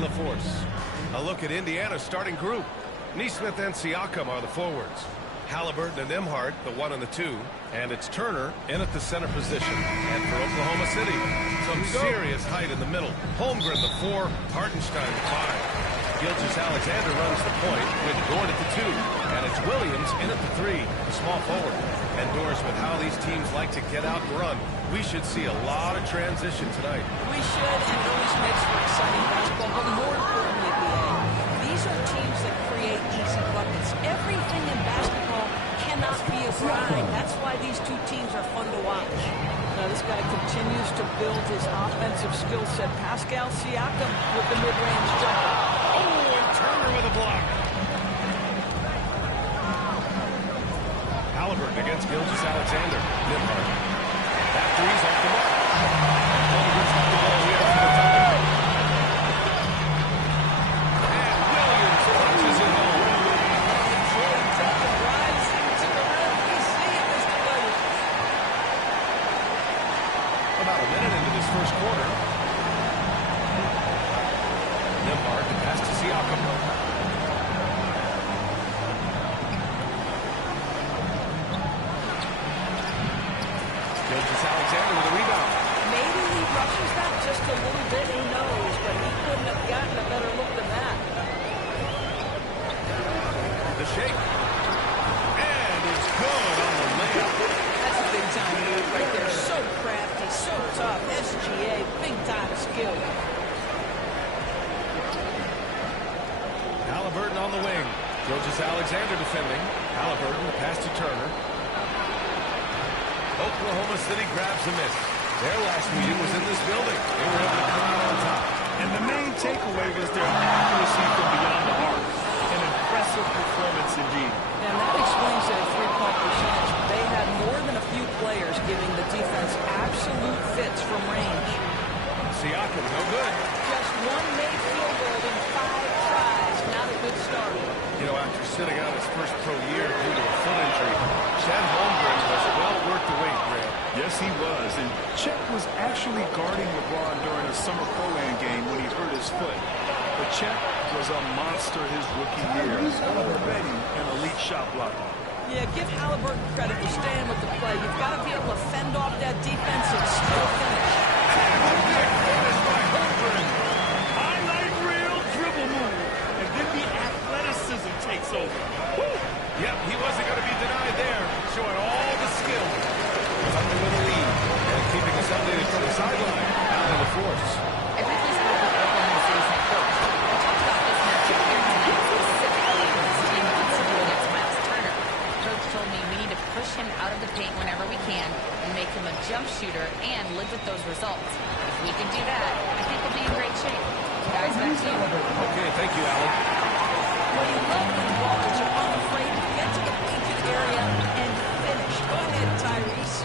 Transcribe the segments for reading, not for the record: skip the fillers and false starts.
LaForce. A look at Indiana's starting group. Neesmith and Siakam are the forwards. Halliburton and Emhart, the 1 and the 2. And it's Turner in at the center position. And for Oklahoma City, some serious height in the middle. Holmgren, the 4. Hartenstein, the 5. Gilgeous-Alexander runs the point with Gord at the 2. And it's Williams in at the 3, the small forward. And Doris, with how these teams like to get out and run, we should see a lot of transition tonight. We should, and it always makes for exciting basketball. But more importantly, these are teams that create easy buckets. Everything in basketball cannot be a grind. That's why these two teams are fun to watch. Now this guy continues to build his offensive skill set. Pascal Siakam with the mid-range jumper. Oh, and Turner with a block. Halliburton against Gilgeous-Alexander. Emhart. That three's off the mark. Holmgren's got the ball here for the Thunder. And Williams punches it home. About a minute into this first quarter. Emhart, the pass to Siakam. Gilgeous-Alexander with a rebound. Maybe he rushes that just a little bit, who knows, but he couldn't have gotten a better look than that. The shake. And it's good on the layup. That's a big-time move right there. So crafty, so tough. SGA, big-time skill. Halliburton on the wing. Gilgeous-Alexander defending. Halliburton, the pass to Turner. Oklahoma City grabs a miss. Their last meeting was in this building. They were able to come out on top. And the main takeaway was their accuracy from beyond the arc. An impressive performance indeed. And that explains their three-point percentage. They had more than a few players giving the defense absolute fits from range. Siakam, no good. Just one made field goal in 5 tries. Not a good start. You know, after sitting out his first pro year due to a foot injury, Chet Holmgren was well worth the wait, Graham. Yes, he was. And Chet was actually guarding LeBron during a summer pro-am game when he hurt his foot. But Chet was a monster his rookie year. Already an elite shot blocker. Yeah, give Halliburton credit for staying with the play. You've got to be able to fend off that defense and still finish. And a big finish by Holmgren. Highlight reel dribble move. And then the athleticism takes over. Woo! Yep, he wasn't going to be denied there. Showing all the skill. Thunder with a lead. And keeping us updated from the sideline. Allen LaForce. I briefly spoke with Oklahoma City's head coach. I talked about this matchup here tonight, specifically with this team considering it's Miles Turner. Coach told me we need to push him out of the paint whenever we can and make him a jump shooter and live with those results. If we can do that, I think we'll be in great shape. Guys, back to you. Okay, thank you, Allen. What you love when ballers are unafraid to get to the painted area and finish. Go ahead, Tyrese.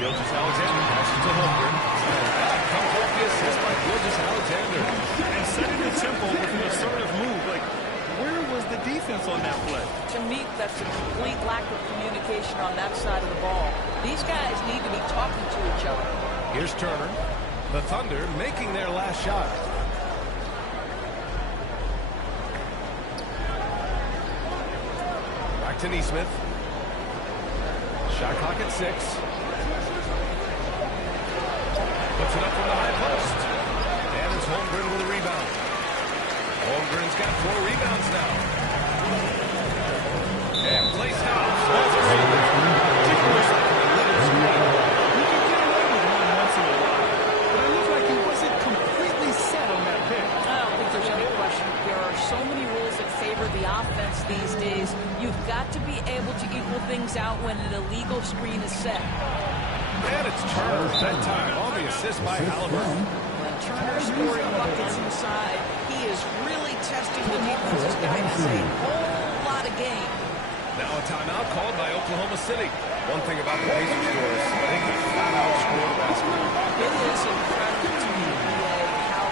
Gilgeous-Alexander passes to Holmgren. And comes off the assist by Gilgeous-Alexander. And setting the tempo with an assertive move. Like, where was the defense on that play? To me, that's a complete lack of communication on that side of the ball. These guys need to be talking to each other. Here's Turner. The Thunder making their last shot. Back to Neesmith. Shot clock at 6. Puts it up from the high post. And it's Holmgren with a rebound. Holmgren's got 4 rebounds now. And place house. That's a looks like a little screen. You can get away with one once in a while. But it looked like he wasn't completely set on that pick. I don't think there's any question. There are so many rules that favor the offense these days. You've got to be able to equal things out when an illegal screen is set. And it's Turner that time on the assist by Halliburton. When Turner scoring buckets inside, he is really testing the defense's guidance a whole lot of game. Now a timeout called by Oklahoma City. One thing about the Pacers, Doris, they can flat out score the basketball. It is incredible to me, how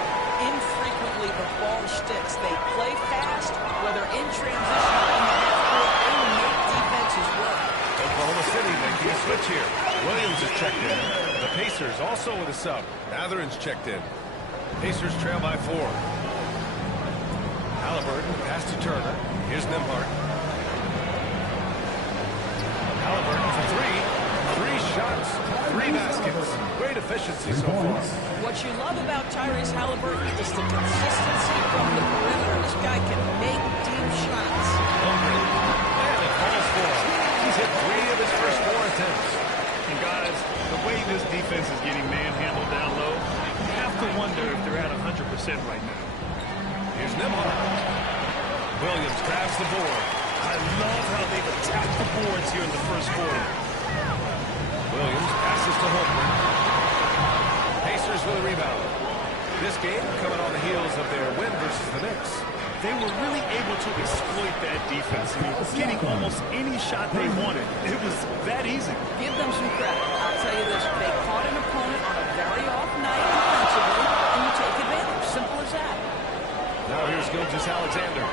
infrequently the ball sticks. They play fast, whether in transition or in the half court, they make defenses work. Oklahoma City making a switch here. Williams is checked in. The Pacers also with a sub. Matherin's checked in. Pacers trail by 4. Halliburton pass to Turner. Here's Nembhard. Halliburton for 3. 3 shots, 3 baskets. Great efficiency so far. What you love about Tyrese Halliburton is the consistency from the perimeter. This guy can make deep shots. And it falls for him. He's hit 3 of his first 4 attempts. And guys, the way this defense is getting manhandled down low, you have to wonder if they're at 100% right now. Here's Nembhard. Williams grabs the board. I love how they've attacked the boards here in the first quarter. Williams passes to Holmgren. Pacers with a rebound. This game coming on the heels of their win versus the Knicks. They were really able to exploit that defense. I mean, getting almost any shot they wanted. It was that easy. Give them some credit. I'll tell you this. They caught an opponent on a very off night defensively, and you take advantage. Simple as that. Now here's Gilgeous-Alexander.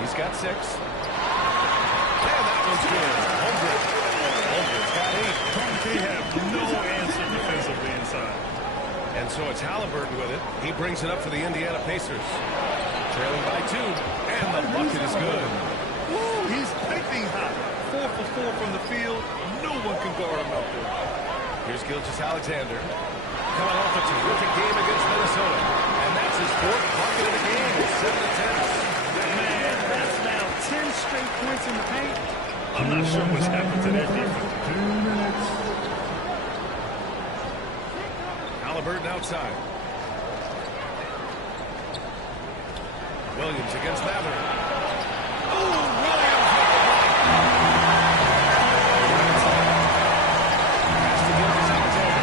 He's got 6. And that one's good. Holmgren. Holmgren's got 8. They have no answer defensively inside. And so it's Halliburton with it. He brings it up for the Indiana Pacers. Trailing by 2. And the bucket is good. Woo, he's piping hot. 4 for 4 from the field. No one can guard him out there. Here's Gilgeous-Alexander. Coming off a terrific game against Minnesota. And that's his 4th bucket of the game. It's 7 attempts. Man, that's now 10 straight points in the paint. I'm not sure what's happened to that defense. 2 minutes. Halliburton outside. Williams against Mather. Oh, Williams with the block. Pass to Gilgeous-Alexander.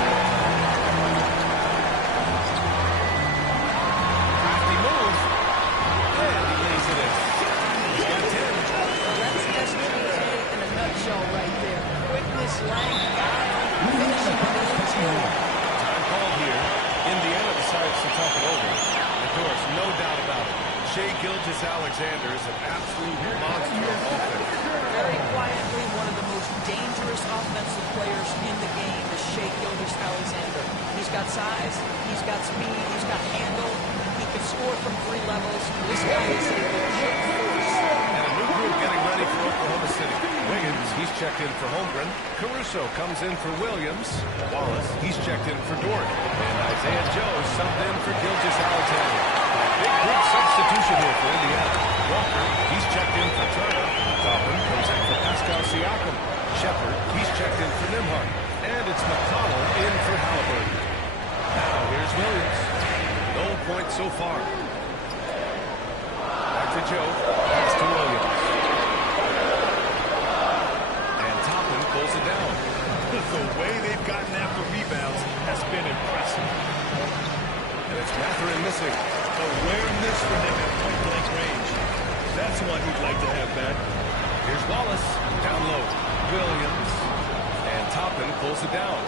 Crafty move. And he lays it in. He's got 10. That's SGA in a nutshell right there. Quickness, length, guile, finishing on the inside. Time called here. Indiana decides to talk it over. Of course, no doubt about it. Shai Gilgeous-Alexander is an absolute monster of offense. Very quietly, one of the most dangerous offensive players in the game is Shai Gilgeous-Alexander. He's got size, he's got speed, he's got handle, he can score from 3 levels. This guy is a legit force. And a new group getting ready for Oklahoma City. Wiggins, he's checked in for Holmgren. Caruso comes in for Williams. Wallace, he's checked in for Dort. And Isaiah Joe subbed in for Gilgeous-Alexander. Big group substitution here for Indiana. Walker, he's checked in for Turner. Toppin comes in for Pascal Siakam. Shepard, he's checked in for Nembhard. And it's McConnell in for Halliburton. Now here's Williams. No points so far. Back to Joe. Pass to Williams. And Toppin pulls it down. The way they've gotten after rebounds has been impressive. And it's Mathurin missing. Awareness for him at point-blank range. That's one he'd like to have back. Here's Wallace. Down low. Williams. And Toppin pulls it down.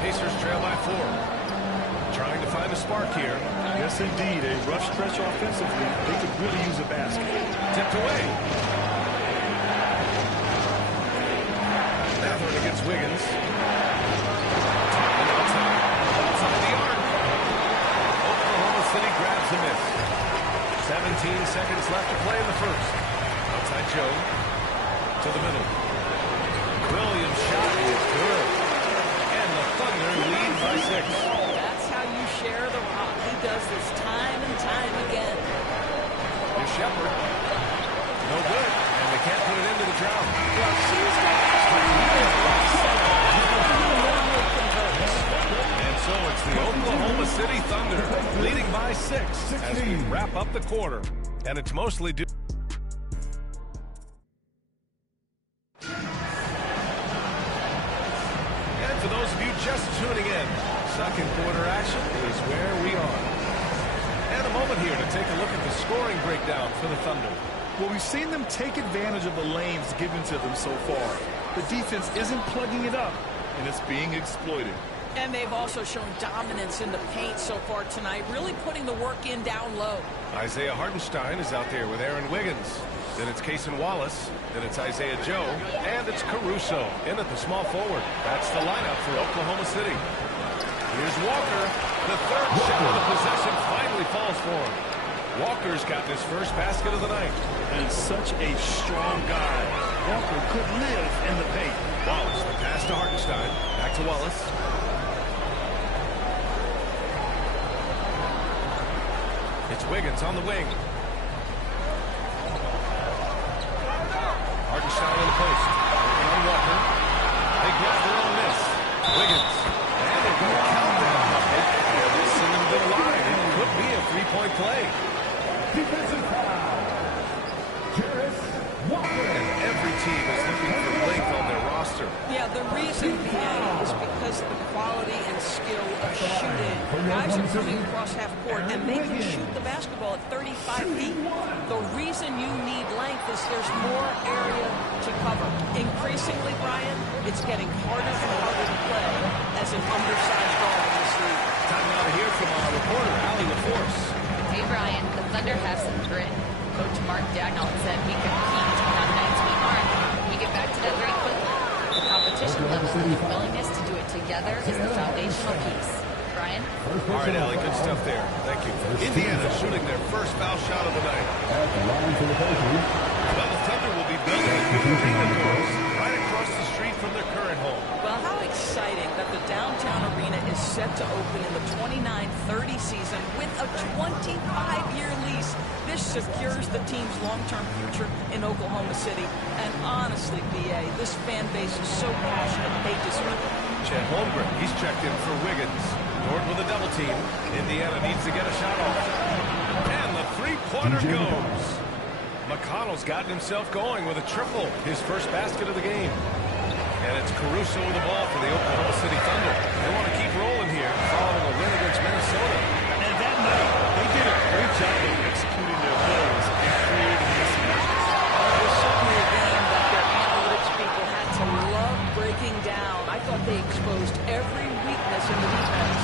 Pacers trail by 4. Trying to find a spark here. Yes, indeed. A rough stretch offensively. They could really use a basket. Tipped away. Mathurin against Wiggins. Toppin outside. Outside the arc. Oklahoma City grabs a miss. 17 seconds left to play in the first. Outside Joe. To the middle. Williams' shot is good. And the Thunder lead by 6. That's how you share the rock. He does this time and time again. Here's Shepard. No good. And they can't put it into the drought. Well, she's got And so it's the Oklahoma City Thunder leading by 6 as we wrap up the quarter. And it's mostly due. And for those of you just tuning in, second quarter action is where we are. And a moment here to take a look at the scoring breakdown for the Thunder. Well, we've seen them take advantage of the lanes given to them so far. The defense isn't plugging it up, and it's being exploited. And they've also shown dominance in the paint so far tonight, really putting the work in down low. Isaiah Hartenstein is out there with Aaron Wiggins. Then it's Cason Wallace. Then it's Isaiah Joe. And it's Caruso in at the small forward. That's the lineup for Oklahoma City. Here's Walker. The third shot of the possession finally falls for him. Walker's gotten his first basket of the night. And such a strong guy. Walker could live in the paint. Wallace, the pass to Hartenstein. Back to Wallace. It's Wiggins on the wing. Hartenstein in the post. On Walker. They grab their own miss. Wiggins. And they're going to count that. This isn't been alive. It could be a three-point play. Defensive foul. And every team is looking for length on their roster. Yeah, the reason being is because of the quality and skill of shooting. Guys are coming across half court, and they can shoot the basketball at 35 feet. The reason you need length is there's more area to cover. Increasingly, Brian, it's getting harder and harder to play as an undersized guard in this league. Time now to hear from our reporter, Allie LaForce. Hey, Brian, the Thunder have some grit. Coach Mark Dagnall said we compete on nights we aren't. We get back to that very quickly. The competition level and the willingness to do it together is the foundational piece. Brian? All right, Allie, good stuff there. Thank you. Indiana shooting their first foul shot of the night. Well, the Thunder will be building a new arena doors right across the street from their current home. Well, how exciting that the downtown arena is set to open in the 29-30 season with a 25-year lease. This secures the team's long-term future in Oklahoma City. And honestly, B.A., this fan base is so passionate, they deserve it. Chet Holmgren, he's checked in for Wiggins. Nord with a double team. Indiana needs to get a shot off. And the three-pointer goes. McConnell's gotten himself going with a triple, his first basket of the game. And it's Caruso with the ball for the Oklahoma City Thunder. They want to keep rolling here following a win against Minnesota. And that night, they did a great job of executing their plays and creating mismatches. It was certainly a game that their analytics people had to love breaking down. I thought they exposed every weakness in the defense.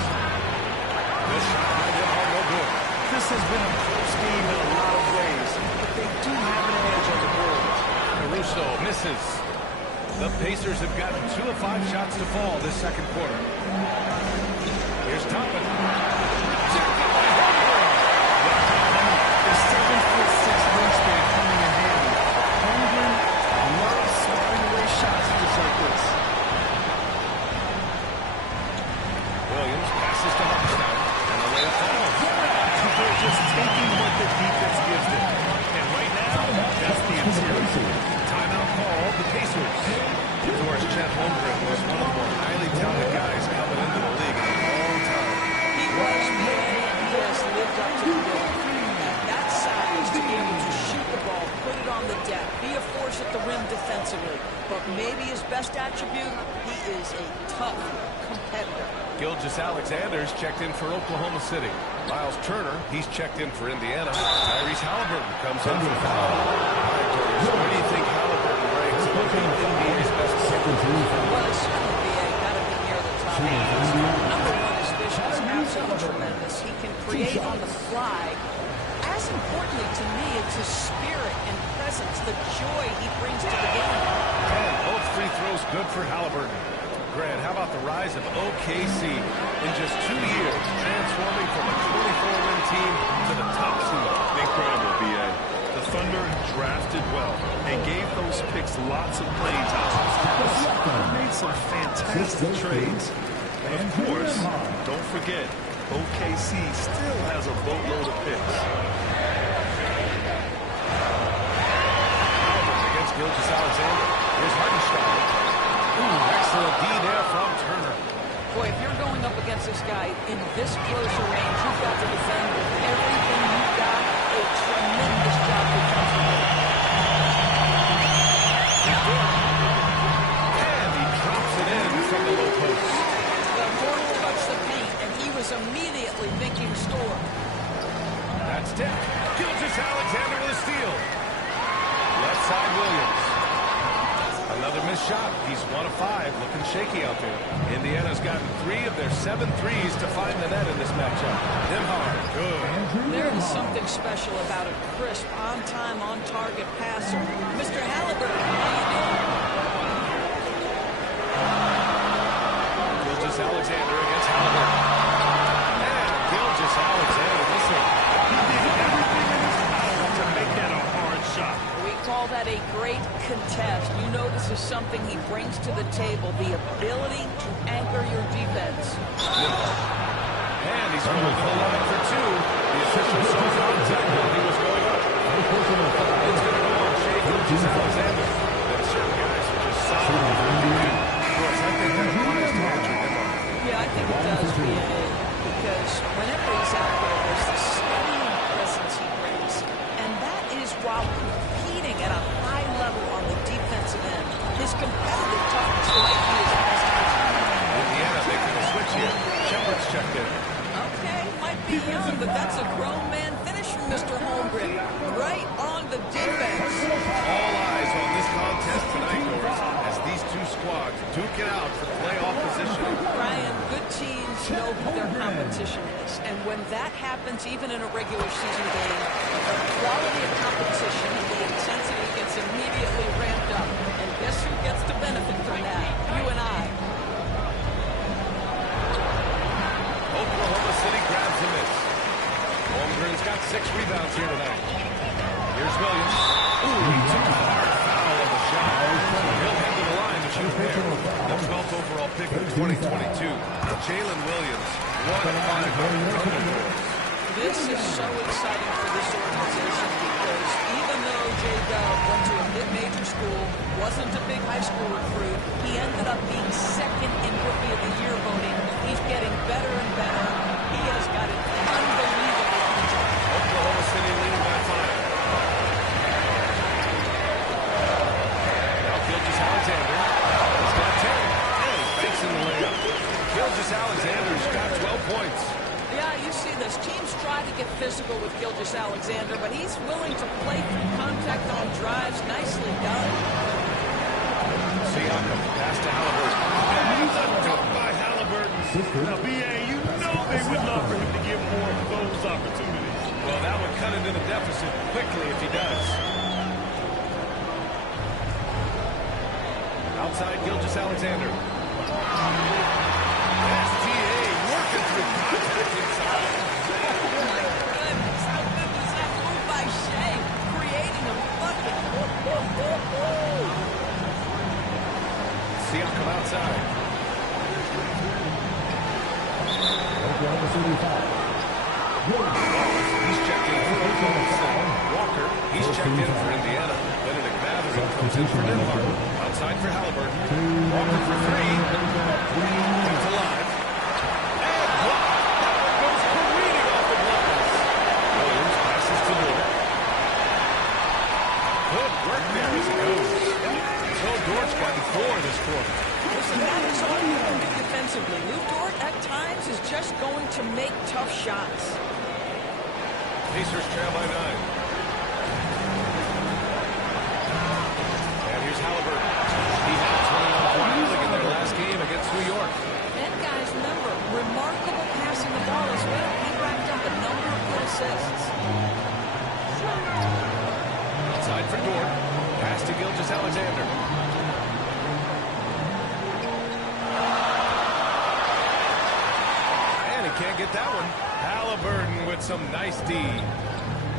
This shot by them, no good. This has been a close game in a lot of ways, but they do have an edge on the boards. Caruso misses. The Pacers have gotten 2 of 5 shots to fall this second quarter. Here's Toppin. The 7'6" wingspan coming in handy. Holmgren loves swatting away shots just like this. Williams passes to Hartenstein, and the layup falls. They're just taking what the defense gives them. And right now, that's the interior. Timeout call, the Pacers. Of course, Chet Holmgren was one of the more highly touted guys coming into the league in a long time. He was man, and he has lived up to the bill. At that size, to be able to shoot the ball, put it on the deck, be a force at the rim defensively. But maybe his best attribute, he is a tough competitor. Gilgeous-Alexander's checked in for Oklahoma City. Miles Turner, he's checked in for Indiana. Tyrese Halliburton comes in for foul. All right, Torres, where do you think Halliburton ranks among NBA's best players? Well, it's certainly got to be near the top. Number one, his vision is absolutely tremendous. He can create on the fly. As importantly to me, it's his spirit and presence, the joy he brings to the game. And both free throws good for Halliburton. Grant, how about the rise of OKC in just 2 years, transforming from a 24-win team to the top seed? Incredible, B.A. The Thunder drafted well and gave those picks lots of playing time. They made some fantastic trades. And of course, don't forget, OKC still has a boatload of picks. Against Gilgeous-Alexander. Here's Hartenstein. Ooh, excellent D there from Turner. Boy, if you're going up against this guy in this closer range, you've got to defend with everything you've got. A tremendous job defensively. And he drops it in from the low post. The portal touched the paint, and he was immediately thinking score. That's tip. Gilgeous-Alexander with a steal. Left side Williams. Another missed shot. He's 1 of 5, looking shaky out there. Indiana's gotten 3 of their 7 threes to find the net in this matchup. Nimhard, good. There is something special about a crisp, on-time, on-target passer. Mr. Halliburton, how you doing? Gilgeous-Alexander against Halliburton. And contest, you know this is something he brings to the table, the ability to anchor your defense. And he's going to the line for two. The official saw contact while he was going up. It's going to go on Shea Gilgeous-Alexander. Then certain guys are just solid on 52. Of course, I think that applies to Andrew Nimmo. Yeah, I think it does, BA, because whenever he's out there, there's this steadying presence he brings. And that is while competing at a high level on the defensive end. His competitive toughness might be his best attribute. Indiana making a switch here. Shepard's checked in. Okay, might be young, but that's a grown man finisher, Mr. Holmgren. Right on the defense. All eyes on this contest tonight, Doris, as these two squads duke it out for playoff position. Brian, good teams know who their competition is. And when that happens, even in a regular season game, the quality of competition and the intensity gets immediately ramped up. And guess who gets to benefit from that? You and I. Oklahoma City grabs a miss. Holmgren's got 6 rebounds here tonight. Here's Williams. Ooh, he took a hard foul on the shot. He'll head to the line to shoot there. The 12th overall pick of 2022. Jalen Williams, 1 of 5. This is so exciting for this organization because even though J-Dub went to a mid-major school, wasn't a big high school recruit, he ended up being second in Rookie of the Year voting. He's getting better and better. He has got an unbelievable future. Oklahoma City leading by 5. Now Gilgeous-Alexander. He's got 10. And he's facing the layup. Gilgeous-Alexander's got 12 points. Yeah, you see this. Teams try to get physical with Gilgeous-Alexander, but he's willing to play through contact on drives. Nicely done. Siakam, pass to Halliburton. And a dunk by Halliburton. Now, B.A., you know they would love for him to get more of those opportunities. Well, that would cut into the deficit quickly if he does. Outside Gilgeous-Alexander. SGA working through contact inside. Goodness, how good was that move by Shea? Creating a bucket. Siakam outside. Oklahoma City foul. He's checked in for Oklahoma City. Walker, he's checked in for Indiana. Benedict Mathurin comes in for Denmark. Outside for Halliburton. Walker for 3. Comes alive. And blocked. That one goes careening off the glass. Williams passes to Dort. Good work there as he goes. So Dort's gotten 4 this quarter. Listen, that is all you can do defensively. Lou Dort, at times, is just going to make tough shots. Pacers trail by 9. And here's Halliburton. He had 21 points in their last game against New York. And guys, remember, remarkable passing the ball as well. He racked up a number of good assists. Outside for Dort. Pass to Gilgeous-Alexander. And he can't get that one. Halliburton with some nice D.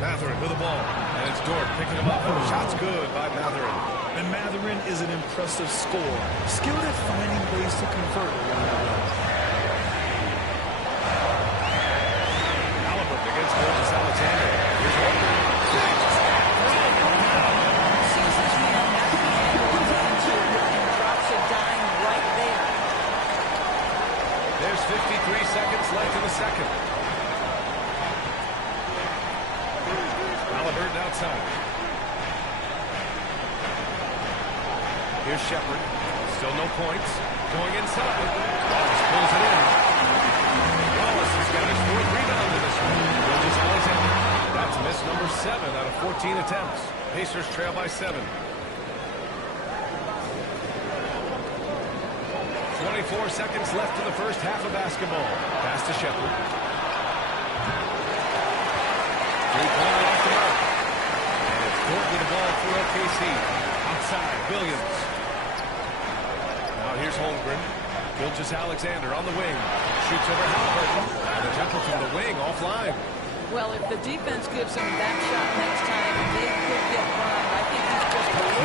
Mathurin with the ball. And it's Dort picking him up. Shot's good by Mathurin. And Mathurin is an impressive scorer, skilled at finding ways to convert around the rim. Halliburton against Gilgeous-Alexander. Here's Walker. Sees this man at the angle of the interior and drops a dime right there. There's 53 seconds left in the second. Halliburton outside. Here's Shepard. Still no points. Going inside. Wallace pulls it in. Wallace has got his 4th rebound in this one. Gilgeous-Alexander. That's miss number 7 out of 14 attempts. Pacers trail by 7. 24 seconds left in the first half of basketball. Pass to Shepard. Three-pointer off the mark. And it's Dort with the ball for OKC. Outside, Williams. Now here's Holmgren. Gilgeous-Alexander on the wing. Shoots over Halliburton. And the jumper from the wing offline. Well, if the defense gives him that shot next time, they could get burned. I think he's just a little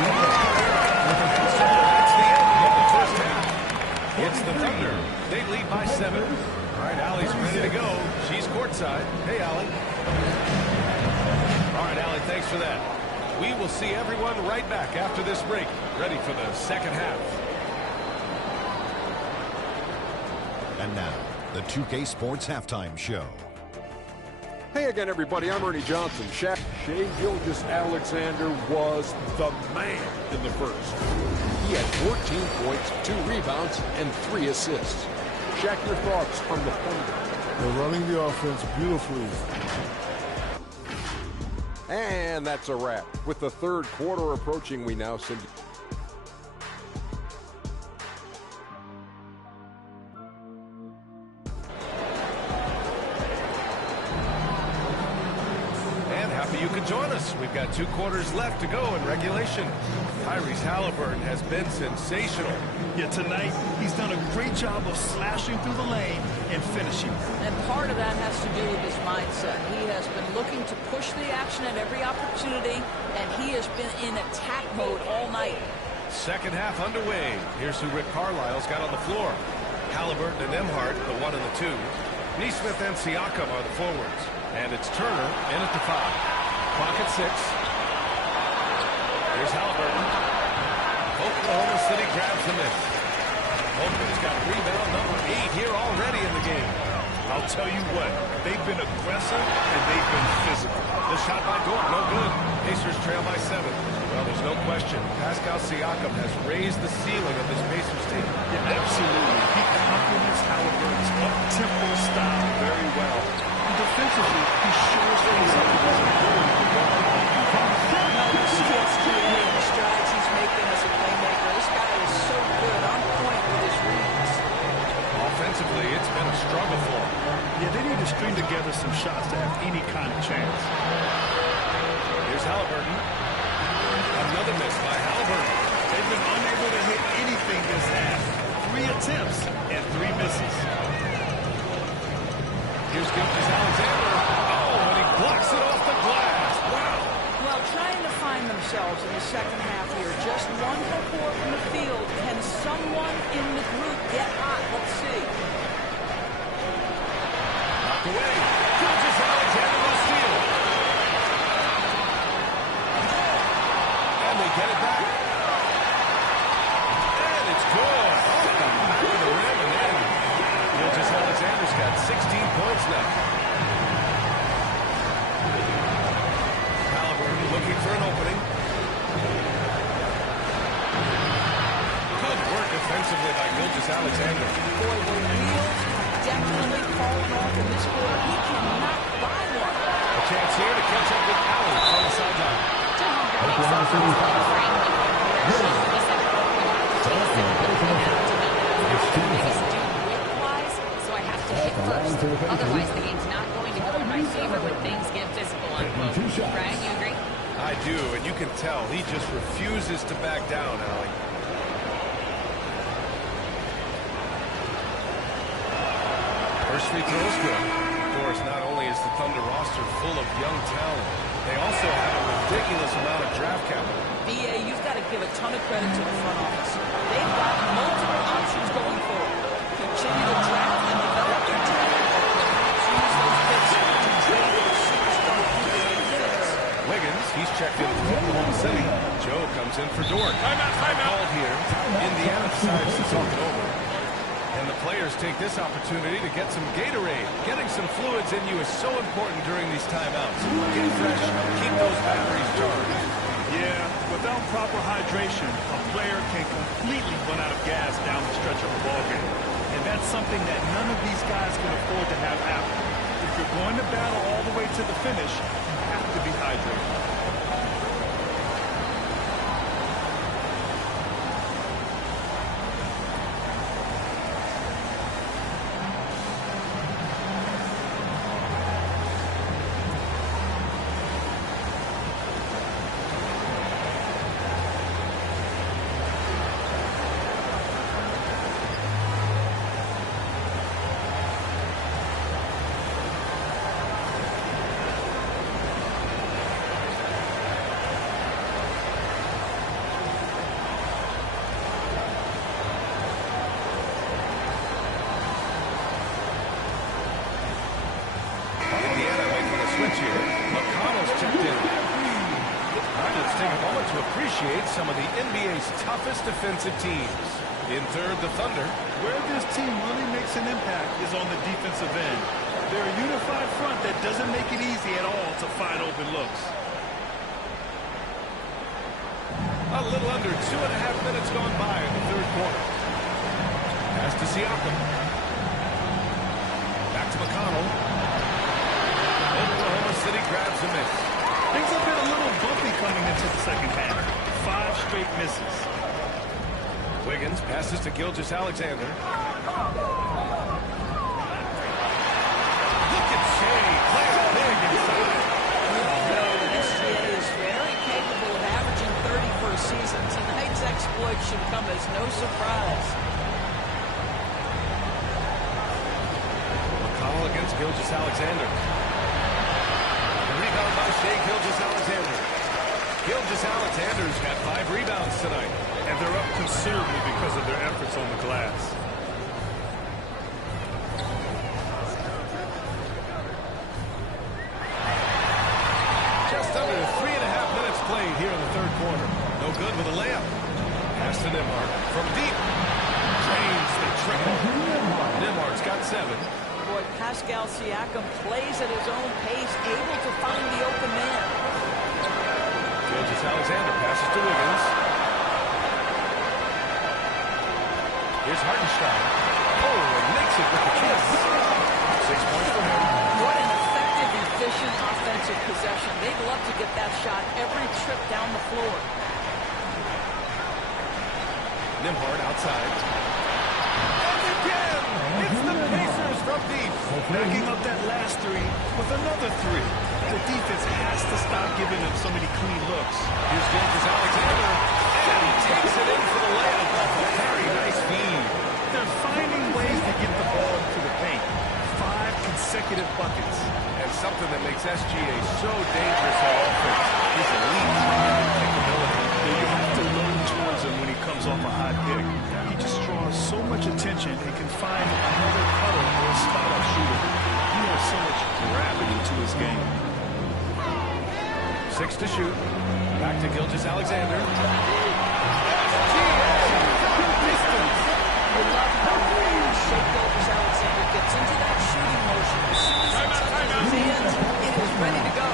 They lead by 7. All right, Allie's ready to go. She's courtside. Hey, Allie. All right, Allie, thanks for that. We will see everyone right back after this break, ready for the second half. And now, the 2K Sports Halftime Show. Hey again, everybody. I'm Ernie Johnson. Shea Gilgeous-Alexander was the man in the first. He had 14 points, 2 rebounds, and 3 assists. Shaq, your thoughts on the Thunder? They're running the offense beautifully. And that's a wrap. With the third quarter approaching, we now send You can join us. We've got 2 quarters left to go in regulation. Tyrese Halliburton has been sensational. Yeah, tonight he's done a great job of slashing through the lane and finishing. And part of that has to do with his mindset. He has been looking to push the action at every opportunity, and he has been in attack mode all night. Second half underway. Here's who Rick Carlisle's got on the floor. Halliburton and Emhart, the 1 and the 2. Neesmith and Siakam are the forwards. And it's Turner in at the 5. Clock at 6. Here's Halliburton. Oklahoma City grabs the miss. Oklahoma's got rebound number 8 here already in the game. I'll tell you what, they've been aggressive and they've been physical. The shot by Dort, no good. Pacers trail by 7. Well, there's no question. Pascal Siakam has raised the ceiling of this Pacers team. Yeah, absolutely. He complements Halliburton's up-tempo style very well. And defensively, he shows things up with his ability to run the The strides he's making as a playmaker. This guy is so good, on point with his reads. Offensively, it's been a struggle for him. Yeah, they need to string together some shots to have any kind of chance. Here's Halliburton. Another miss by Halliburton. They've been unable to hit anything this half. 3 attempts and 3 misses. Here's Gilgeous-Alexander. Oh, and he blocks it off the glass. Wow. Well, trying to find themselves in the second half here. Just 1 for 4 from the field. Can someone in the group get hot? Let's see. Knocked away. Gilgeous-Alexander will steal. And they get it back. And it's good. Off the back of the rim and in. Gilgeous-Alexander's got 16 points now. Halliburton looking for an opening. Good work defensively by Gilgeous-Alexander. Boy, the wheels have definitely fallen off in this quarter. He cannot buy one. A chance here to catch up with Allen on the sideline. Oklahoma City foul. Otherwise, the game's not going to go in my favor when things get physical, unquote. Brian, you agree? I do, and you can tell he just refuses to back down, Allie. First free throw is good. Of course, not only is the Thunder roster full of young talent, they also have a ridiculous amount of draft capital. BA, you've got to give a ton of credit to the front office. They've got multiple options going forward. Continue to draft and develop their talent, or perhaps use those picks to trade their superstar minutes. Wiggins, he's checked in for Oklahoma City. Joe comes in for Dort. Timeout. Called here. Indiana decides to talk it over. And the players take this opportunity to get some Gatorade. Getting some fluids in you is so important during these timeouts. Get fresh, keep those batteries charged. Yeah, without proper hydration, a player can completely run out of gas down the stretch of a ball game. And that's something that none of these guys can afford to have happen. If you're going to battle all the way to the finish, you have to be hydrated. bench here. McConnell's checked in. All right, let's take a moment to appreciate some of the NBA's toughest defensive teams. In third, the Thunder. Where this team really makes an impact is on the defensive end. They're a unified front that doesn't make it easy at all to find open looks. A little under 2.5 minutes gone by in the third quarter. Pass to Siakam. Back to McConnell. Oklahoma City grabs a miss. Things have been a little bumpy coming into the second half. 5 straight misses. Wiggins passes to Gilgeous-Alexander. Look at Shea playing big inside. SGA is very capable of averaging 30 for a season. Tonight's exploit should come as no surprise. McConnell against Gilgeous-Alexander. The rebound by Shea Gilgeous-Alexander. Gilgeous-Alexander's got 5 rebounds tonight. And they're up considerably because of their efforts on the glass. Just under 3.5 minutes played here in the third quarter. No good with a layup. Pass to Nembhard from deep. Drains the triple. Nembhard's got 7. Boy, Pascal Siakam plays at his own pace, able to find the open man. Gilgeous-Alexander passes to Wiggins. Here's Hartenstein. Oh, and makes it with the kiss. 6 points for him. What an effective, efficient offensive possession. They'd love to get that shot every trip down the floor. Nembhard outside. And again! It's the Pacers from deep. Backing up that last 3 with another 3. The defense has to stop giving them so many clean looks. Here's Gilgeous-Alexander. And he takes it in for the layup off a very nice feed. They're finding ways to get the ball to the paint. 5 consecutive buckets. And something that makes SGA so dangerous on offense is elite driving capability. You have to learn towards him when he comes off a high pick. He just draws so much attention and can find another cutter or a spot-up shooter. He has so much gravity to his game. 6 to shoot. Back to Gilgeous-Alexander. You love how Shea Gilgeous-Alexander gets into that shooting motion. As soon as it's in his hands, it is ready to go.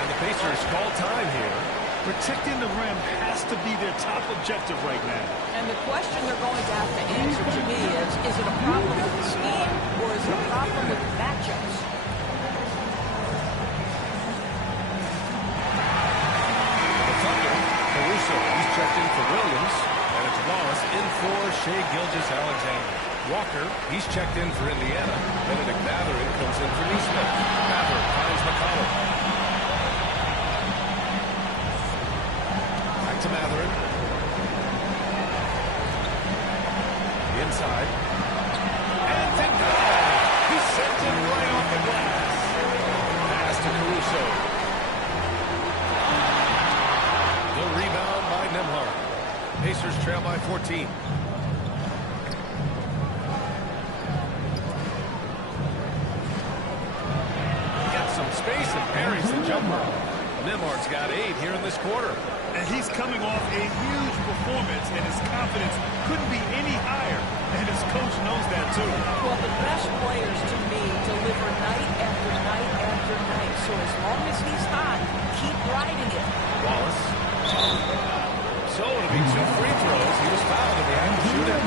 And the Pacers call time here. Protecting the rim has to be their top objective right now. And the question they're going to have to answer to me is it a problem with the scheme or is it a problem with the matchups? Caruso, he's checked in for Williams, and it's Wallace in for Shea Gilgeous-Alexander. Walker, he's checked in for Indiana. Benedict Mathurin comes in for Neesmith. Mathurin finds McConnell. Back to Mathurin. Inside. And denied. He sent it right off the glass. Pass to Caruso. The rebound by Nembhard. Pacers trail by 14. Gets some space and buries the jumper. Nembhard's got 8 here in this quarter. And he's coming off a huge performance, and his confidence couldn't be any higher. And his coach knows that, too. Well, the best players, to me, deliver night after night after night. So as long as he's hot, keep riding it. Wallace. So it'll be 2 free throws. He was fouled in the act of shootout.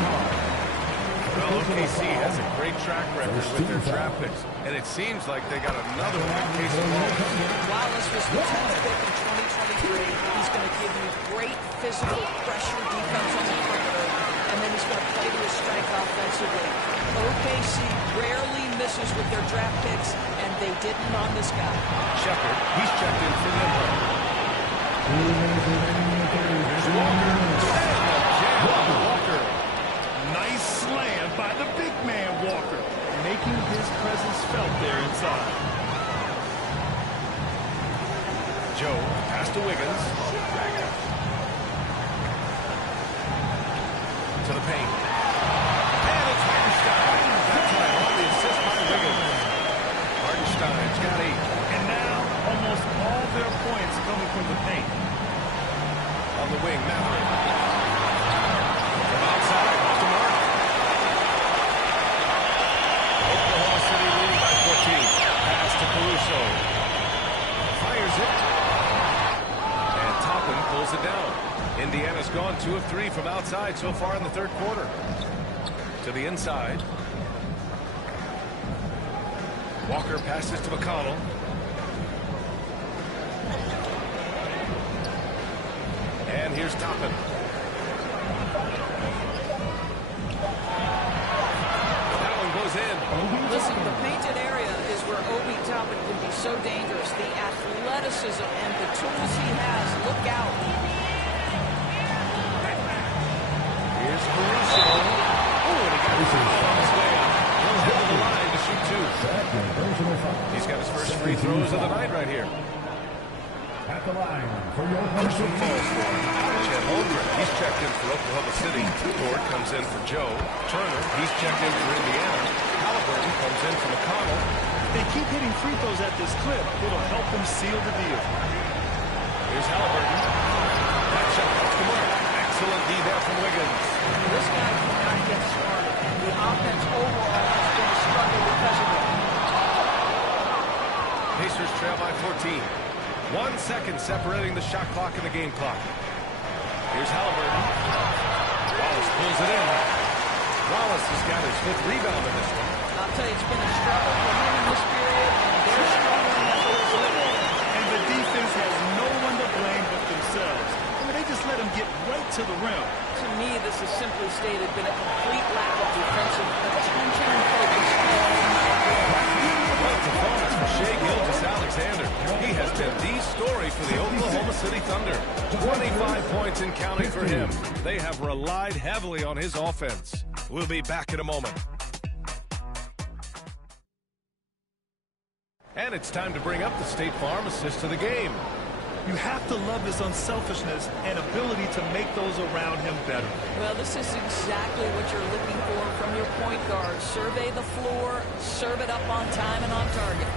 Well, OKC has a great track record with their draft picks, and it seems like they got another one in case of Wallace. Wallace was the 10th pick in 2023. He's going to give you great physical pressure defense on the perimeter, and then he's going to play to his strength offensively. OKC rarely misses with their draft picks, and they didn't on this guy. Shepard, he's checked in for Nembhard. Here's Walker. And a jam by Walker. Nice slam by the big man, Walker, making his presence felt there inside. Joe, pass to Wiggins. To the paint. And it's Hartenstein. That time on the assist by Wiggins. Hartenstein's got 8. And now On the wing, Maverick. From outside, off the mark. Oklahoma City leading by 14. Pass to Caruso. Fires it. And Toppin pulls it down. Indiana's gone 2 of 3 from outside so far in the third quarter. To the inside. Walker passes to McConnell. And here's Toppin. That one goes in. Listen, the painted area is where Obi Toppin can be so dangerous. The athleticism and the tools he has. Look out. Here's Caruso. Oh, and he got his ball on his way up. He'll head to the line to shoot 2. He's got his first free throws of the night right here. At the line for your First one falls for Chet Holmgren. He's checked in for Oklahoma City. Dort comes in for Joe. Turner, he's checked in for Indiana. Halliburton comes in for McConnell. If they keep hitting free throws at this clip, it'll help them seal the deal. Here's Halliburton. That shot off the mark. Excellent D there from Wiggins. This guy cannot get started, and the offense overall has been a struggle because of it. Pacers trail by 14. 1 second separating the shot clock and the game clock. Here's Halliburton. Wallace pulls it in. Wallace has got his 5th rebound in this one. I'll tell you, it's been a struggle for him in this period, and they're struggling as a result. And the defense has no one to blame but themselves. I mean, they just let him get right to the rim. To me, this is simply stated been a complete lack of defensive attention and focus. What a performance for Shai Gilgeous-Alexander. He has been the story for the Oklahoma City Thunder. 25 points and counting for him. They have relied heavily on his offense. We'll be back in a moment. And it's time to bring up the State Farm assist to the game. You have to love his unselfishness and ability to make those around him better. Well, this is exactly what you're looking for from your point guard. Survey the floor, serve it up on time and on target.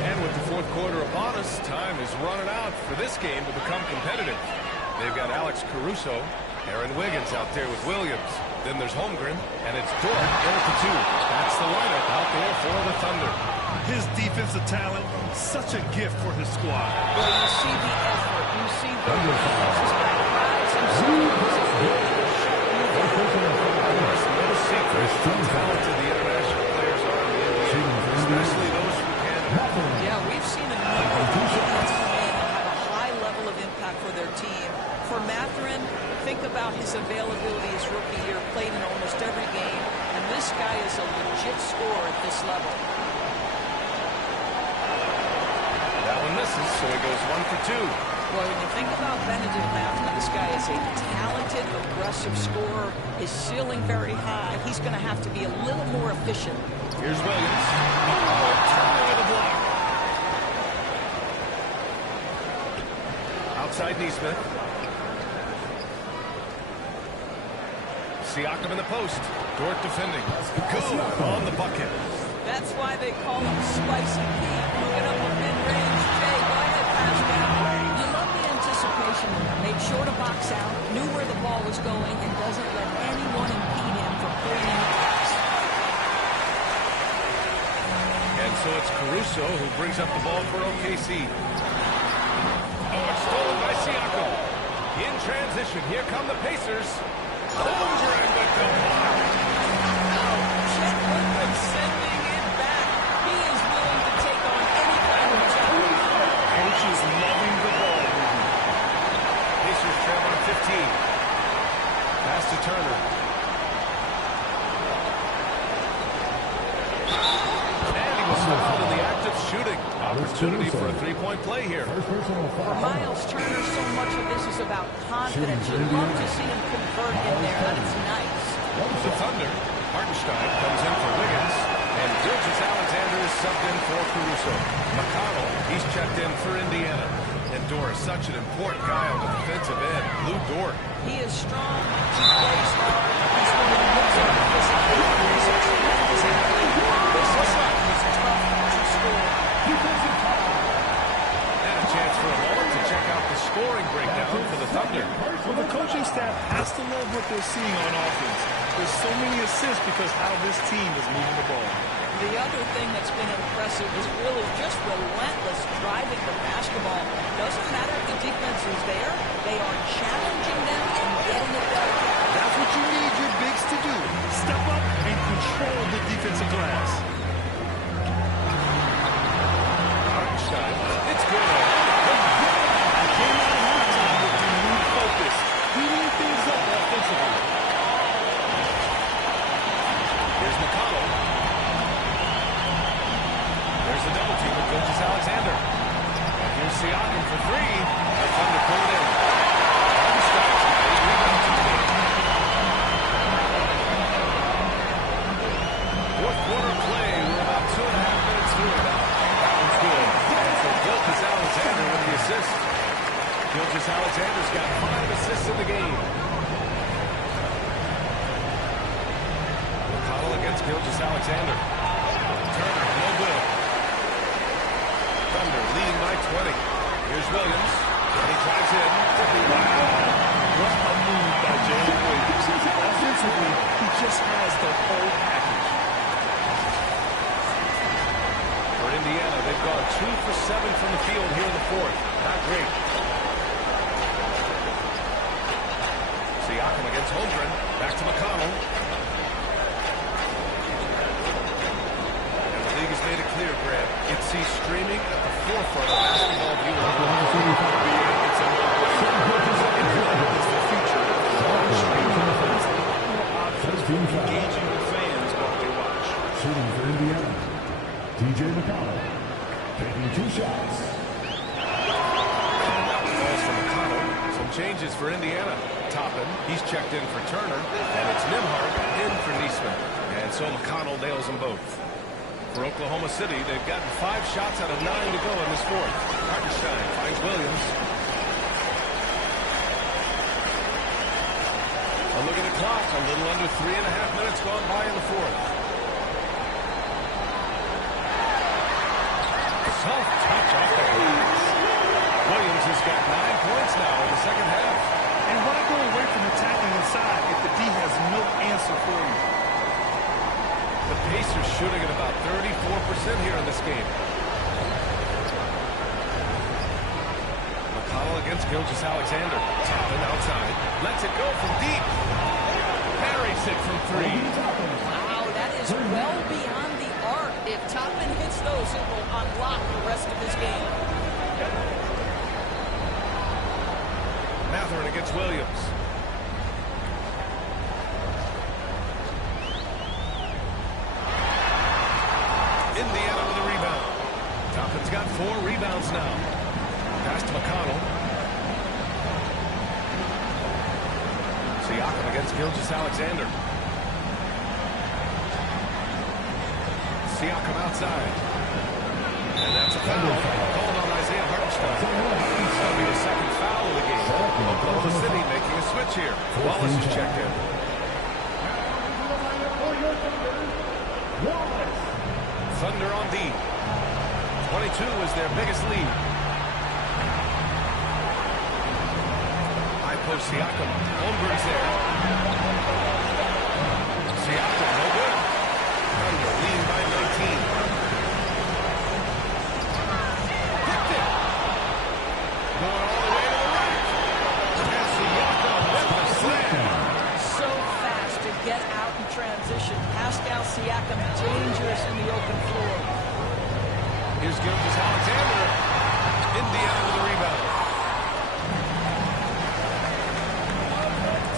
And with the fourth quarter upon us, time is running out for this game to become competitive. They've got Alex Caruso, Aaron Wiggins out there with Williams. Then there's Holmgren, and it's Dort in at the 2. That's the lineup out there for the Thunder. His defensive talent, such a gift for his squad. Well, you see the effort. You see the defense's got to rise himself. There's no secret how talented the international players are in the NBA, especially those who can. Yeah, we've seen a number of defense come in and have a high level of impact for their team. For Mathurin, think about his availability his rookie year, played in almost every game, and this guy is a legit scorer at this level. That one misses, so he goes 1 for 2. Well, when you think about Benedict Mathurin, this guy is a talented, aggressive scorer. His ceiling very high. He's going to have to be a little more efficient. Here's Williams. Oh, Turner with a block. Outside Neesmith. Siakam in the post. Dort defending. Good on the bucket. That's why they call him Spicy Pete, moving up a mid-range. Jay, go ahead, Pascal. You love the anticipation. Made sure to box out, knew where the ball was going, and doesn't let anyone impede him from putting in the pass. And so it's Caruso who brings up the ball for OKC. Oh, it's stolen by Siakam. In transition, here come the Pacers. Holmgren with the block. Chet Holmgren sending it back. He is willing to take on any kind of challenge. Coach is loving the ball movement. Pacers trail on 15. Pass to Turner. And he was fouled in the act of shooting. Opportunity for a three-point play here. For Miles Turner, so much of this is about confidence. You'd love to see him convert in there. That's nice. The Thunder. Hartenstein comes in for Wiggins. And Gilgeous-Alexander is subbed in for Caruso. McConnell, he's checked in for Indiana. And Dort is such an important guy on the defensive end. Lou Dort. He is strong. He plays hard. He's one of the most physically. He's a tremendous athlete. This is tough to score. And a chance for a moment to check out the score Thunder. Well, the coaching staff has to love what they're seeing on offense. There's so many assists because how this team is moving the ball. The other thing that's been impressive is really just relentless driving the basketball. Doesn't matter if the defense is there. They are challenging them and getting it done. That's what you need your bigs to do. Step up and control the defensive glass. It's good. I came out of halftime with renewed focus, heating things up offensively. Here's McConnell. There's the double team with Coaches Alexander. And here's Siakam for three. The Thunder pull it in. Armstrong's got 8 rebounds in the game. Fourth quarter play. We're about 2.5 minutes through it now. That one's good. And for Coaches Alexander with the assist. Coaches Alexander's got 5 assists in the game. McConnell against Coaches Alexander. Turner, no good. Thunder leading by 20. Here's Williams. And he drives in. What a move by Jalen Williams. Offensively, he just has the whole package. For Indiana, they've gone 2 for 7 from the field here in the fourth. Not great. Siakam against Holmgren. Back to McConnell. And the league has made it clear, Grant. It sees streaming at the forefront of basketball viewing. It's a it's the future. Engaging the fans while they watch. Shooting for Indiana. DJ McConnell taking 2 shots. Balls for McConnell. Some changes for Indiana. Toppin, he's checked in for Turner. And it's Nembhard in for Neesmith. And so McConnell nails them both. For Oklahoma City, they've gotten 5 shots out of 9 to go in this fourth. Hartenstein finds Williams. A look at the clock. A little under 3.5 minutes gone by in the fourth. Soft touch off the glass. Williams has got 9 points now in the second half. And why go away from attacking inside if the D has no answer for you? The Pacers shooting at about 34% here in this game. McConnell against Gilgeous Alexander. Toppin outside. Lets it go from deep. Buries it from 3. Wow, that is well beyond the arc. If Toppin hits those, it will unlock the rest of his game. Matherin against Williams. Indiana with a rebound. Toppin's got 4 rebounds now. Pass to McConnell. Siakam against Gilgeous Alexander. Siakam outside. And that's a foul. Called on Isaiah Hartenstein. That'll be the second foul of the game. Oklahoma City making a switch here. Wallace is checked in. Thunder on D. 22 is their biggest lead. High post Siakam. Holmgren's there. Siakam, no good. Thunder leading by 19. Picked it. Going all the way to the right. And Siakam with the slam. So fast to get out in transition. Pascal Siakam dangerous in the open floor. Here's Gilgeous Alexander. Indiana with a rebound.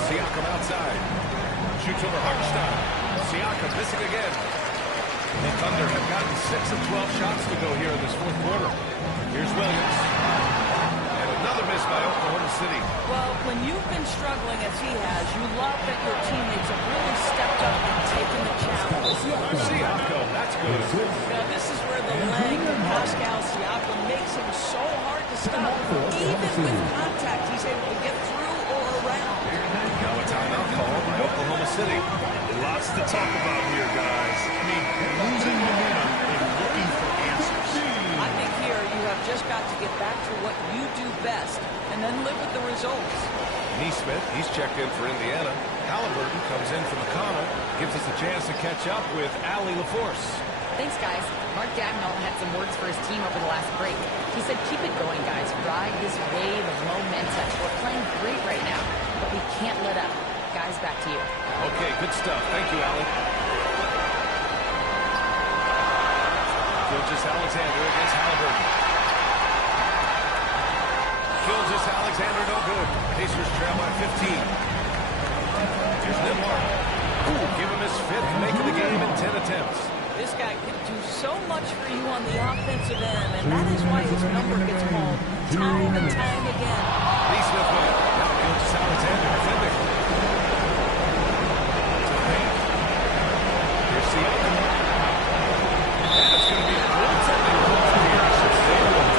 Siakam outside. Shoots over Hartenstein. Siakam missing again. The Thunder have gotten 6 of 12 shots to go here in this fourth quarter. Here's Williams. And another miss by Oklahoma City. Well, when you've been struggling as he has, you love that your teammates have really stepped up and taken the challenge. Siakam, that's good. Now, this is where the leg of Pascal Siakam makes him so hard to stop. Even with contact, he's able to get through or around. Now a timeout call by Oklahoma City. Lots to talk about here, guys. I mean, losing momentum and looking for answers. I think here you have just got to get back to what you do best and then live with the results. Neesmith, he's checked in for Indiana. Halliburton comes in for McConnell, gives us a chance to catch up with Allie LaForce. Thanks, guys. Mark Dagnall had some words for his team over the last break. He said, keep it going, guys. Ride this wave of momentum. We're playing great right now, but we can't let up. Guys, back to you. Okay, good stuff. Thank you, Allie. Gilgeous-Alexander against Halliburton. Gilgeous-Alexander, no good. Pacers trail by 15. Here's Nembhard. Give him his fifth, making the game in 10 attempts. This guy can do so much for you on the offensive end, and that is why his number gets called time and time again. Neesmith with it. Now Gilgeous-Alexander defending. To the paint. Here's Siakam. And it's going to be a goaltending call here. Should stay with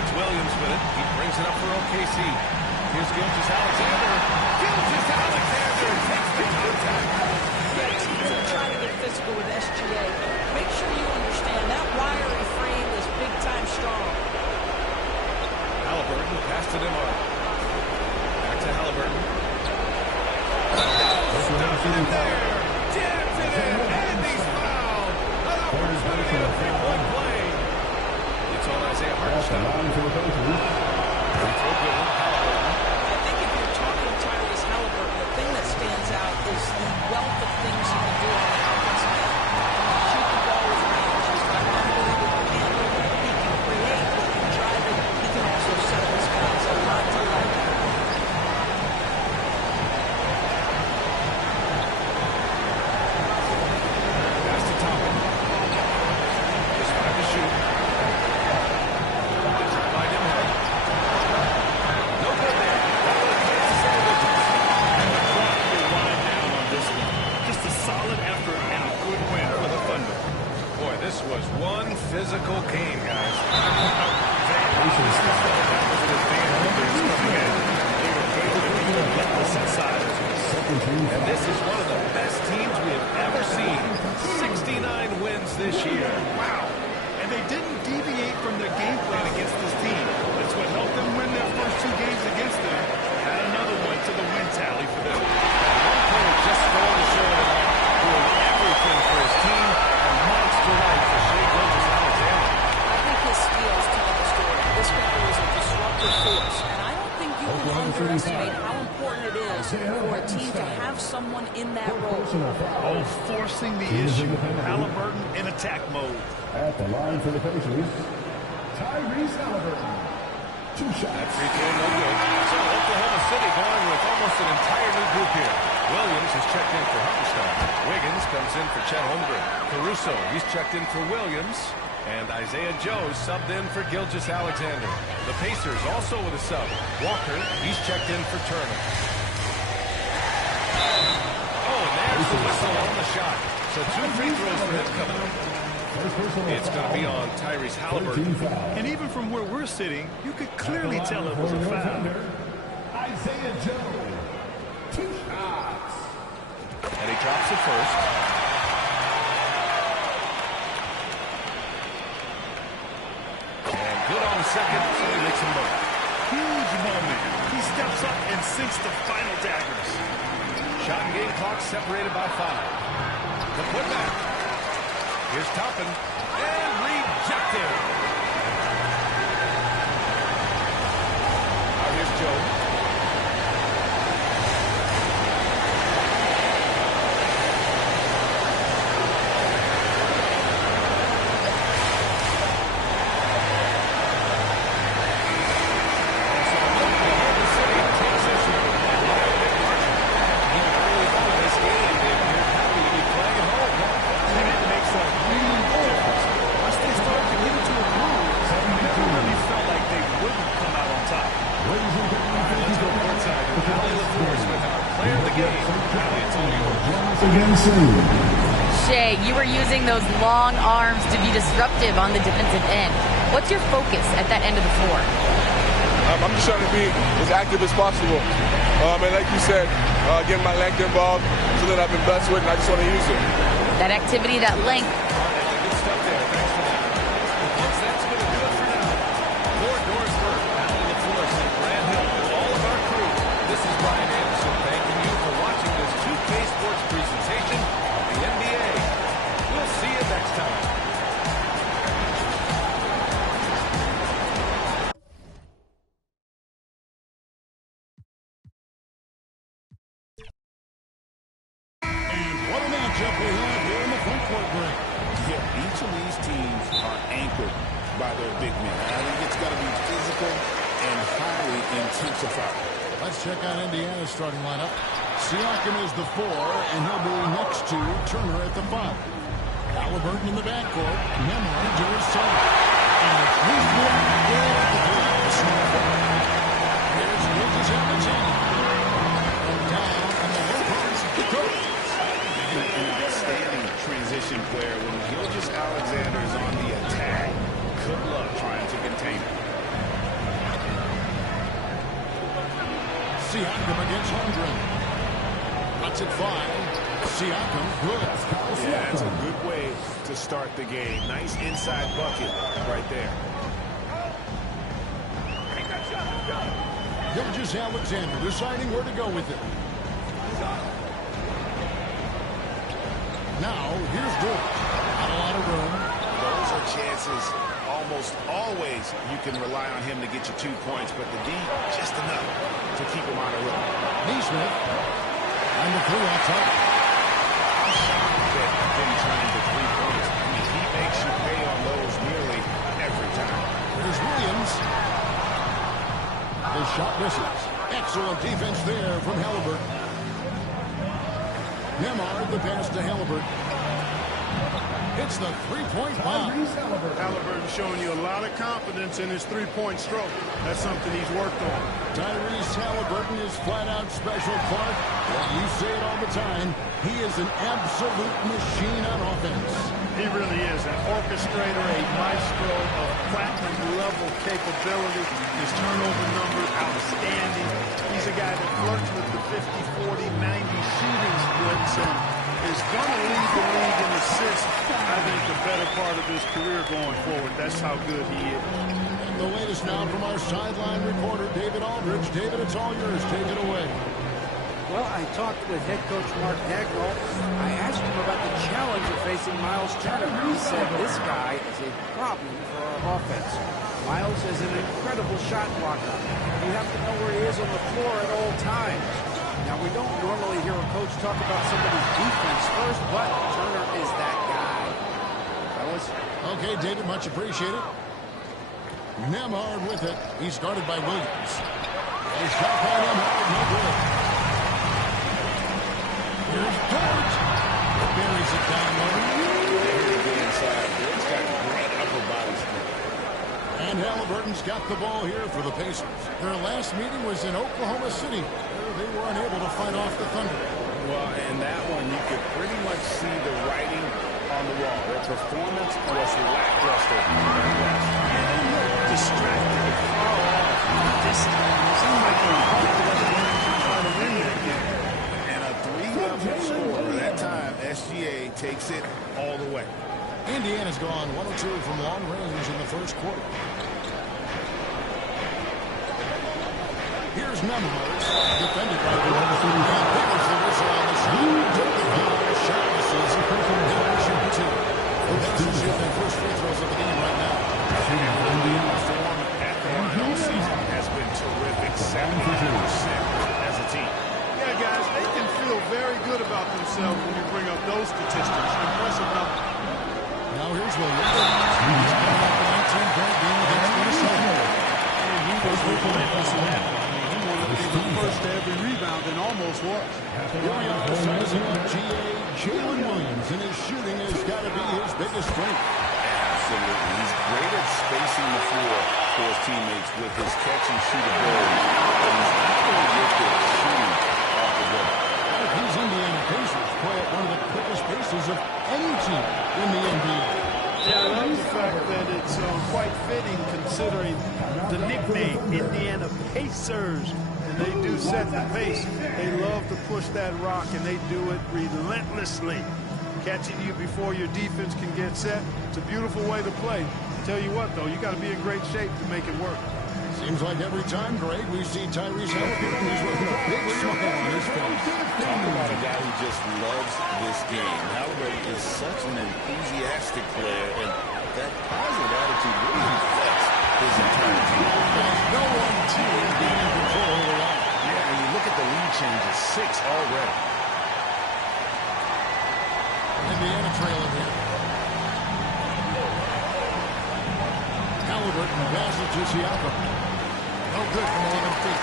it's Williams with it. He brings it up for OKC. Here's Gilgeous-Alexander. Gilgeous-Alexander takes the contact. Yeah, teams are trying to get physical with SGA. Make sure you understand that wiry frame is big-time strong. Halliburton pass to Nembhard. Back to Halliburton. Stuff it in there. Jams it in. And he's fouled. An opportunity in a three-point play. It's on Isaiah Hartenstein. I think if you're talking Tyrese Halliburton, the thing that stands out is the wealth of things he can do on the offensive end. He can shoot the ball with range. He's got an unbelievable handle. He can create. He can drive it. He can also set his guys. A lot to like. Pass to Toppin. Just 5 to shoot. By Nembhard. No good there. That would have played to single digits. Probably wind down on this one. Just a solid effort and a good win for the Thunder. Boy, this was one physical game, guys. That was an advantage coming in. They were able to be relentless inside. And this is one of the best teams we have ever seen. 69 wins this year. Wow. And they didn't deviate from their game plan against this team. That's what helped them win their first 2 games against them. Add another one to the win tally for them. One player just stole the show tonight, doing everything for his team. A monster night for Shai Gilgeous-Alexander. I think his skills tell the story. This guy is a disruptive force, and I don't think you can underestimate how important it is for a team to have someone in that role. Oh, forcing the issue. Halliburton in attack mode. At the line for the Pacers, Tyrese Halliburton. 2 That shots. free throw no good. So Oklahoma City going with almost an entire new group here. Williams has checked in for Hartenstein. Wiggins comes in for Chet Holmgren. Caruso, he's checked in for Williams. And Isaiah Joe subbed in for Gilgeous-Alexander. The Pacers also with a sub. Walker, he's checked in for Turner. Oh, and there's the whistle on the shot. So 2 free throws for him coming up. It's going to be on Tyrese Halliburton. And even from where we're sitting, you could clearly tell it was a foul. Isaiah Joe. 2 shots. And he drops it first. And good on the second, so he makes them both. Huge moment. He steps up and sinks the final daggers. Shot and game clock separated by 5. The putback. Here's Toppin. And rejected. Now here's Joe. Shai, you were using those long arms to be disruptive on the defensive end. What's your focus at that end of the floor? I'm just trying to be as active as possible. And like you said, getting my length involved, something I've been blessed with, and I just want to use it. That activity, that length. Good stuff there. Thanks for that. Well, folks, that's going to do it for now. For Dorsberg, pounding the floor, St. Brand Hill, and all of our crew, this is Brian Anderson thanking you for watching this 2K Sports presentation of the NBA. We'll see you next time. What a matchup we have here in the front court break. Yeah, each of these teams are anchored by their big men. I think it's got to be physical and highly intensified. Let's check out Indiana's starting lineup. Siakam is the 4, and he'll be next to Turner at the 5. Halliburton in the backcourt. Nemhard to his side. And it's loose ball there at the 3. The small forward. Here's Lucas Alexander. Down in the low post. An outstanding transition player. When Gilgeous Alexander is on the attack, good luck trying to contain him. Siakam against Holmgren. That's at 5. Siakam, good. Yeah, that's a good way to start the game. Nice inside bucket right there. Gilgeous Alexander deciding where to go with it. Now, here's George. Not a lot of room. Those are chances almost always you can rely on him to get you 2 points, but the D, just enough to keep him on a run. Neesmith. And the 3 off top. Didn't turn into 3 points. I mean, he makes you pay on those nearly every time. Here's Williams. The shot misses. Excellent defense there from Halliburton. Nemhard, the pass to Halliburton. It's the three-point bomb. Halliburton showing you a lot of confidence in his three-point stroke. That's something he's worked on. Tyrese Halliburton is flat-out special, Clark. You say it all the time. He is an absolute machine on offense. He really is an orchestrator, a maestro of platinum-level capability. His turnover numbers outstanding. He's a guy that flirts with the 50, 40, 90 shooting splits and is going to lead the league in assists, I think, the better part of his career going forward. That's how good he is. And the latest now from our sideline reporter, David Aldridge. David, it's all yours. Take it away. Well, I talked with head coach Mark Dagnall. I asked him about the challenge of facing Miles Turner. He said this guy is a problem for our offense. Miles is an incredible shot blocker. You have to know where he is on the floor at all times. Now, we don't normally hear a coach talk about somebody's defense first, but Turner is that guy. Fellas? Okay, David, much appreciated. Nemhard with it. He's guarded by Williams. A shot by Nemhard, no good. Here's George. Buries it down low. He's got great upper body strength. And Halliburton's got the ball here for the Pacers. Their last meeting was in Oklahoma City. They were unable to fight off the Thunder. Well, in that one, you could pretty much see the writing on the wall. Their performance was lackluster. Distracted, far off. Just seemed like they were trying to win that game. And a 3-level score. That time, SGA takes it all the way. Indiana's gone 1 of 2 from long range in the first quarter. Here's Nemhard, defended by the There's the whistle on the shot. Took the foul, shot misses. He'll shoot 2. The Pacers shoot their first free throws of the game right now. Indiana form at the line all season has been terrific. 70% as a team. Yeah, guys, they can feel very good about themselves when you bring up those statistics. Impressive number. Now here's Williams. He's coming up a 19-point game against Minnesota. And he was relentless in that. He wanted to be the first to every rebound and almost was. Here we are sizing up Jalen Williams, and his shooting has got to be his biggest strength. Absolutely. He's great at spacing the floor for his teammates with his catch-and-shoot ability. And he's equally gifted at shooting off the dribble. These Indiana Pacers play at one of the quickest paces of any team in the NBA. Yeah, I love the fact that it's quite fitting considering the nickname, Indiana Pacers. And they do set the pace. They love to push that rock, and they do it relentlessly. Catching you before your defense can get set. It's a beautiful way to play. Tell you what, though, you got to be in great shape to make it work. Seems like every time, Greg, we see Tyrese Halliburton, he's with a big smile on his face. Talk about a guy who just loves this game. Halliburton is such an enthusiastic player, and that positive attitude really affects his entire team. There's no one team being in control of the line. Yeah, and you look at the lead changes, 6 already. Indiana trailing here. Halliburton passes to Siakam. No good from 11 feet.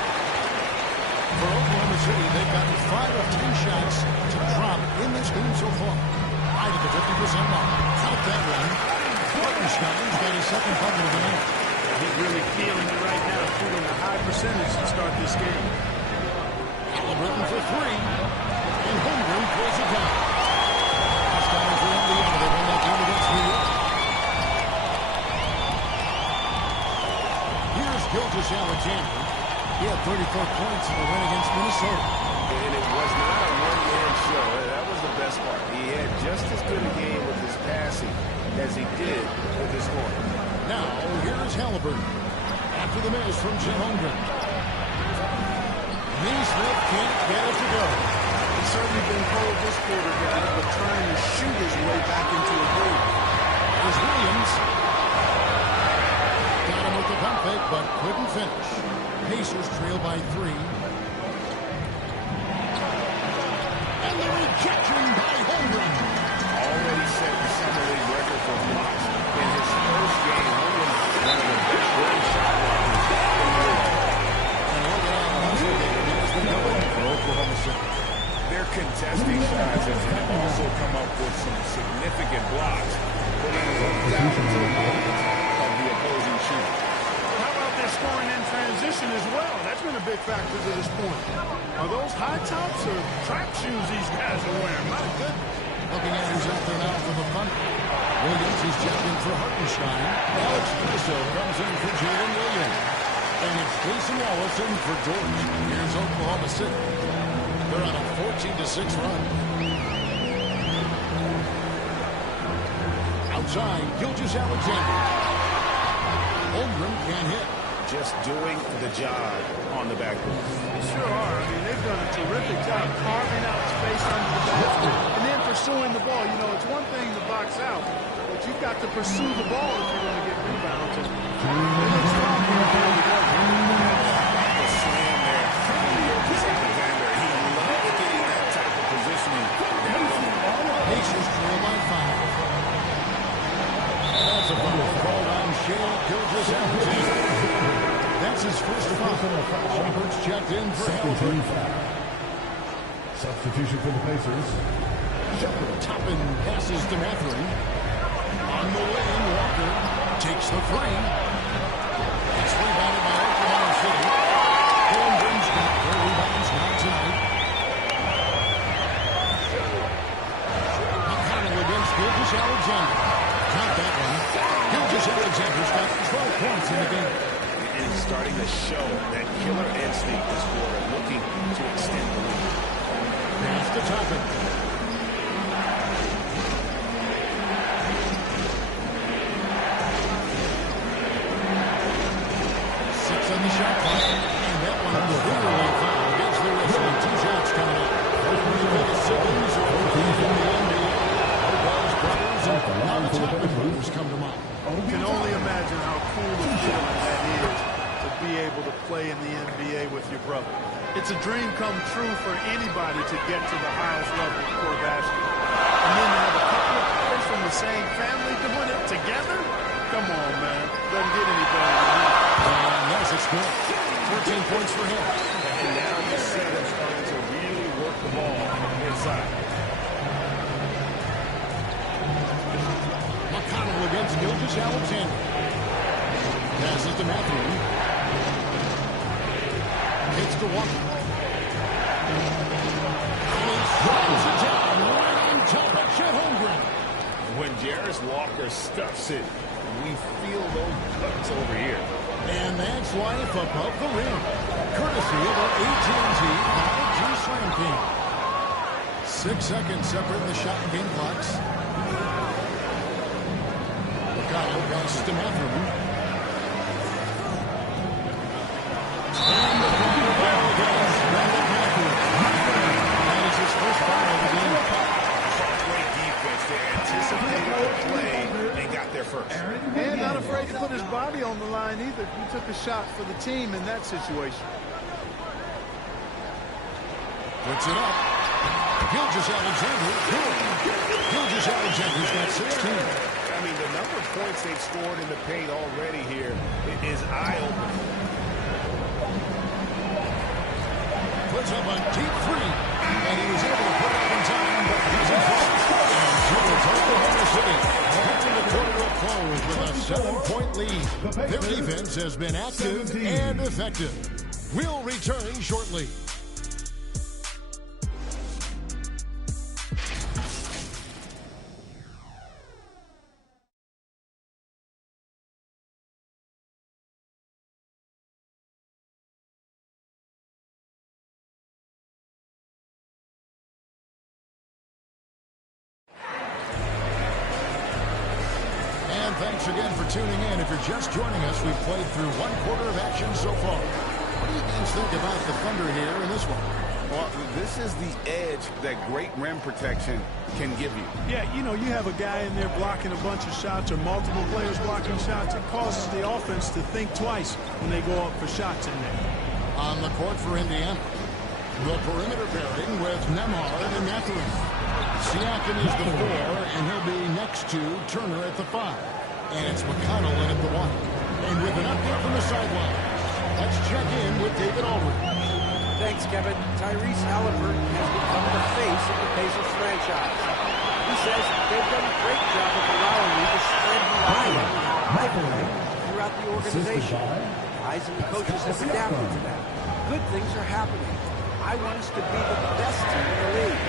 For Oklahoma City, they've gotten 5 of 10 shots to drop in this game so far. Right at the 50% mark. Count that one. Hartenstein's got his second bucket of the night. He's really feeling it right now, shooting a high percentage to start this game. Halliburton for 3. And Holmgren pulls it down. That's down for Indiana. They win that game against New York. Here's Gilgeous Alexander. He had 34 points in the win against Minnesota. And it was not a one-man show. That was the best part. He had just as good a game with his passing as he did with his scoring. Now, here's Halliburton. After the miss from Jim Holmgren. Neesmith can't get it to go. He's certainly been cold this quarter, guys, but trying to shoot his way back into a goal. There's Williams. Got him with the pump fake, but couldn't finish. Pacers trail by 3. And the rejection by Holmgren. Already set the summer league record for blocks in his first game. Holmgren, one of the best running shot blockers in the league. And look at how the game has been going for Oklahoma City. They're contesting shots and also come up with some significant blocks, putting them down to the minds of the opposing shooter. How about their scoring in transition as well? That's been a big factor to this point. Are those high tops or track shoes these guys are wearing? My goodness. Looking at who's out there now for the Thunder. Williams is checked in for Hartenstein. Alex Caruso comes in for Jalen Williams. And it's Jason Wallace in for George. Here's Oklahoma City. They're on a 14-6 run. Outside, Gilgeous Alexander. Holmgren can't hit. Just doing the job on the backboard. They sure are. I mean, they've done a terrific job carving out space under the basket and then pursuing the ball. You know, it's one thing to box out, but you've got to pursue the ball if you're going to get rebounds. And they look strong here before we go. The slam there from Gilgeous Alexander. He loves getting that type of positioning down low. Pacers trail by 5. That's a foul called on Shea Gilgeous Alexander. That's his first foul. Roberts checked in for Halliburton. Substitution for the Pacers. Toppin passes to Mathurin. On the lane, Walker takes the 3. It's rebounded by Oklahoma City. Holmgren's got 4 rebounds now tonight. McConnell against Gilgeous Alexander. Count that one. Gilgeous Alexander's got 12 points in the game. And he's starting to show that killer instinct this quarter, looking to extend the lead. Pass to Toppin. 6 on the shot clock. And that one is clearly foul against the whistle. 2 shots coming up. Simmons in the NBA. Those brothers and now the Toppin brothers come to mind. You can only imagine how cool a feeling that is to be able to play in the NBA with your brother. It's a dream come true for anybody to get to the highest level of pro basketball. And then to have a couple of players from the same family doing it together? Come on, man. Doesn't get any better than that. And yes, it's good. 14 points for him. And now you see them starting to really work the ball inside. McConnell against Gilgeous Alexander. Passes to Mathurin. Hits to Walker. And he slams it down right on top of Chet Holmgren. When Jarris Walker stuffs it. We feel those cuts over here. And that's life above the rim. Courtesy of our AT&T 5G Slam King. 6 seconds separating the shot and game clocks. McConnell passes to Matthew. And the corner foul against Brandon Matthew. That is his first foul of the game. Great defense. They anticipated the play and got there first. And not afraid to put his body on the line either. He took a shot for the team in that situation. Puts it up. Gilgeous-Alexander. Gilgeous-Alexander's got 16. I mean, the number of points they've scored in the paint already here is eye-opening. Puts up a deep three. And he was able to put it up in time, but he's in front. And George, Oklahoma City, holding the quarter to a close with a 7-point lead. Their defense has been active and effective. We'll return shortly. Thanks again for tuning in. If you're just joining us, we've played through one quarter of action so far. What do you guys think about the Thunder here in this one? Well, this is the edge that great rim protection can give you. Yeah, you know, you have a guy in there blocking a bunch of shots or multiple players blocking shots. It causes the offense to think twice when they go up for shots in there. On the court for Indiana, the perimeter pairing with Nembhard and Mathurin. Siakam is the 4, and he'll be next to Turner at the 5. And it's McConnell in at the 1. And with an update from the sideline, let's check in with David Aldridge. Thanks, Kevin. Tyrese Halliburton has become the face of the Pacers franchise. He says they've done a great job of allowing me to spread the line throughout the organization. Guys and the coaches have adapted to that. Good things are happening. I want us to be the best team in the league.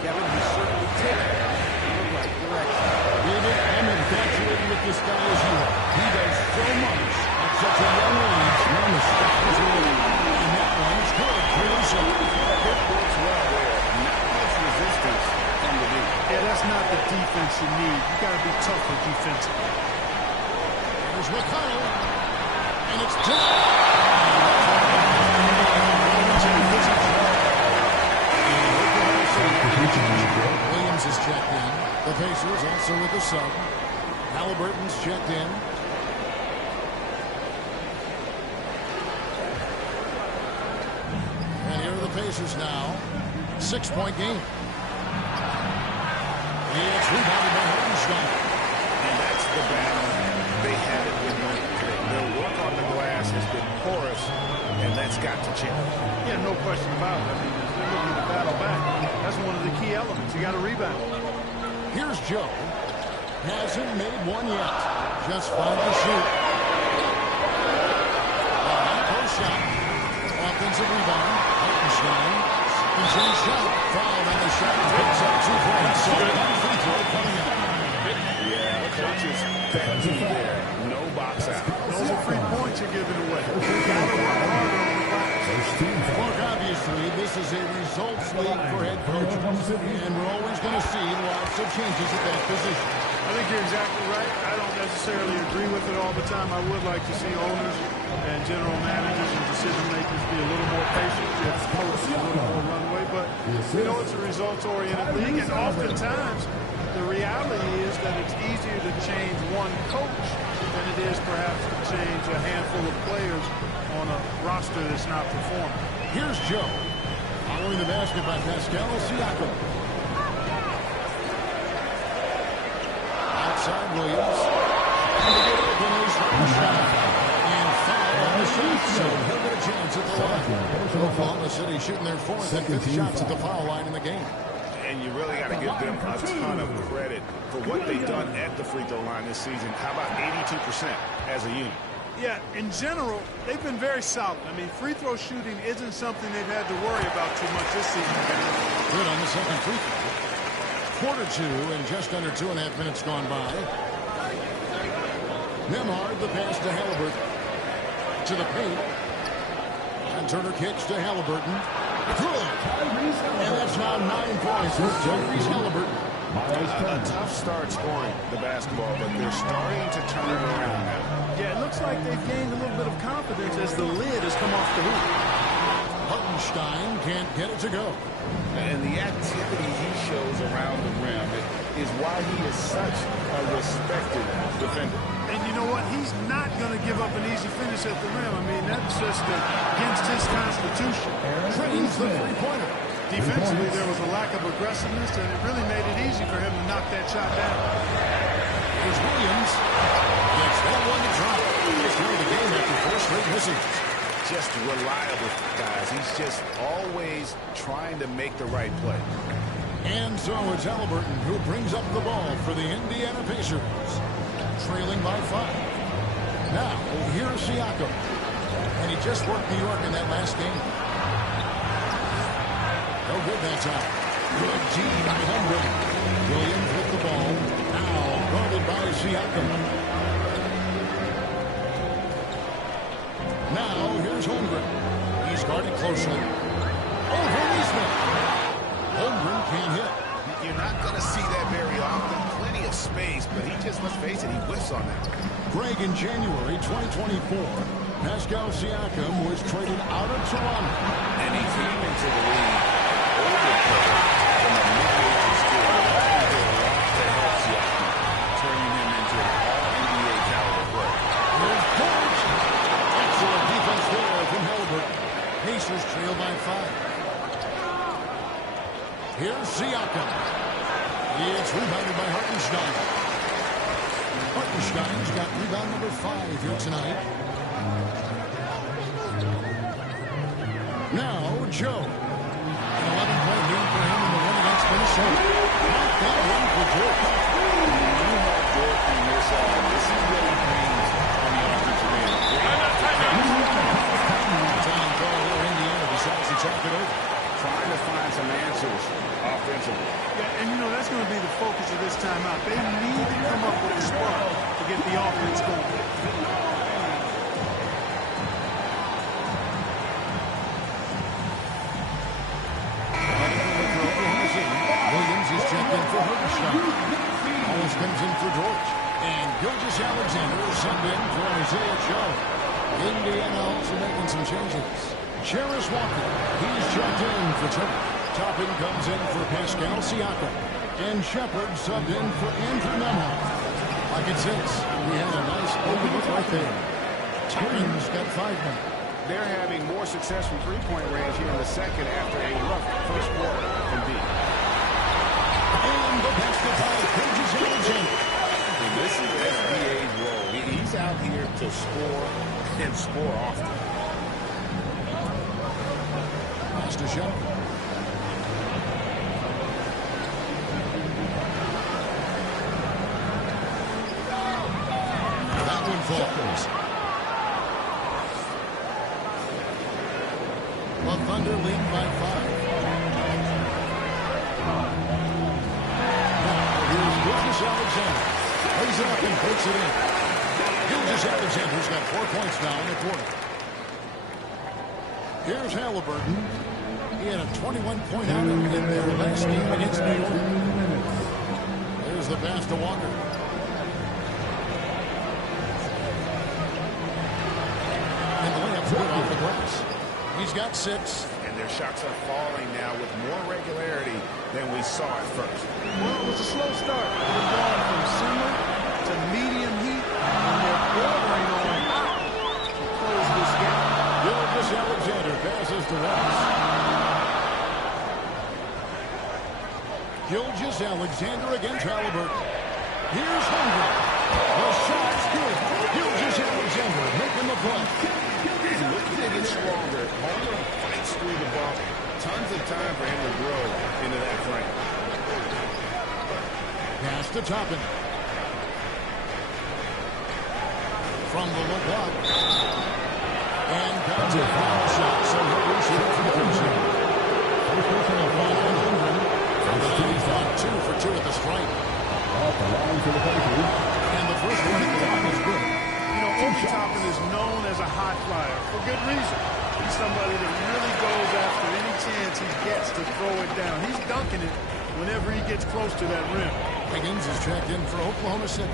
Kevin, he's certainly taken it in the right direction. David, I'm infatuated with this guy as you are. He does so much at such a young age. Man, the sky is the limit. And that one's good. Really so. It works well there. Not much resistance from the league. Yeah, that's not the defense you need. You got to be tougher defensively. There's McConnell. And it's tipped. Williams is checked in. The Pacers also with the sub. Halliburton's checked in. And here are the Pacers now. 6-point game. It's rebounded by Hartenstein. And that's the battle they had it with them. Their work on the glass has been porous, and that's got to change. Yeah, no question about it. I mean, they're looking to battle back. That's one of the key elements. You got to rebound. Here's Joe. Hasn't made one yet. Just 5 to shoot. Post shot. Offensive rebound. Hartenstein. Controlled shot. Fouled on the shot. Picks up 2 points. So one free throw coming up. Yeah, the coach's pet key there. No box out. Those are free points you're giving away. Look, obviously, this is a results league for head coaches. And we're always going to see lots of changes at that position. I think you're exactly right. I don't necessarily agree with it all the time. I would like to see owners and general managers and decision makers be a little more patient, give coaches a little more runway. But you know, it's a results-oriented league, and oftentimes the reality is that it's easier to change one coach than it is perhaps to change a handful of players on a roster that's not performing. Here's Joe. Following the basket by Pascal Siakam. Outside Williams. And to get open is Hartenstein. And foul on the shot, so he'll get a chance at the line. Oklahoma City shooting their 4th and 5th shots at the foul line in the game. And you really got to give them a ton of credit for what they've done at the free throw line this season. How about 82% as a unit? Yeah, in general, they've been very solid. I mean, free throw shooting isn't something they've had to worry about too much this season. Good on the second free throw. quarter two and just under 2.5 minutes gone by. Nemhard, the pass to Halliburton. To the paint. And Turner kicks to Halliburton. Good. And that's now 9 points for Tyrese Halliburton. A tough start scoring the basketball, but they're starting to turn it around now. Yeah, it looks like they've gained a little bit of confidence as the lid has come off the hoop. Hartenstein can't get it to go. And the activity he shows around the rim is why he is such a respected defender. And you know what? He's not going to give up an easy finish at the rim. I mean, that's just against his constitution. Trains the three-pointer. Defensively, there was a lack of aggressiveness, and it really made it easy for him to knock that shot down. Here's Williams. Gets that one to drop. He's carried the game after 4 straight misses. Just reliable, guys. He's just always trying to make the right play. And so it's Halliburton who brings up the ball for the Indiana Pacers. Trailing by 5. Now, here's Siakam. And he just worked New York in that last game. No good that time. Good D by Holmgren. Williams with the ball. Now guarded by Siakam. Now here's Holmgren. He's guarded closely. Over Neesmith. Holmgren can't hit. You're not going to see that very often. Plenty of space, but he just, let's face it, he whiffs on that. Greg, in January 2024, Pascal Siakam was traded out of Toronto. And he came into the league overplayed from a mid-major school. That did a lot to help Siakam, turning him into an all-NBA caliber player. Here's George. Excellent defense there from Halliburton. Pacers trail by 5. Here's Siakam. It's rebounded by Hartenstein. Hartenstein's got rebound number 5 here tonight. Now, Joe. An 11-point game for him in the win against Minnesota. Not that one for George. You have George on your side. This is what he brings on the offensive end. Time call here. Indiana decides to talk it over. Trying to find some answers offensively. Yeah, and you know, that's going to be the focus of this timeout. They need to come up with a spark to get the offense going. Williams is checked in for Hartenstein. Wallace comes in for George. And Gilgeous-Alexander is subbed in for Isaiah Joe. Indiana also making some changes. Charis Walker, he's checked in for Turner. Toppin comes in for Pascal Siakam. And Shepard subbed in for Andrew Nemhard. Like it says, we had a nice open look right there. Toppin's got 5 men. They're having more success from three-point range here in the second after a rough first quarter from deep. And the basket by Gilgeous-Alexander. This is SBA's role. He's out here to score and score often. Pass to Shepard. That one falls. The Thunder lead by 5. Now here's Gilgeous-Alexander. Lays it up and puts it in. Gilgeous-Alexander's got 4 points now in the quarter. Here's Halliburton. He had a 21-point outing in their last game against New York. There's the pass to Walker. And the layup's good off the glass. He's got 6. And their shots are falling now with more regularity than we saw at first. Well, it was a slow start. They're going from simmer to medium heat, and they're bordering on hot to close this gap. Gilgeous-Alexander passes to Ross. Gilgeous-Alexander against Halliburton. Here's Holmgren. The shot's good. Gilgeous-Alexander making the play. He's looking to get stronger. Holmgren fights through the bump. Tons of time for him to grow into that frame. Pass to Toppin. From the low block. And comes a foul shot, so he'll lose it for the first. He's on 2 for 2 And the first one at the line is good. You know, Obi Toppin is known as a high flyer for good reason. He's somebody that really goes after any chance he gets to throw it down. He's dunking it whenever he gets close to that rim. Higgins is checked in for Oklahoma City.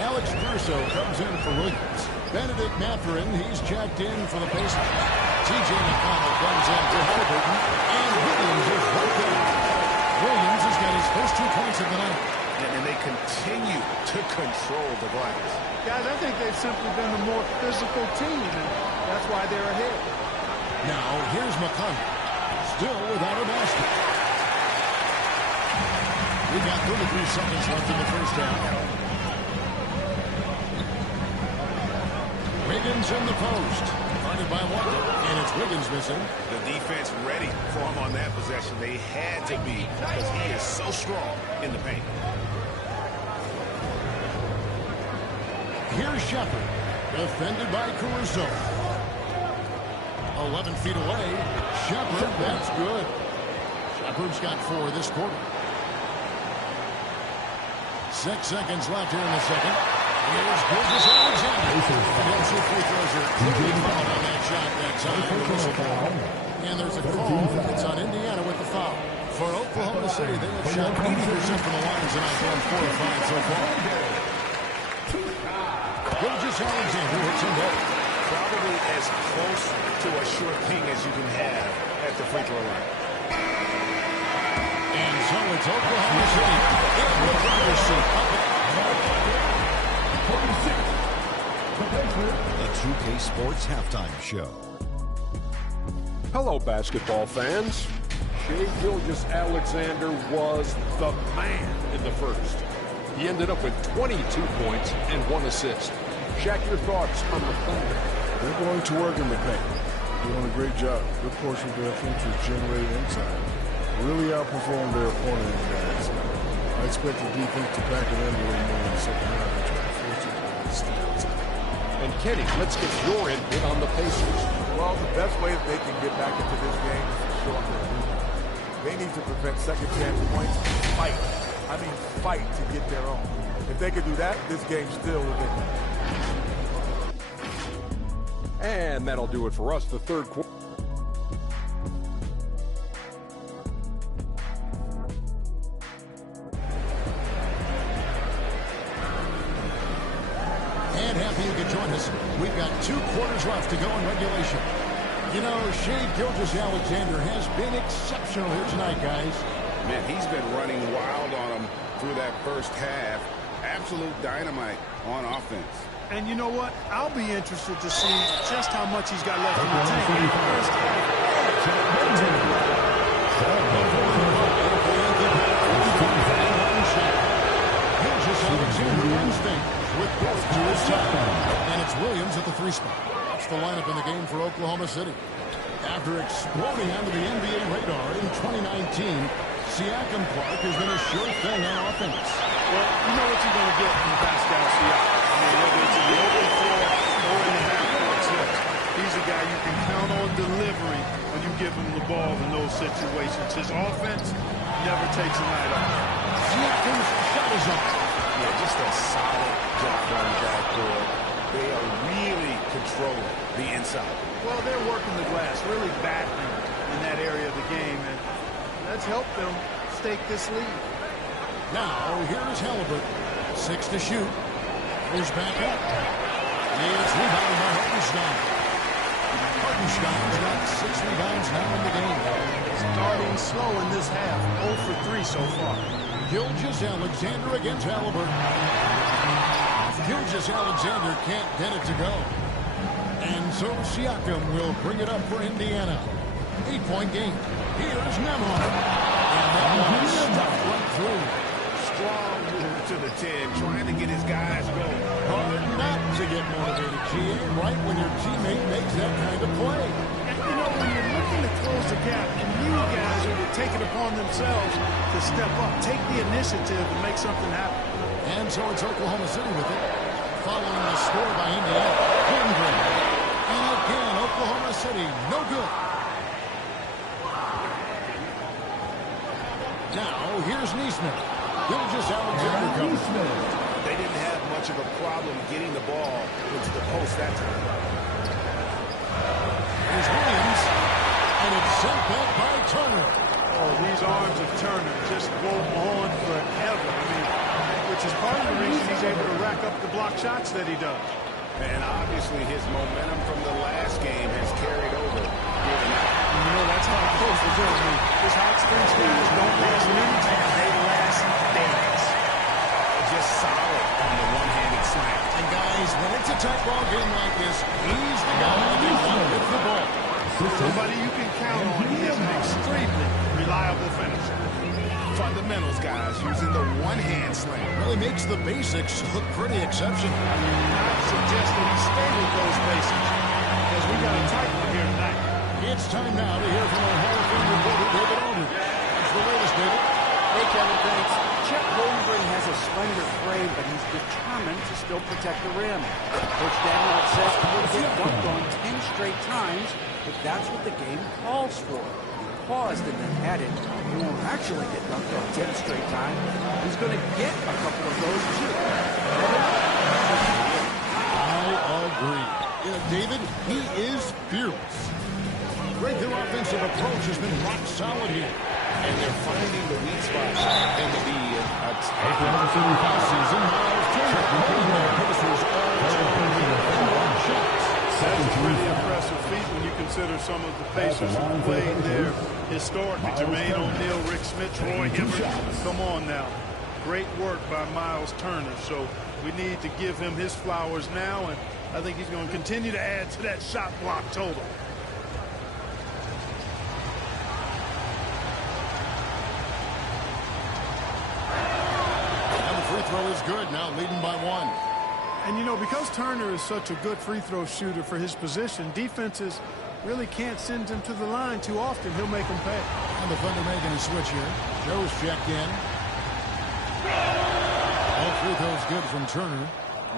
Alex Druso comes in for Williams. Benedict Mathurin, he's checked in for the Pacers. T.J. McConnell comes in for Halliburton. And Williams is right there. Williams has got his first 2 points of the night. And they continue to control the glass. Guys, I think they've simply been the more physical team, and that's why they're ahead. Now, here's McConnell. Still without a basket. We got 33 seconds left in the first half. Wiggins in the post. Guarded by Walker, and it's Wiggins missing. The defense ready for him on that possession. They had to be because he is so strong in the paint. Here's Shepard, defended by Caruso. 11 feet away. Shepard, that's good. Shepard's got 4 this quarter. 6 seconds left here in the second. Here's Gilgeous Alexander. And two free throws are clearly fouled on that shot that time. And there's a call. It's on Indiana with the foul. For Oklahoma City, they have shot 80% from the line tonight, going 4 of 5 so far. Gilgeous Alexander hits him low. Probably as close to a short ping as you can have at the free throw line. And so it's Oklahoma City in the driver's seat. The 2K Sports Halftime Show. Hello, basketball fans. Shai Gilgeous-Alexander was the man in the first. He ended up with 22 points and 1 assist. Shaq, your thoughts on the Thunder? They're going to work in the paint. Doing a great job. Good portion of their offense was generated inside. Really outperformed their opponent in that. I expect the defense to pack it in a little more in the second half and try to force it to stay outside. And Kenny, let's get your input on the Pacers. Well, the best way that they can get back into this game is to show up their movement. They need to prevent second chance points and fight. I mean, fight to get their own. If they could do that, this game's still within them. And that'll do it for us, the third quarter. And happy you could join us. We've got 2 quarters left to go in regulation. You know, Shai Gilgeous-Alexander has been exceptional here tonight, guys. Man, he's been running wild on them through that first half. Absolute dynamite on offense. And you know what? I'll be interested to see just how much he's got left in the tank in the first Gilgeous-Alexander runs things with both to his side. And it's Williams at the 3 spot. That's the lineup in the game for Oklahoma City. After exploding onto the NBA radar in 2019, Siakam Clark has been a sure thing on offense. Well, you know what you're going to get from Pascal Siakam. I mean, whether it's in the open floor or in the half-court set, he's a guy you can count on delivery when you give him the ball in those situations. His offense never takes a night off. Siakam's shot is up. Yeah, just a solid job on the backboard. They are really controlling the inside. Well, they're working the glass, really battling in that area of the game, and that's helped them stake this lead. Now, here's Halliburton. 6 to shoot. Goes back up. It's rebounded by Hartenstein. Hartenstein's got 6 rebounds now in the game. Starting slow in this half. 0 for 3 so far. Gilgeous-Alexander against Halliburton. Gilgeous-Alexander can't get it to go. And so Siakam will bring it up for Indiana. 8-point game. Here's Nembhard. And that one stuffed right through. Strong move to the 10, trying to get his guys going. Hard not to get motivated, GA, right when your teammate makes that kind of play. And, you know, when you're looking to close the gap, and you guys are to take it upon themselves to step up, take the initiative and make something happen. And so it's Oklahoma City with it. Following the score by Indiana. Holmgren. And again, Oklahoma City, no good. Now, here's Neesmith. Gilgeous-Alexander comes. They didn't have much of a problem getting the ball into the post that time. Here's Williams, and it's sent back by Turner. Oh, these arms of Turner just go on forever. I mean, which is part of the reason he's able to rack up the block shots that he does. And obviously his momentum from the last game has carried over here tonight. You know, that's how it goes with him. I mean, his hot streaks guys don't last minutes, they last days. Just solid on the one-handed slam. And guys, when it's a tight ball game like this, he's the guy they want with the ball. Somebody you can count on. He is an extremely reliable finisher. Fundamentals, guys, using the one-hand slam. Really makes the basics look pretty exceptional. I suggest that he stay with those basics because we got a tight one here tonight. It's time now to hear from our Hall of Fame reporter, David Aldridge. It's the latest, David. Hey, Kevin, thanks. Chet Holmgren has a slender frame, but he's determined to still protect the rim. Coach Daniel says he will get dunked on 10 straight times if that's what the game calls for. He paused and then added, he won't actually get dunked on 10 straight times. He's going to get a couple of those, too. I agree. David, he is fearless. Great, their offensive approach has been rock solid here. And they're finding the weak spots and to be Season Miles Turner. That's a pretty impressive feat when you consider some of the Pacers who played there historically. Jermaine O'Neal, Rick Smith, Roy Hibbert. Come on now. Great work by Miles Turner. So we need to give him his flowers now, and I think he's going to continue to add to that shot block total. Throw is good, now leading by 1. And, you know, because Turner is such a good free throw shooter for his position, defenses really can't send him to the line too often. He'll make them pay. And the Thunder making a switch here. Joe's checked in. All free throws good from Turner.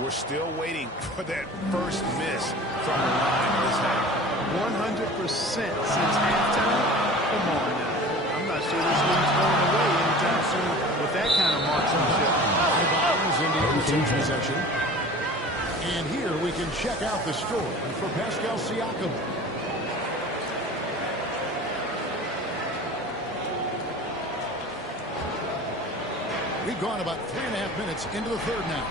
We're still waiting for that first miss from the line this half. 100% since halftime. Come on now. I'm not sure this lead's going away anytime soon with that kind of marksmanship. Indiana takes possession. And here we can check out the story for Pascal Siakam. We've gone about 3.5 minutes into the third now.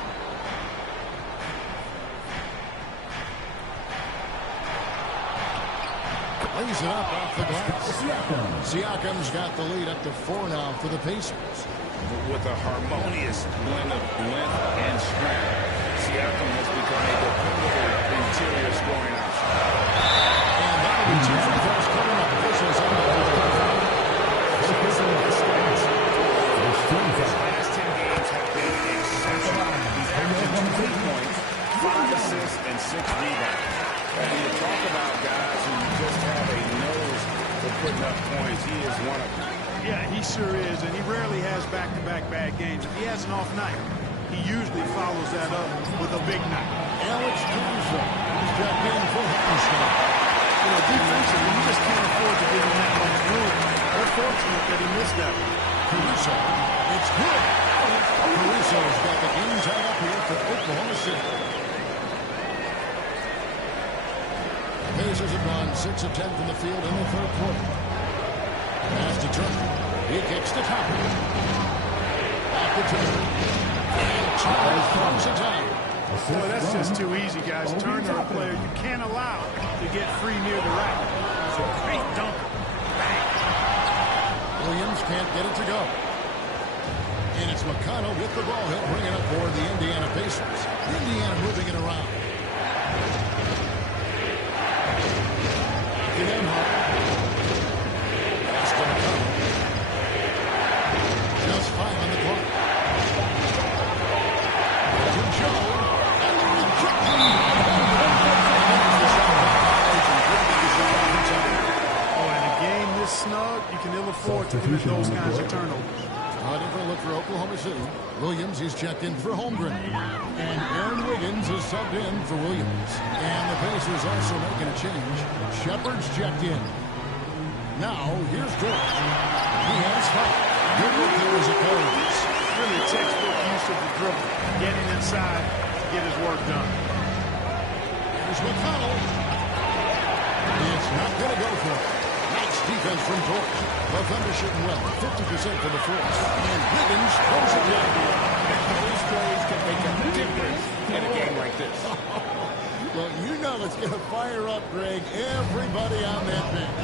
Lays it up off the glass. Siakam's got the lead up to 4 now for the Pacers. With a harmonious blend of length and strength, Siakam has become a dependable interior scoring option. And that'll be 2 free throws coming up. This is on His last 10 games have been exceptional. He's averaging 20 points, 5 assists, and 6 rebounds. And you talk about guys who just have a nose for putting up points, he is one of them. Yeah, he sure is, and he rarely has back-to-back bad games. If he has an off night, he usually follows that up with a big night. Alex Caruso is checked in for Hoppenstein. You know, defensively, you just can't afford to give him that much room. They're fortunate that he missed that one. Caruso, it's good. Caruso's got the game tied up here for Oklahoma City. The Pacers have gone 6 of 10 from the field in the third quarter. Pass to Turner. He kicks the top. Back to Turner. And Turner throws it down. Boy, that's just too easy, guys. Turner, a player you can't allow to get free near the rack. He's a great dunker. Williams can't get it to go. And it's McConnell with the ball. He'll bring it up for the Indiana Pacers. Indiana moving it around. Back in Emhart. Pass to McConnell. Just 5 on the clock. To Joe. Oh, in a game this snug, you can ill afford to commit those kinds of turnovers. Starting for a look for Oklahoma City. Williams is checked in for Holmgren. And Aaron Wiggins is subbed in for Williams. And the Pacers also making a change. Shepard's checked in. Now, here's George. He has 5. Good work there as it goes. Really inside to get his work done. Here's McConnell. It's not going to go for it. Nice defense from Torch. The Thunder shooting well, 50% for the force. And Wiggins throws it down. Those plays can make a difference in a game like this. Well, you know it's going to fire up, Greg, everybody on that bench.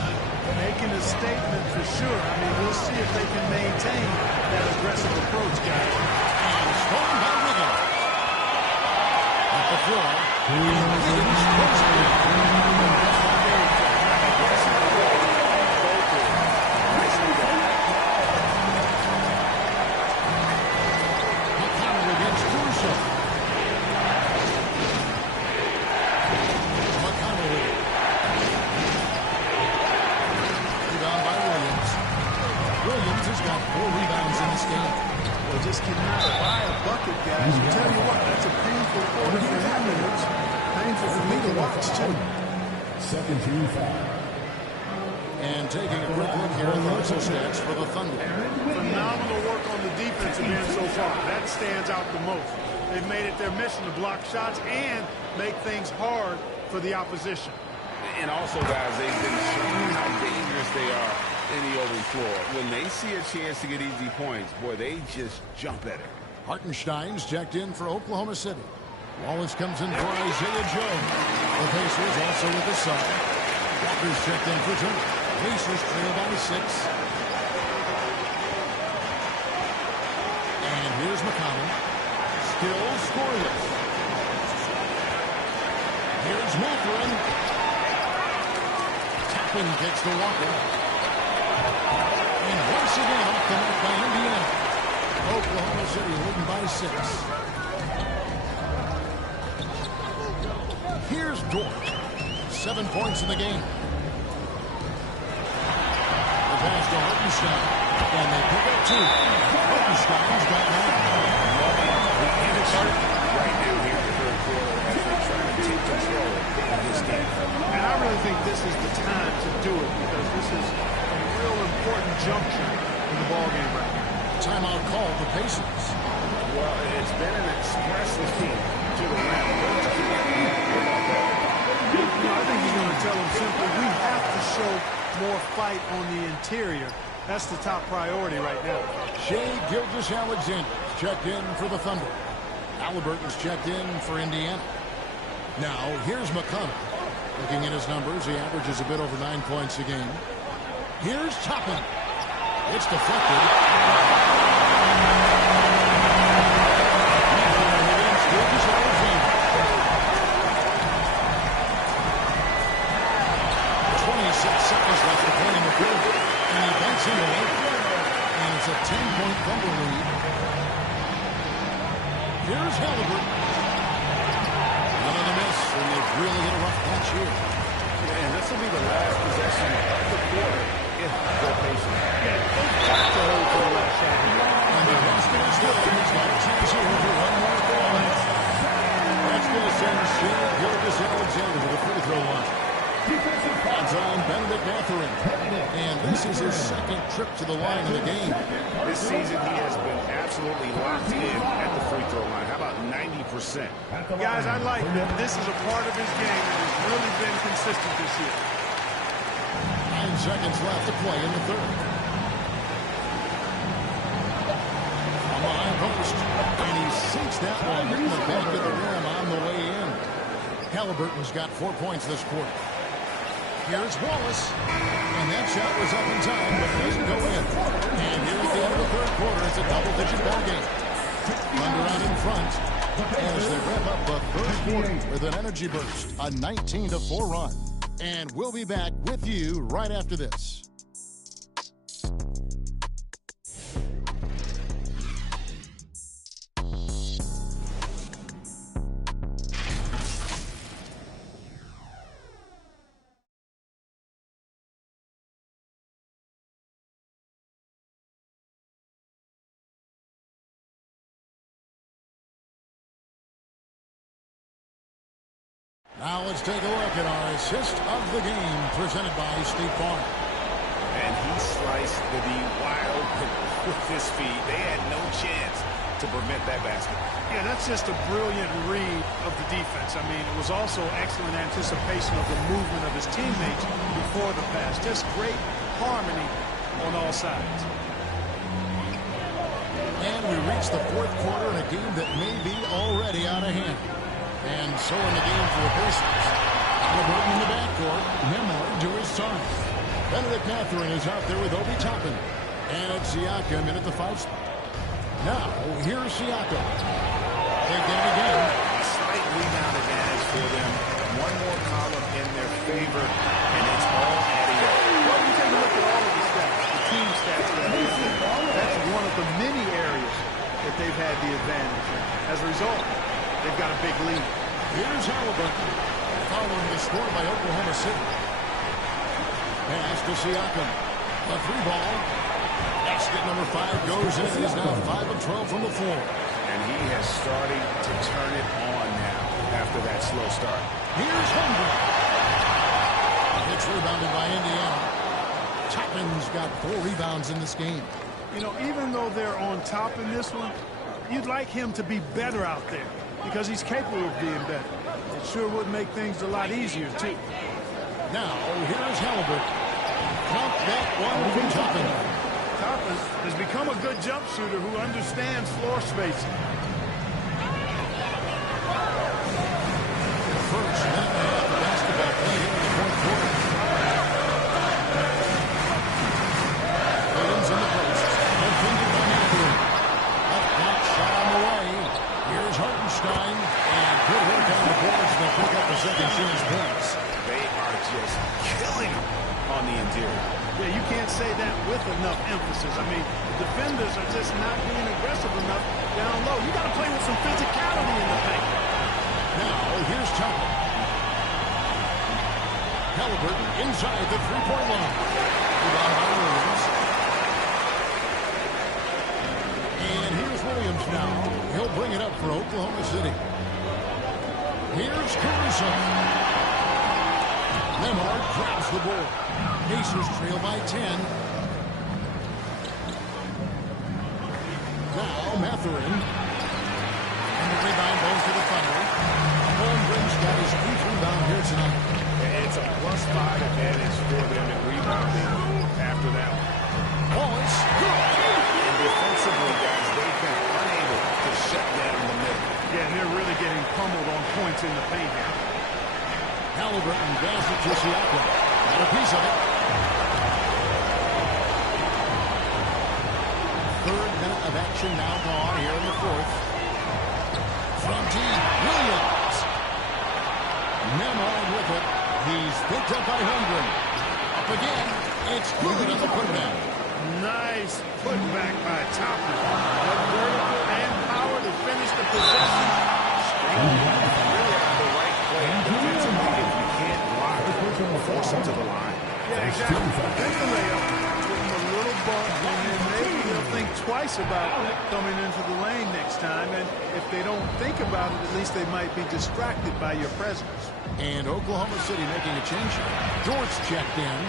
Making a statement for sure. I mean, we'll see if they can maintain that aggressive approach, guys. And scoring by Wiggins. At the floor, Wiggins throws it down. Just cannot buy a bucket, guys. I tell you what, that's a painful quarter for him, and it's painful for me to watch, too. Second team foul. And taking a quick look here at the missile stats for the Thunder. Phenomenal work on the defensive end so far. That stands out the most. They've made it their mission to block shots and make things hard for the opposition. And also, guys, they've been showing how dangerous they are in the open floor. When they see a chance to get easy points, boy, they just jump at it. Hartenstein's checked in for Oklahoma City. Wallace comes in for Isaiah Joe. The Pacers also with the Sun. Walker's checked in for Turner. Pacers trail by 6. And here's McConnell. Still scoreless. Here's Mathurin. Tappan gets the Walker. And once again, off the mark by Indiana. Oklahoma City leading by 6. Here's Dort. 7 points in the game. The pass to Hartenstein. And they pick up 2. Hartenstein's got 9. The energy right now here in the third quarter as they try to take control of this game. And I really think this is the time to do it because this is a real important juncture in the ballgame right now. Timeout call the Pacers. Well, it's been an expressive team to the rim. I think he's going to tell them simply, we have to show more fight on the interior. That's the top priority right now. Shai Gilgeous-Alexander checked in for the Thunder. Halliburton's checked in for Indiana. Now, here's McConnell. Looking at his numbers, he averages a bit over 9 points a game. Here's Toppin. It's deflected. Against Gilgeous-Alexander. 26 seconds left to play in the fourth. And he banks into it. And it's a 10-point Thunder lead. Here's Halliburton. Another miss, and they've really hit a rough patch here. And this will be the last possession of the quarter if they're patient. Yeah, they've got to hold for the last shot here. And the basket is good. He's got a chance here for one more ball. That's going to send Shai Gilgeous-Alexander to the free throw line. Odds on Benedict Mathurin. And this is his second trip to the line in the game. This season, he has been absolutely locked in at the free throw line. How about 90%? Guys, I like that this is a part of his game that has really been consistent this year. 9 seconds left to play in the third. From the high post. And he sinks that one in the back of the rim on the way in. Halliburton's got 4 points this quarter. Here's Wallace. And that shot was up in time, but doesn't go in. And here at the end of the third quarter, it's a double-digit ball game. Thunder out in front as they wrap up the third quarter with an energy burst, a 19-4 run. And we'll be back with you right after this. Now let's take a look at our assist of the game presented by State Farm. And he sliced the D wide open with his feet. They had no chance to to prevent that basket. Yeah, that's just a brilliant read of the defense. I mean, it was also excellent anticipation of the movement of his teammates before the pass. Just great harmony on all sides. And we reach the fourth quarter in a game that may be already out of hand. And so in the game for the Pacers. Halliburton in the backcourt. Nemhard to his son. Benedict Mathurin is out there with Obi Toppin. And it's Siakam in at the 5 spot. Now, here's Siakam. They get it again. A slight rebound advantage for them. One more column in their favor, and it's all adding up. Well, you take a look at all of the stats, the team stats. That's one of the many areas that they've had the advantage. As a result, they've got a big lead. Here's Halliburton. Following the score by Oklahoma City. Pass to Siakam. A 3-ball. Basket number 5 goes in. He's now 5 of 12 from the floor. And he has started to turn it on now after that slow start. Here's Holmgren. It's rebounded by Indiana. Toppin's got 4 rebounds in this game. You know, even though they're on top in this one, you'd like him to be better out there because he's capable of being better. It sure would make things a lot easier, too. Now, here's Halliburton. Count that one from Toppin. Toppin has become a good jump shooter who understands floor spacing. First minute and a half of basketball play here in the fourth quarter. Williams in the post. Defended by Mathurin. Left back shot on the way. Here's Hartenstein. And good work on the boards. They'll pick up the second chance points. They are just killing him on the interior. Yeah, you can't say that with enough emphasis. I mean, the defenders are just not being aggressive enough down low. You got to play with some physicality in the paint. Now, here's Toppin. Halliburton inside the three-point line. Rebound by Williams. And here's Williams now. He'll bring it up for Oklahoma City. Here's Caruso. Nemhard grabs the board. Pacers trail by 10. Now Mathurin. And the rebound goes to the Thunder. Holmgren's got his 8th rebound here tonight. It's a +5 advantage for them in rebounding after that one. Wallace. And defensively, guys, they've been unable to shut down the middle. Yeah, and they're really getting pummeled on points in the paint here. Halliburton passes it to Siakam. Got a piece of it. 3rd minute of action now gone here in the 4th. From deep, Williams. Nemhard with it. He's picked up by Holmgren. Up again. It's good on the putback. Nice putback by Toppin. Vertical and power to finish the possession. Really on the right play. Defensively, if you can't block, force him to the line. Yeah, exactly. There's the layup. Give him a little bump, and then maybe they'll think twice about coming into the lane next time. And if they don't think about it, at least they might be distracted by your presence. And Oklahoma City making a change here. George checked in,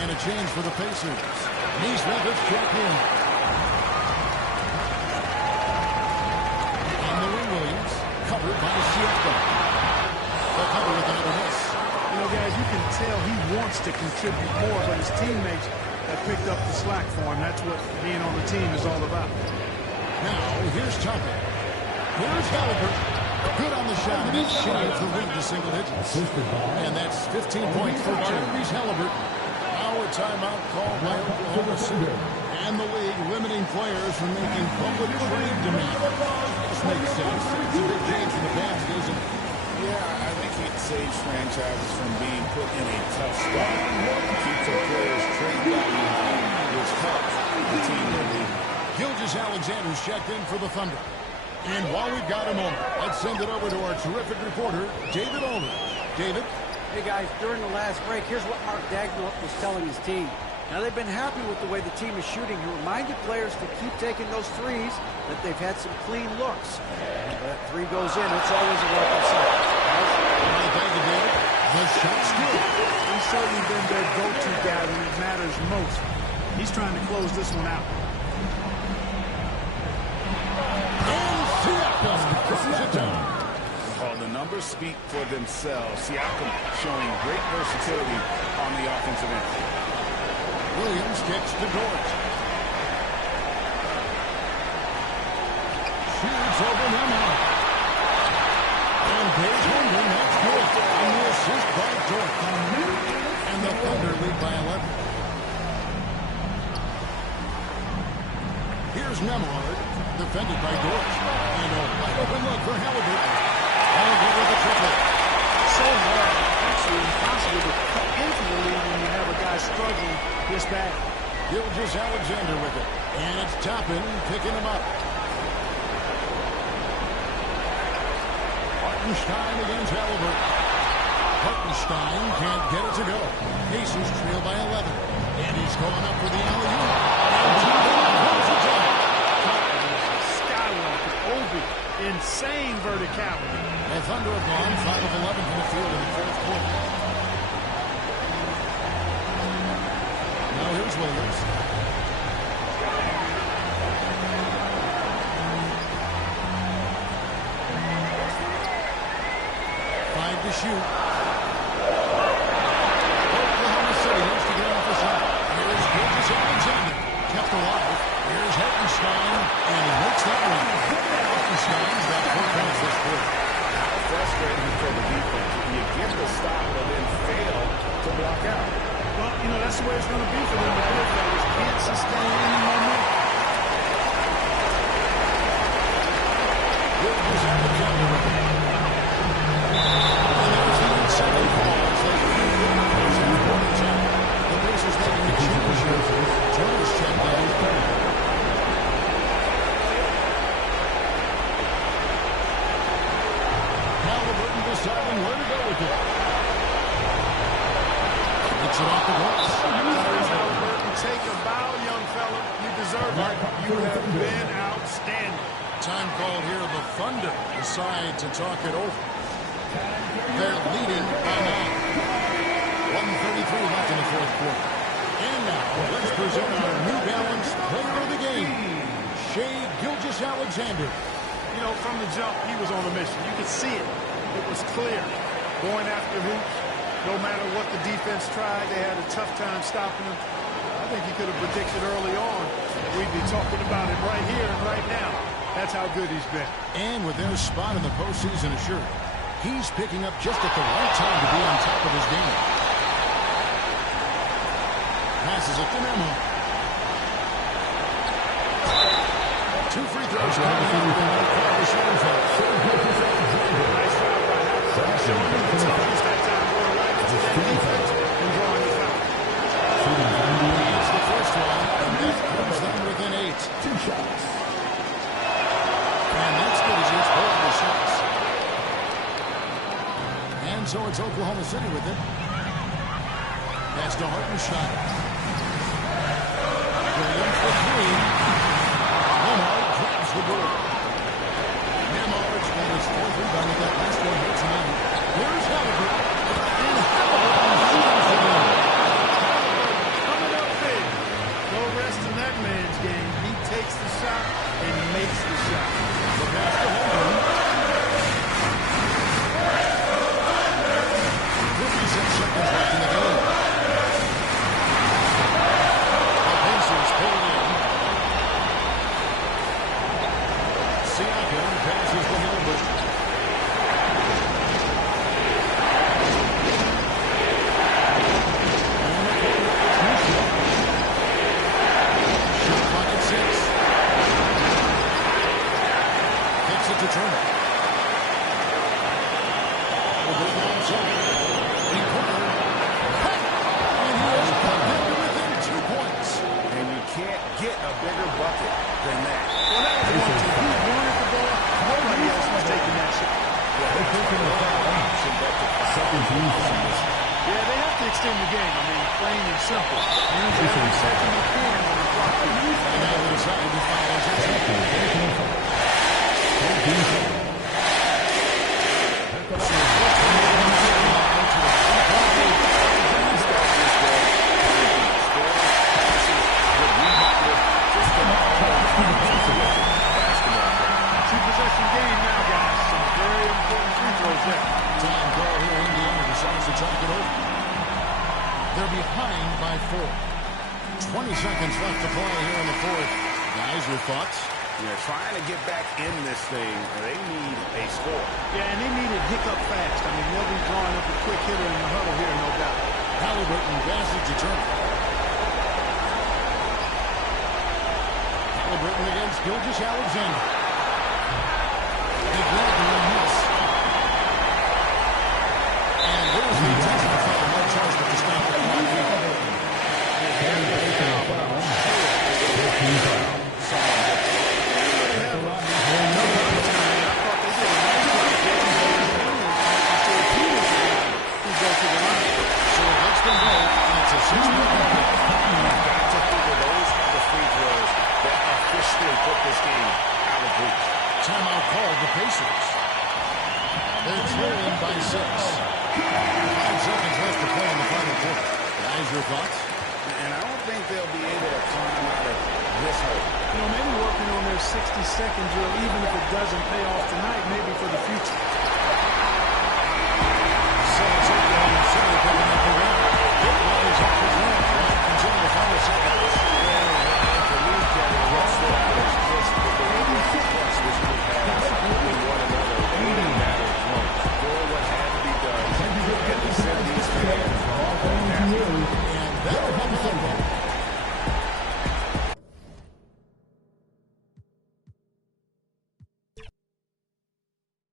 and a change for the Pacers. Neesmith has checked in. And the wing Williams, covered by Siakam. The cover without a miss. You know, guys, you can tell he wants to contribute more, but his teammates have picked up the slack for him. That's what being on the team is all about. Now, here's Toppin. Here's Halliburton. Good on the shot, and he shaves the lead to single digits. And that's 15 points for Tyrese Halliburton. Now a timeout called by Oklahoma City. And the league limiting players from making public trade demands. This makes sense. It's a big change from the past, isn't it? Yeah, I think it saves franchises from being put in a tough spot. Keeps their players' trade value high, which helps the team in the league. Gilgeous-Alexander's checked in for the Thunder. And while we've got a moment, let's send it over to our terrific reporter, David Aldridge. David? Hey, guys, during the last break, here's what Mark Dagnall was telling his team. Now, they've been happy with the way the team is shooting. He reminded players to keep taking those threes, that they've had some clean looks. And if that three goes in, it's always a welcome sight. Thank you, David. The shot's good. He's certainly been their go-to guy when it matters most. He's trying to close this one out. numbers speak for themselves. Siakam showing great versatility on the offensive end. Williams kicks to Dort. Shoots over Nemhard. And Paige Holmgren, that's good. And the assist by Dort. And the Thunder lead by 11. Here's Nemhard, defended by Dort. And a wide open look for Halliburton. All good with the triple. So hard, actually impossible to cut into the lead when you have a guy struggling this bad. Gilgeous-Alexander with it. And it's Toppin picking him up. Hartenstein against Halliburton. Hartenstein can't get it to go. Pacers trail by 11. And he's going up for the alley-oop. And holds it down. Skywalker, Obi, insane verticality. The Thunder have gone 5 of 11 from the field in the fourth quarter. Now here's Williams. To shoot. Oklahoma City needs to get off the shot. Here's Gilgeous-Alexander. Kept alive. Here's Hartenstein. And he makes that one. Hartenstein's got 4 points this quarter. How frustrating for the defense. You get the stop and then fail to block out. Well, you know, that's the way it's going to be for them. The good fellas can't sustain any momentum. Gilgeous-Alexander with it. The Pacers making a change here. Turner's checked out. Halliburton deciding where to go with it. Gets it off the glass. Halliburton, take a bow, young fella. You deserve it. You have been outstanding. Time called here. The Thunder decide to talk it over. They're leading by 9. 1:33 left in the fourth quarter. And now, let's present our New Balance player of the game, Shai Gilgeous-Alexander. You know, from the jump, he was on a mission. You could see it. It was clear. Going after hoops, no matter what the defense tried, they had a tough time stopping him. I think he could have predicted early on that we'd be talking about it right here and right now. That's how good he's been. And with their spot in the postseason assured, he's picking up just at the right time to be on top of his game. Passes it to Nemhard. 2 free throws coming in with another call to shooting foul. Nice job by Halliburton. Showing him the toughness that time going right into that defense and drawing the foul. It's the first one, and that comes them within 8. 2 shots. And that's good as it's both of the shots. And so it's Oklahoma City with it. Pass to Hartenstein. Williams for 3. Nemhard grabs the board. Nemhard's got his 4th rebound with that last one hits him in. Here's Halliburton. And Halliburton shoots again. Coming up big. No rest in that man's game. He takes the shot and makes the shot. The pass to Holmgren. 56 seconds left in the game. The Pacers pull it in. Siakam passes to Halliburton. Shot clock at 6. Kicks it to Turner. Over the outside. In corner. Cut! And he has cut them to within 2 points. And you can't get a bigger bucket than that. Well, that was one team. Who wanted the ball? Nobody else was taking that shot. Yeah, they're taking the option but to Yeah, they have to extend the game. I mean, plain and simple. Use every second you can on the clock. And now inside the foul is accepted. Two-possession game now, guys. Some very important free throws check. Time call here. Indiana decides to track it over. They're behind by 4. 20 seconds left to play here in the fourth. Guys, your thoughts? They're trying to get back in this thing. They need a score. Yeah, and they need it hiccup fast. I mean, they'll be drawing up a quick hitter in the huddle here, no doubt. Halliburton passes to Turner. Halliburton against Gilgeous-Alexander. They grab the miss. And there's the intentional foul. No charge with the stop at 1 feet. Put this game out of reach. Timeout called the Pacers. They're trailing by 6. 5 seconds left to play in the final quarter. Guys, your thoughts? And I don't think they'll be able to climb out of this hole. You know, maybe working on their 60-second drill, even if it doesn't pay off tonight, maybe for the future. So it's Oklahoma City picking up the win. It was up for grabs right until the final seconds. The lead carry rush for hours just the way plus this group has with one another in a matter of months. Doing what had to be done and to send these fans off on happy. And that'll help the football.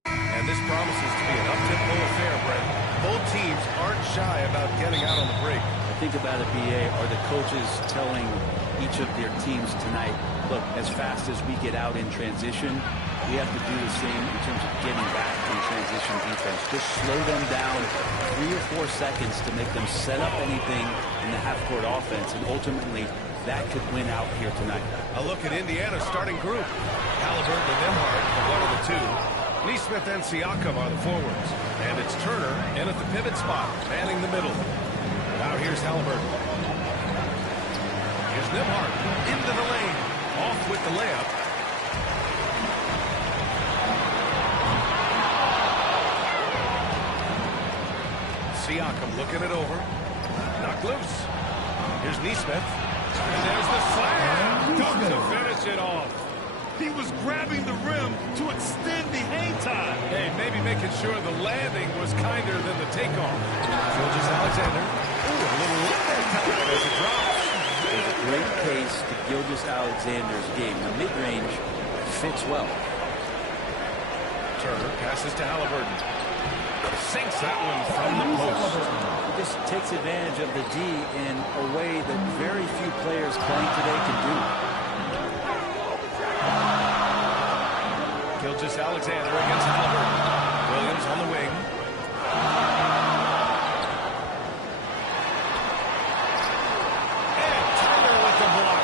And this promises to be an up-tempo affair, Brent. Both teams aren't shy about getting out on the break. Think about it, BA. Are the coaches telling each of their teams tonight, look, as fast as we get out in transition, we have to do the same in terms of getting back in transition defense. Just slow them down 3 or 4 seconds to make them set up anything in the half-court offense, and ultimately that could win out here tonight. A look at Indiana's starting group. Halliburton and Nembhard, the one of the two. Neesmith and Siakam are the forwards. And it's Turner in at the pivot spot, manning the middle. Now here's Halliburton. Here's Nembhard into the lane. Off with the layup. Siakam looking it over. Knocked loose. Here's Neesmith. And there's the slam. Dunk to finish it off. He was grabbing the rim to extend the hang time. Hey, maybe making sure the landing was kinder than the takeoff. Gilgeous-Alexander. Ooh, a little left time as it drops. There's a great pace to Gilgeous-Alexander's game. The mid-range fits well. Turner passes to Halliburton. Sinks that one from the post. He just takes advantage of the D in a way that very few players playing today can do. Gilgeous-Alexander against Halliburton. Williams on the wing. And Turner with the block.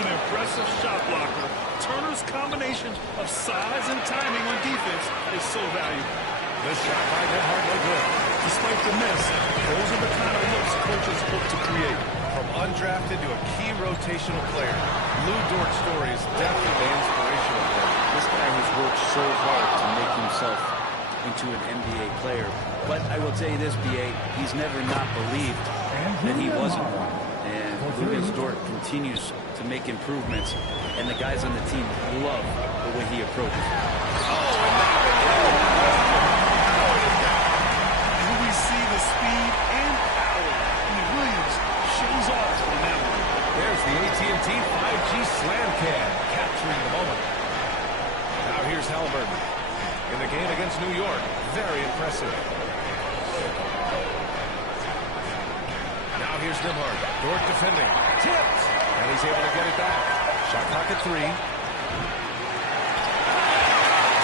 An impressive shot blocker. Turner's combination of size and timing on defense is so valuable. This shot by Nembhard no good. Despite the miss, those are the kind of looks coaches hope to create. From undrafted to a key rotational player, Lou Dort's story is definitely inspirational. This guy has worked so hard to make himself into an NBA player. But I will tell you this, BA, he's never not believed that he wasn't one. And Lucas Dort continues to make improvements, and the guys on the team love the way he approaches. And we see the speed and power. I mean, Williams shows off on that one. There's the AT&T 5G Slam Cam, capturing the moment. Now here's Halliburton. In the game against New York, very impressive. Now here's Nembhard. Dort defending. Tipped. And he's able to get it back. Shot clock at 3.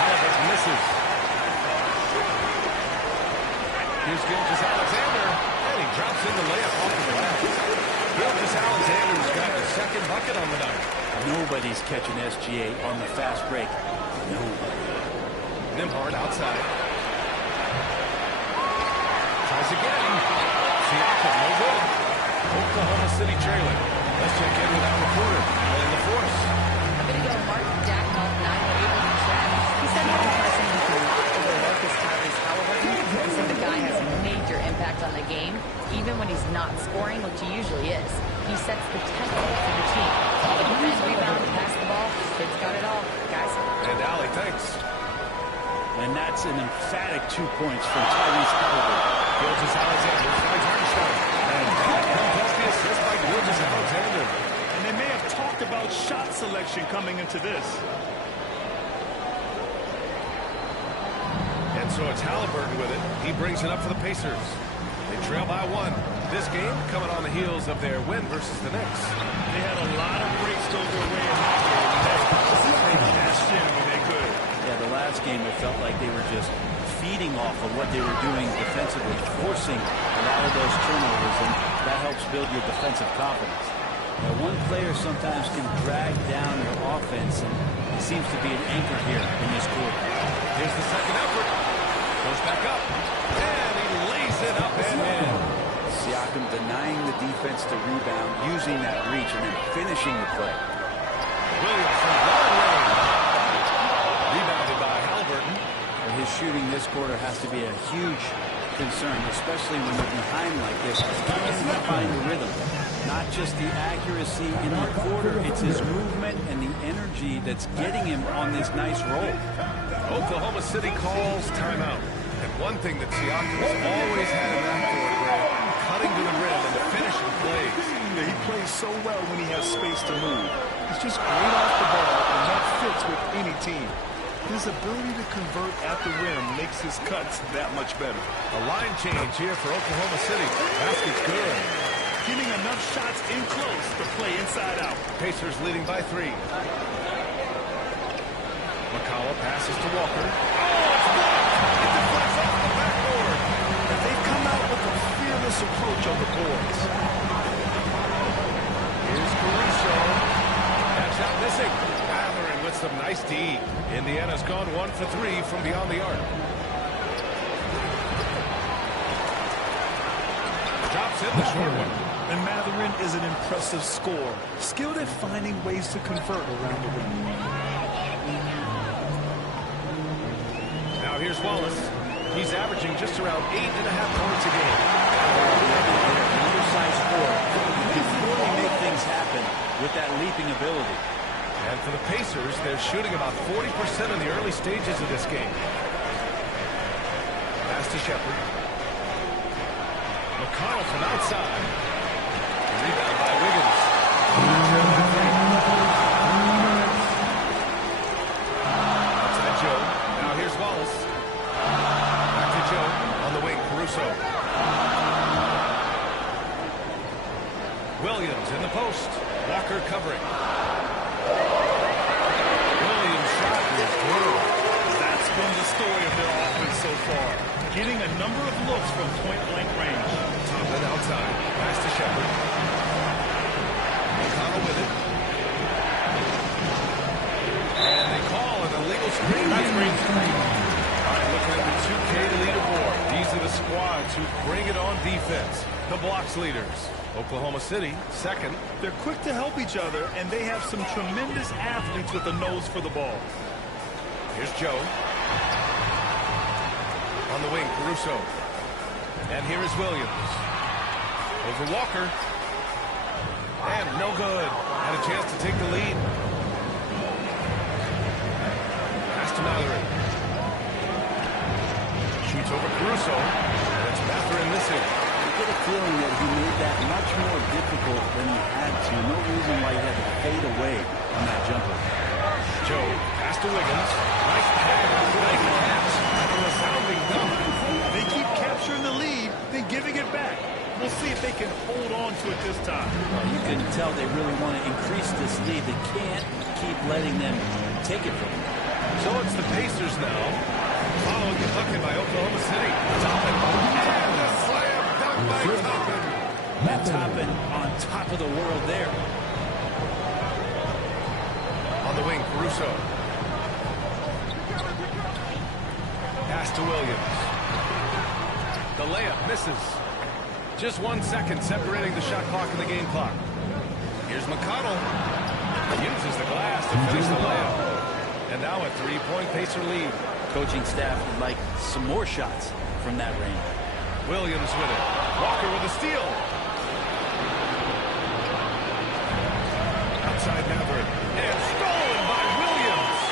Halliburton misses. Here's Gilgeous-Alexander. And he drops in the layup off the glass. Gilgeous-Alexander's got the second bucket on the night. Nobody's catching SGA on the fast break. Nobody. Nembhard outside. Tries again. Siakam, no good. Oklahoma City trailing. Let's check in with our reporter, in the force. A bit ago, Mark Dacknall and I were able to chat. He said how impressive he can lock over Marcus Tyrese Halliburton. he sets the tempo for the team. Defend, rebound, pass the ball. Kid's got it all, guys. And Allie, thanks. And that's an emphatic 2 points from Tyrese Halliburton. Gilgeous-Alexander finds Hartenstein. And that plus the assist by Gilgeous-Alexander. And they may have talked about shot selection coming into this. And so it's Halliburton with it. He brings it up for the Pacers. They trail by 1. This game coming on the heels of their win versus the Knicks. They had a lot of breaks go their way in that game. They cashed in when they could. Yeah, the last game it felt like they were just feeding off of what they were doing defensively, forcing a lot of those turnovers, and that helps build your defensive confidence. Now, one player sometimes can drag down your offense, and he seems to be an anchor here in this quarter. Here's the second effort. Goes back up. And he lays it up and in. Siakam denying the defense to rebound, using that reach, and then finishing the play. Williams from long range. Rebounded by Halliburton. And his shooting this quarter has to be a huge concern, especially when you're behind like this. Can you find the rhythm? Not just the accuracy in the quarter, it's his movement and the energy that's getting him on this nice roll. Oklahoma City calls timeout. And one thing that Siakam has always had in that court, Grant, cutting to the rim and the finishing plays. Yeah, he plays so well when he has space to move. He's just great off the ball, and that fits with any team. His ability to convert at the rim makes his cuts that much better. A line change here for Oklahoma City. Basket's good. Getting enough shots in close to play inside out. Pacers leading by 3. McCollum passes to Walker. Oh, it's blocked! It deflects off the backboard. And they've come out with a fearless approach on the boards. Here's Caruso. That shot missing. Gathering with some nice D. Indiana's gone 1 for 3 from beyond the arc. Drops in the short one. And Mathurin is an impressive scorer, skilled at finding ways to convert around the rim. Now here's Wallace. He's averaging just around 8.5 points a game. Undersized scorer. You can really make things happen with that leaping ability. And for the Pacers, they're shooting about 40% in the early stages of this game. Pass to Shepard. McConnell from outside. Rebound by Wiggins. Outside Joe. Now here's Wallace. Back to Joe. On the wing, Caruso. Williams in the post. Walker covering. Williams' shot is good. That's been the story of their offense so far. Getting a number of looks from point-blank range. Thompson outside. Pass to Shepard. McConnell with it. And they call an illegal screen. That's great. All right, looking at the 2K leaderboard. These are the squads who bring it on defense. The blocks leaders. Oklahoma City, second. They're quick to help each other, and they have some tremendous athletes with a nose for the ball. Here's Joe. On the wing, Caruso. And here is Williams. Over Walker. And no good. Had a chance to take the lead. Pass to Mathurin. Shoots over Caruso. And it's Mathurin missing. I get a feeling that he made that much more difficult than he had to. No reason why he had to fade away on that jumper. Joe, pass to Wiggins. Nice pass. Nice catch. A resounding dunk. They keep capturing the lead, then giving it back. We'll see if they can hold on to it this time. You can tell they really want to increase this lead. They can't keep letting them take it from them. So it's the Pacers now. Following the bucket by Oklahoma City. Toppin. And a slam dunk by Toppin. Matt Toppin on top of the world there. On the wing, Caruso. Pass to Williams. The layup misses. Just 1 second separating the shot clock and the game clock. Here's McConnell. Uses the glass to finish the layup. And now a 3-point Pacer lead. Coaching staff would like some more shots from that range. Williams with it. Walker with a steal. inside Maverick. And stolen by Williams.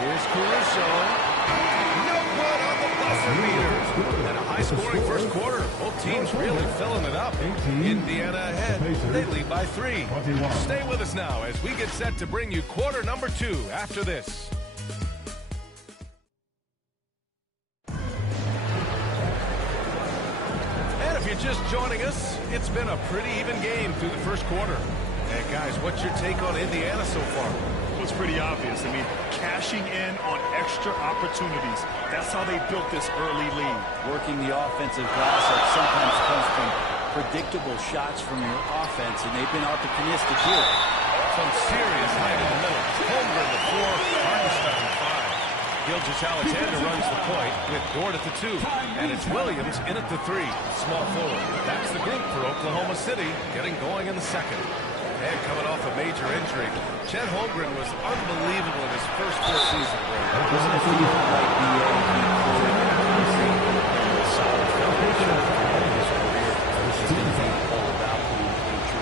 Here's Caruso. No good on the buzzer beater. And a high-scoring first quarter. Both teams really filling it up. Indiana ahead. They lead by 3. Stay with us now as we get set to bring you quarter number 2 after this. And if you're just joining us, it's been a pretty even game through the first quarter. And guys, what's your take on Indiana so far? Well, it's pretty obvious. I mean, cashing in on extra opportunities. That's how they built this early lead. Working the offensive glass that sometimes comes from predictable shots from your offense, and they've been opportunistic here. Some serious height in the middle. Holmgren the 4, Hartenstein the 5. Gilgeous-Alexander runs the point with Gord at the 2. And it's Williams in at the 3. Small forward. That's the group for Oklahoma City, getting going in the second. And coming off a major injury, Chet Holmgren was unbelievable in his first full season.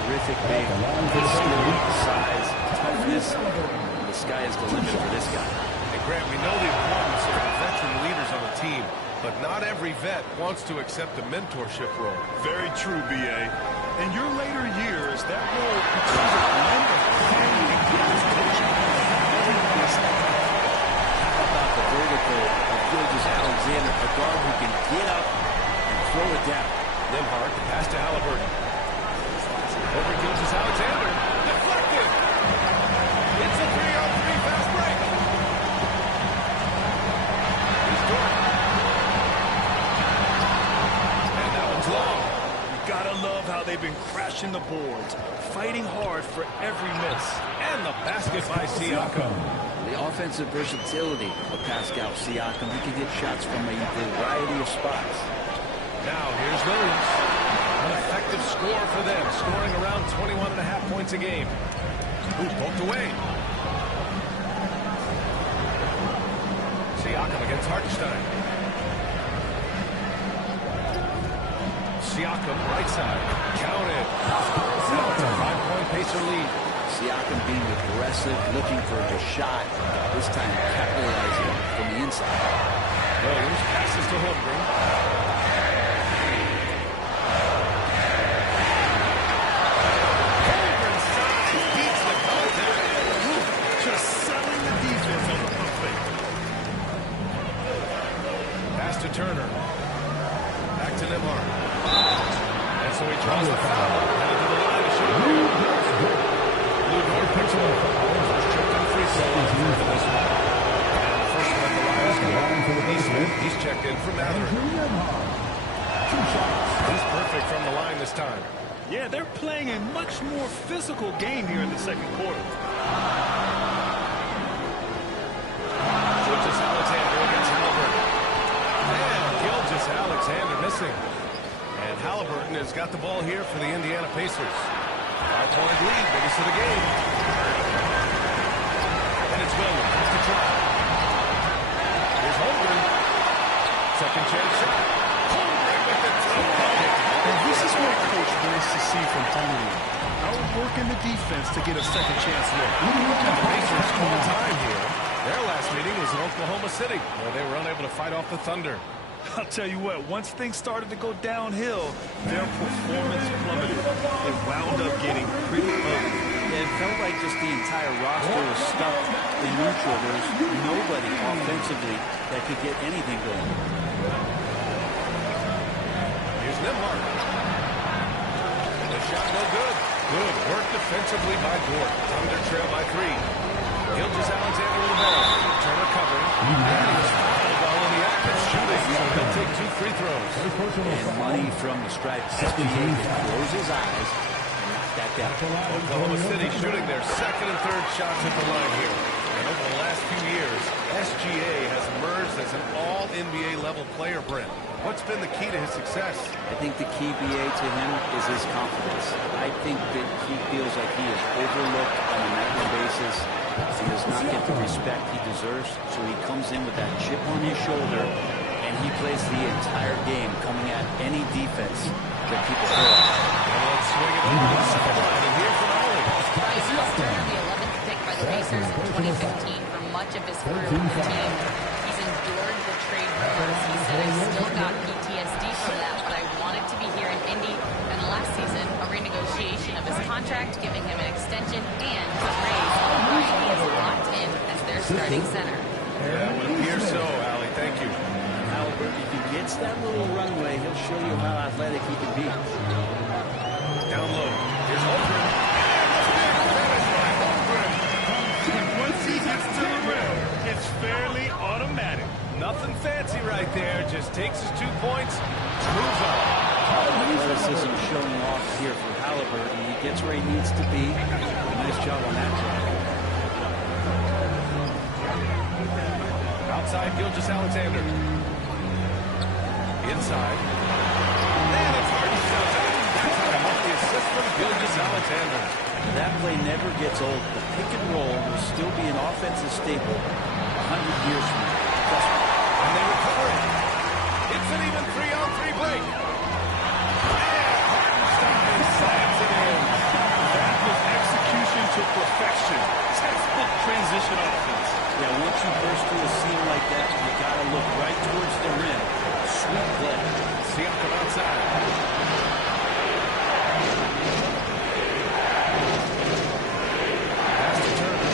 Terrific big, skill, size, toughness. The sky is the limit for this guy. And Grant, we know the importance of veteran leaders on the team, but not every vet wants to accept a mentorship role. Very true, B.A. In your later years, that role becomes a blend of planning and coaching. How about the vertical of Gilgeous-Alexander, a guard who can get up and throw it down. Nembhard, the pass to Halliburton. Over Gilgeous-Alexander. Deflected. It's a 3-on-3 fast break. Here's Jordan. And that one's long. You gotta love how they've been crashing the boards, fighting hard for every miss. And the basket by Siakam. The offensive versatility of Pascal Siakam. He can get shots from a variety of spots. Now here's Williams. An effective score for them, scoring around 21.5 points a game. Ooh, poked away. Siakam against Hartenstein. Siakam, right side. Counted. Now it's a 5-point Pacer lead. Siakam being aggressive, looking for a shot. This time capitalizing from the inside. Williams passes to Holmgren. To Turner. Back to Nembhard. And so he draws the foul. Headed to the line to shoot. Lou Dort picks one. First tripped in free throw line for this one. And the first one at the line is good. Neesmith, he's checked in for Mather. He's perfect from the line this time. Yeah, they're playing a much more physical game here in the second quarter. Gilgeous-Alexander against Halliburton. Gilgeous-Alexander missing. And Halliburton has got the ball here for the Indiana Pacers. 5-point lead, biggest of the game. And it's Williams. That's the try. Here's Holmgren. Second chance shot. Holmgren with the bucket. And this is what Coach wants to see from Holmgren. Outworking the defense to get a second chance look. And the Pacers call time here. Their last meeting was in Oklahoma City, where they were unable to fight off the Thunder. I'll tell you what, once things started to go downhill, their performance plummeted. It wound up getting pretty ugly. Yeah, it felt like just the entire roster was stuck in neutral. There was nobody offensively that could get anything going. Here's Nembhard. The shot no good. Good work defensively by Gord. Thunder trail by 3. Gilgeous-Alexander with the ball. Turner covering. And he was fouled while in the act of shooting. So he'll take 2 free throws. And money from the stripe. SGA can close his eyes and knock that down. Oklahoma City shooting their second and third shots at the line here. And over the last few years, SGA has emerged as an all-NBA level player, Brent. What's been the key to his success? I think the key, BA, to him is his confidence. I think that he feels like he is overlooked on a nightly basis. He does not get the respect he deserves, so he comes in with that chip on his shoulder, and he plays the entire game coming at any defense that keep it going. And let's swing it over to the sideline and hear from Ollie. Miles Turner, the 11th pick by the Pacers in 2015 for much of his career with the team. He's endured the trade rumors. He said, I still got PTSD from that, but I wanted to be here in Indy. And last season, a renegotiation of his contract, giving him an extension and a raise. Why he is locked in as their starting center. Yeah, it would appear so, Allie. Thank you. Albert, if he gets that little runway, he'll show you how athletic he can be. Down low. Here's Holmgren. And the big finish by Holmgren. Once he gets to the rim, it's fairly automatic. Nothing fancy right there. Just takes his 2 points, moves on. Athleticism showing off here for Halliburton. He gets where he needs to be. Nice job on that drive. Outside, Gilgeous-Alexander. Inside. And it's Harden. That's how to help the assist from Gilgeous-Alexander. That play never gets old. The pick and roll will still be an offensive staple 100 years from now. And they recover it. It's an even 3-on-3 break. And Hartenstein slams it in. That was execution to perfection. Textbook transition offense. Yeah, once you burst through a seam like that, you got to look right towards the rim. Sweet play. Siakam outside. Pass to Turner.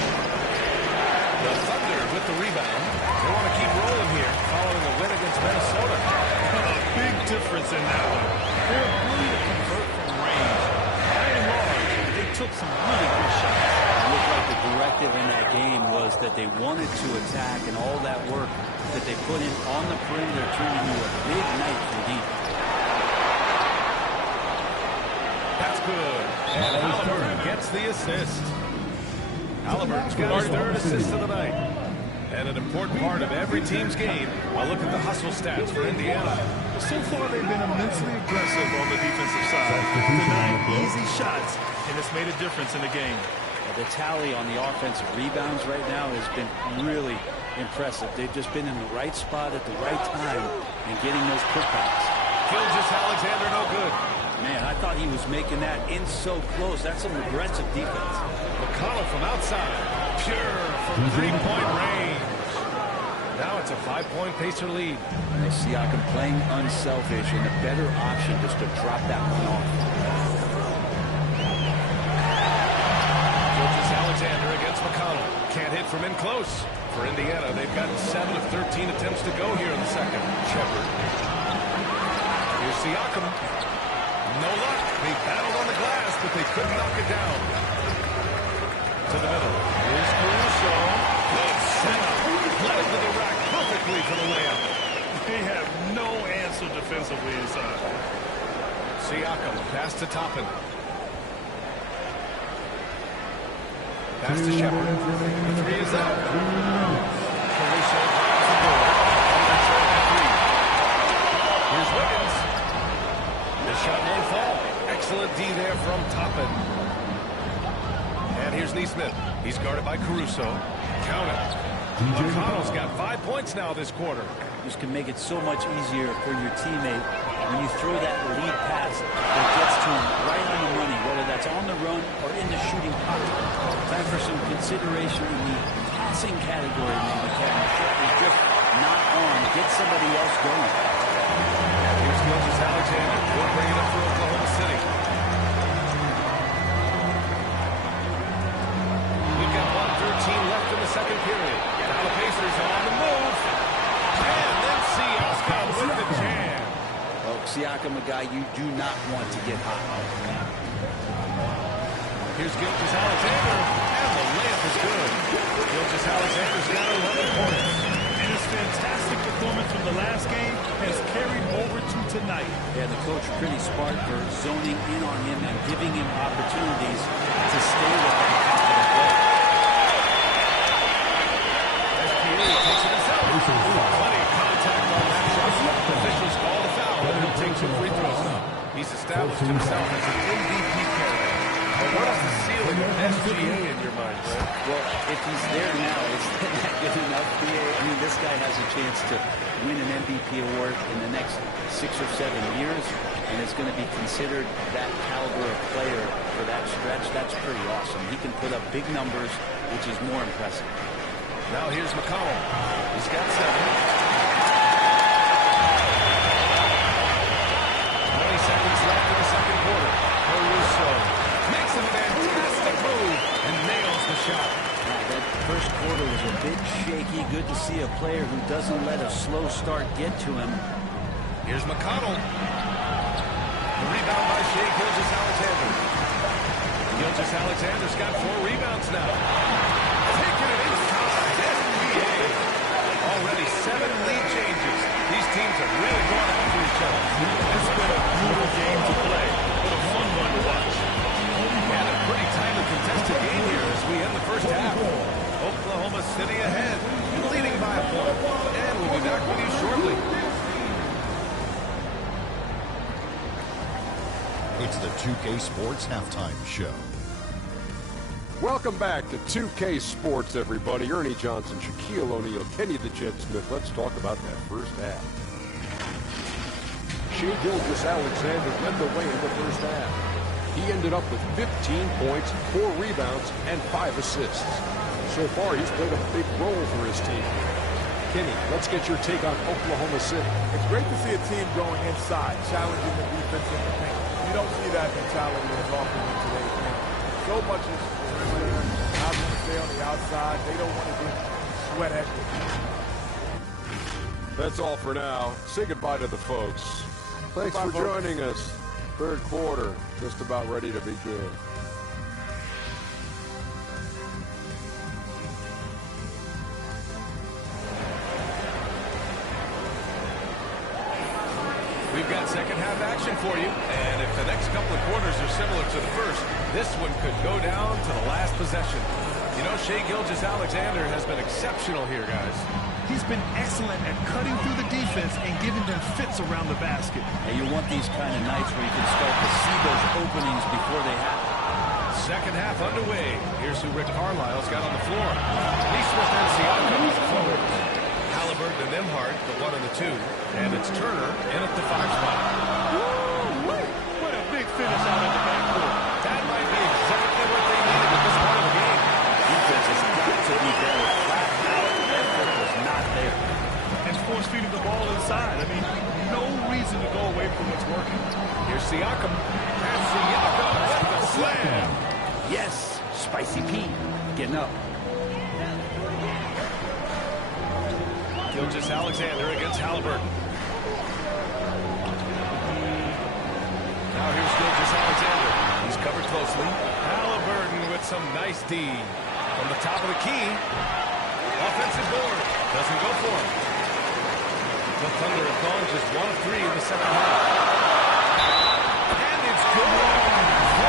The Thunder with the rebound. They want to keep rolling here following a win against Minnesota. A big difference in that one. Their ability to convert from range. By and large, they took some really good shots. It looked like the directive in that game was that they wanted to attack, and all that work that they put in on the perimeter turned into a big night from deep. That's good. And Halliburton gets the assist. Halliburton's got his third assist of the night. And an important part of every team's game. I'll look at the hustle stats for Indiana. So far, they've been immensely aggressive on the defensive side, denying easy shots, and it's made a difference in the game. The tally on the offensive rebounds right now has been really impressive. They've just been in the right spot at the right time and getting those putbacks. Gilgeous-Alexander no good. Man, I thought he was making that in so close. That's some aggressive defense. McConnell from outside. Pure from three-point range. Now it's a 5-point Pacer lead. Siakam playing unselfish and a better option just to drop that one off. Alexander against McConnell. Can't hit from in close. For Indiana, they've gotten 7 of 13 attempts to go here in the second. Shepard. Here's Siakam. No luck. They battled on the glass, but they couldn't knock it down. To the middle. Here's Caruso. Good setup. Led into the rack perfectly for the layup. They have no answer defensively inside. Siakam. Pass to Toppin. Pass to Shepard. The three is up. Caruso grabs the board. Here's Wiggins. The shot won't fall. Excellent D there from Toppin. And here's Neesmith. He's guarded by Caruso. Count it. McConnell's got 5 points now this quarter. This can make it so much easier for your teammate when you throw that lead pass that gets to him right on the money, whether that's on the run or in the shooting pocket. Time for some consideration in the passing category, maybe, Kevin. The shot is just not on. Get somebody else going. Here's Gilgeous-Alexander. We'll bring it up for Oklahoma City. We've got 1:13 left in the second period. Now the Pacers are on the move. And then Siakam with the jam. Well, Siakam, a guy you do not want to get hot. Here's Gilgeous-Alexander. And the layup is good. Gilgeous-Alexander's got 11 points. And his fantastic performance from the last game has carried over to tonight. Yeah, the coach pretty smart for zoning in on him and giving him opportunities to stay with him. SPA takes it himself. Plenty of contact on that shot. Officials call the foul, and he'll take 2 free throws now. He's established himself as an MVP candidate. What is the ceiling of SGA in your mind, Brett? Well, if he's there now, it's not good enough. I mean, this guy has a chance to win an MVP award in the next 6 or 7 years, and is going to be considered that caliber of player for that stretch. That's pretty awesome. He can put up big numbers, which is more impressive. Now here's McConnell. He's got 7. 20 seconds left in the second quarter. Caruso makes a fantastic move and nails the shot. That first quarter was a bit shaky. Good to see a player who doesn't let a slow start get to him. Here's McConnell. The rebound by Shai Gilgeous-Alexander. Gilgeous-Alexander's got 4 rebounds now. Taking it inside. NBA. Already 7 lead changes. These teams are really going after each other. It's been a brutal game to play, but a fun one to watch. And a pretty tightly contested game here as we end the first half. Oklahoma City ahead, leading by a point. And we'll be back with you shortly. It's the 2K Sports Halftime Show. Welcome back to 2K Sports, everybody. Ernie Johnson, Shaquille O'Neal, Kenny the Jet Smith. Let's talk about that first half. Shai Gilgeous-Alexander led the way in the first half. He ended up with 15 points, 4 rebounds, and 5 assists. So far, he's played a big role for his team. Kenny, let's get your take on Oklahoma City. It's great to see a team going inside, challenging the defense in the paint. You don't see that mentality as often in today's game. So much is perimeter, not going to stay on the outside. They don't want to get sweat equity. That's all for now. Say goodbye to the folks. Thanks for joining us. Third quarter, just about ready to begin. We've got second half action for you. And if the next couple of quarters are similar to the first, this one could go down to the last possession. You know, Shai Gilgeous-Alexander has been exceptional here, guys. He's been excellent at cutting through the defense and giving them fits around the basket. And you want these kind of nights where you can start to see those openings before they happen. Second half underway. Here's who Rick Carlisle's got on the floor. Neesmith and Siakam are the forwards. Halliburton and Nembhard, the 1 and the 2. And it's Turner in at the 5 spot. Woo! What a big finish out of the backcourt. That might be exactly what they needed at this point of the game. Defense has got to be better. Flat out effort was not there. And force feeding the ball inside. I mean, no reason to go away from what's working. Here's Siakam. And Siakam with the slam. Yes, Spicy Pete getting up. Gilgeous-Alexander against Halliburton. Now here's Gilgeous-Alexander. He's covered closely. Halliburton with some nice D. From the top of the key. Offensive board. Doesn't go for him. The Thunder have gone just 1 of 3 in the second half. And it's good.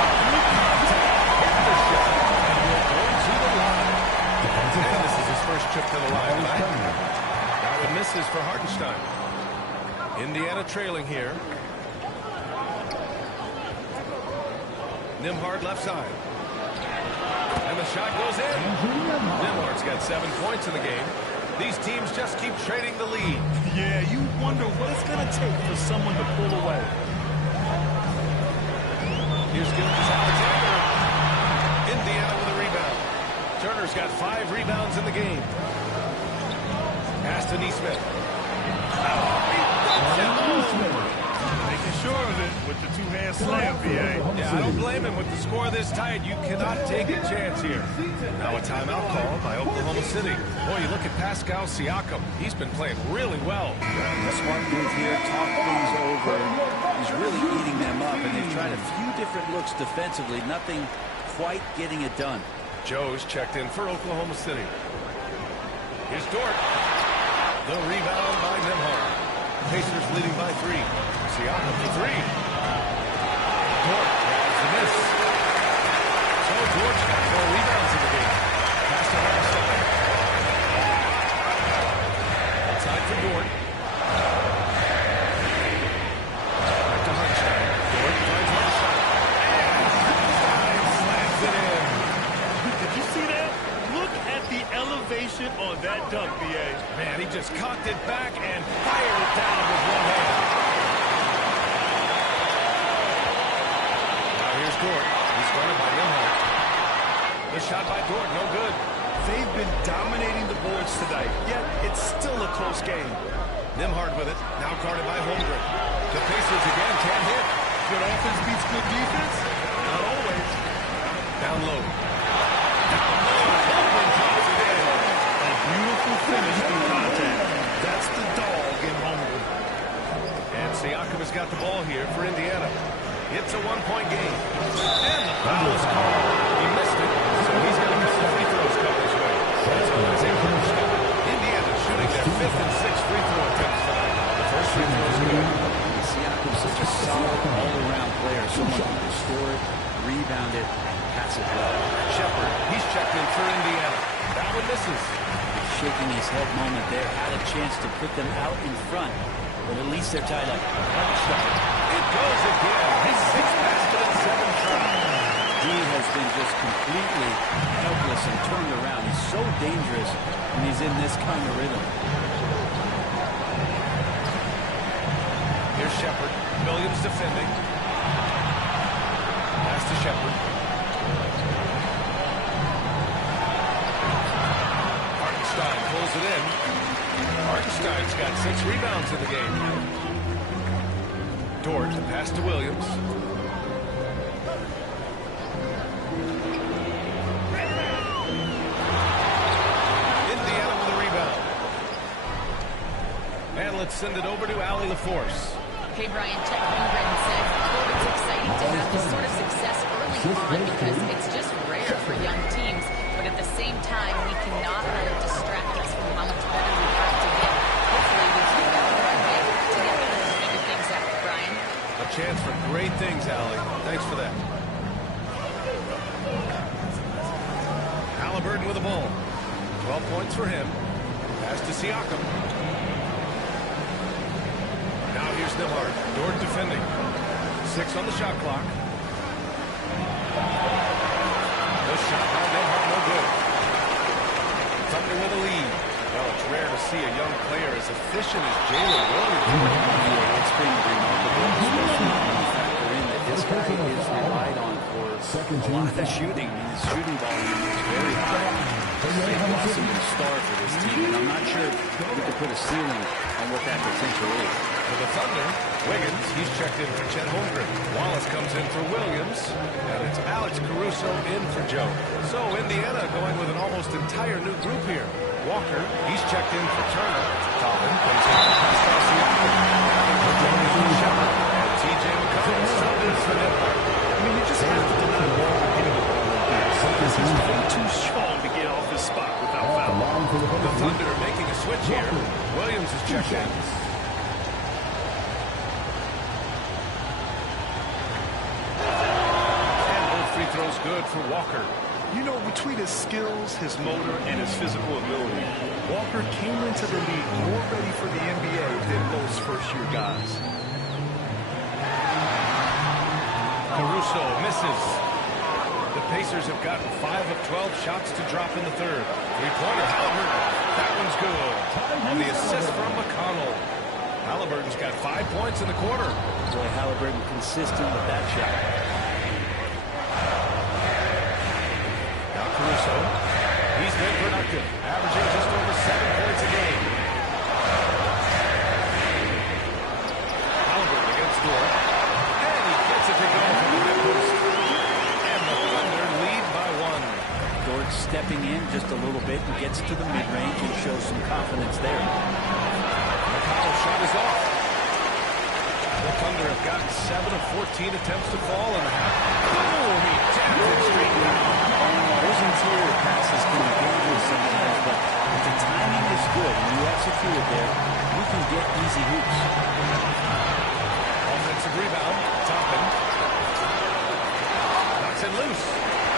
Through contact. Hit the shot. And will go to the line. And this is his first trip to the line tonight. Now it misses for Hartenstein. Indiana trailing here. Nembhard left side. And the shot goes in. Nembhard's got 7 points in the game. These teams just keep trading the lead. Yeah, you wonder what it's going to take for someone to pull away. Here's Gilgeous-Alexander. Indiana with a rebound. Turner's got 5 rebounds in the game. Pass to Neesmith. Making sure of it with the 2-hand slam, BA. Yeah, I don't blame him. With the score this tight, you cannot take a chance here. Now a timeout call by Oklahoma City. Boy, you look at Pascal Siakam. He's been playing really well. A smart move here, talk things over. He's really eating them up, and they've tried a few different looks defensively. Nothing quite getting it done. Joe's checked in for Oklahoma City. Here's Dort. The rebound by Nembhard. Pacers leading by 3. Siakam for 3. Dort grabs the miss. So Dort's got 4 rebounds in the game. Pass to Hartenstein. Outside for Dort. Back to Hartenstein. Dort finds Hartenstein. And Hartenstein slams elevation on that dunk, B.A. Man, he just cocked it back and fired it down with one hand. Now here's Dort. He's guarded by Nimhart. The shot by Dort, no good. They've been dominating the boards tonight, yet it's still a close game. Nimhart with it, now guarded by Holmgren. The Pacers again can't hit. Good offense beats good defense? Not always. Down low. Down low. Holmgren drops it in. A beautiful finish through contact. That's the dog in Holmgren. And Siakam has got the ball here for Indiana. It's a one-point game. And the foul is called. He missed it, so he's got a couple of free throws coming his way. That's all I think. Indiana shooting their 5th and 6th free throw attempts tonight. The first free throw is good. Siakam's such a solid all-around player. Someone who can score it, rebound it, and pass it well. Shepard, he's checked in for Indiana. That one misses. Shaking his head moment there. Had a chance to put them out in front, but at least they're tied up. It goes again. His 6th basket and 7th try. He has been just completely helpless and turned around. He's so dangerous when he's in this kind of rhythm. Here's Shepard. Williams defending. Pass to Shepard. Hartenstein pulls it in. Hartenstein's got 6 rebounds in the game. Dort, the pass to Williams. Indiana with a rebound. And let's send it over to Allie LaForce. Okay, Brian, Chet Holmgren said, quote, it's exciting to have this sort of success early on because it's just rare for young teams. But at the same time, we cannot let it distract us from how much better we have to get. Hopefully, we keep that runway together and figure things out, Brian. A chance for great things, Allie. Thanks for that. Halliburton with the ball. 12 points for him. Pass to Siakam. Now here's Nimhart. Dort defending. 6 on the shot clock. The shot by Nimhart, no good. Thunder with a lead. Well, it's rare to see a young player as efficient as Jalen Williams. It's been remarkable, especially when you factor in that this guy is relied on for a lot of shooting. His shooting volume is very high. He's a blossom and star for this team, and I'm not sure we could put a ceiling on what that potential is. For the Thunder, Wiggins, he's checked in for Chet Holmgren. Wallace comes in for Williams, and it's Alex Caruso in for Joe. So Indiana going with an almost entire new group here. Walker, he's checked in for Turner. Toppin comes in for Pascal Siakam. McDermott for Shepard, and T.J. McConnell subbed for Nimhart. I mean, you just have to deny Walker getting the ball like this because he's way too strong to get off his spot without foul. The Thunder making a switch here. Williams is checked in. And both free throws good for Walker. You know, between his skills, his motor, and his physical ability, Walker came into the league more ready for the NBA than most first-year guys. Caruso misses. The Pacers have gotten 5 of 12 shots to drop in the third. Three-pointer, Halliburton. That one's good. On the assist from McConnell. Halliburton's got 5 points in the quarter. Boy, Halliburton consistent with that shot. Now Caruso. He's been productive, averaging just over 7 points a game. Halliburton against Dort. And he gets it to go from the high post. And the Thunder lead by 1. Dort stepping in just a little bit and gets to the mid-range and shows some confidence there. McConnell's shot is off. The Thunder have gotten 7 of 14 attempts to fall in the half. Oh, he tapped it straight down. Those interior passes can be dangerous sometimes, but if the timing is good and you execute it there, you can get easy hoops. Offensive rebound. Toppin. Knocks it loose.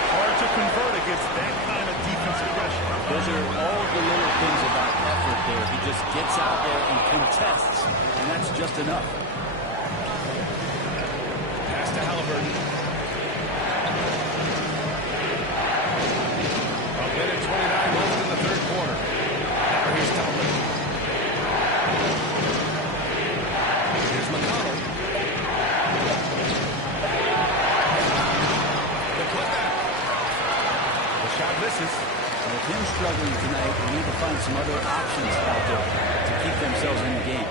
Hard to convert against that kind of defensive pressure. Those are all the little things about effort there. He just gets out there and contests, and that's just enough. Pass to Halliburton. A minute 29 left in the third quarter. struggling tonight. They need to find some other options out there to keep themselves in the game.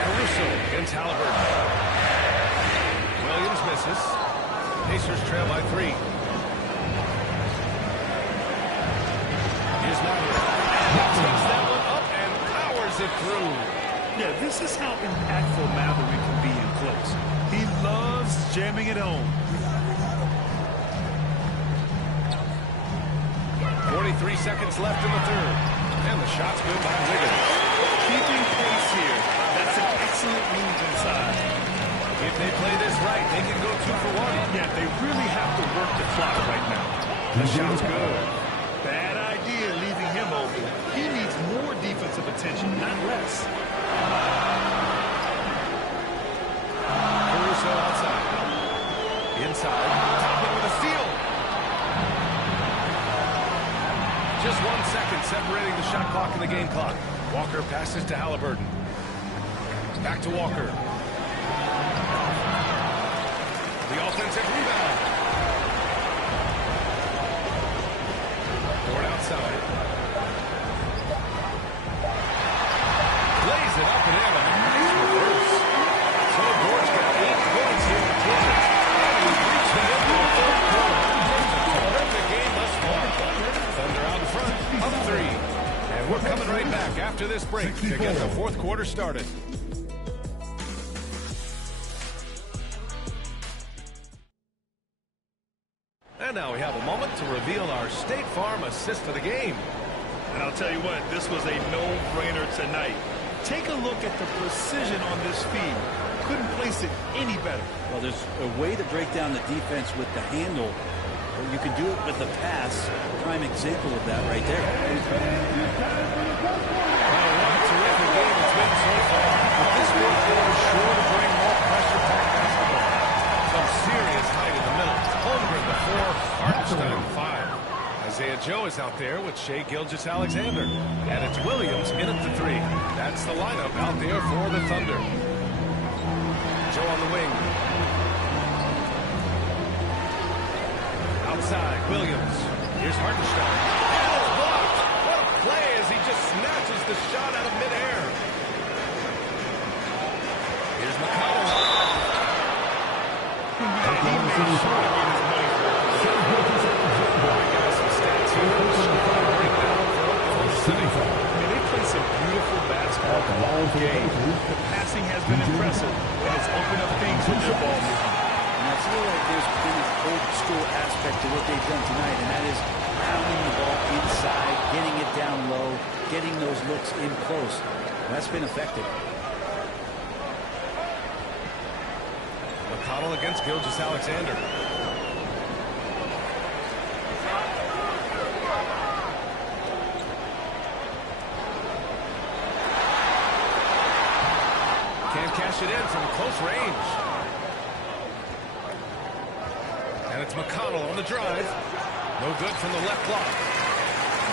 Caruso against Halliburton. Williams misses. Pacers trail by 3. Here's Lavish. Takes that one up and powers it through. Yeah, this is how impactful Matherin can be in close. He loves jamming it home. 43 seconds left in the third. And the shot's good by Wiggins. Keeping pace here. That's an excellent move inside. If they play this right, they can go 2 for 1. Yeah, they really have to work the clock right now. The shot's good. Bad idea leaving him open. He needs more defensive attention, not less. Caruso outside. Inside. Topping with a steal. Just 1 second separating the shot clock and the game clock. Walker passes to Halliburton. Back to Walker. The offensive rebound. Dort outside. Lays it up and in. A nice reverse. So Dort's got 8 points here in the quarter. And we've reached the end of the third quarter. Just a terrific game thus far. Thunder out in front, up 3. And we're coming right back after this break to get the fourth quarter started. And now we have a moment to reveal our State Farm assist of the game. And I'll tell you what, this was a no-brainer tonight. Take a look at the precision on this feed. Couldn't place it any better. Well, there's a way to break down the defense with the handle, but you can do it with the pass. Prime example of that right there. Well, what a terrific game it's been so far. But this fourth quarter is sure to bring more pressure-packed basketball. Some serious height in the middle. Holmgren the 4, Hartenstein 5. Isaiah Joe is out there with Shai Gilgeous-Alexander. And it's Williams in at the 3. That's the lineup out there for the Thunder. Joe on the wing. Outside, Williams. Here's Hartenstein. And it's blocked. What a play as he just snatches the shot out of midair. Here's McConnell. He made sure to get his money's worth. We got some stats here. Breakdown for Oklahoma City. I mean, they play some beautiful basketball all game. The passing has been impressive, and it's opened up things with their ball movement. And I feel like there's been an old school aspect to what they've done tonight, and that is pounding the ball inside, getting it down low, getting those looks in close. That's been effective. McConnell against Gilgeous-Alexander. Can't cash it in from close range. And it's McConnell on the drive. No good from the left block.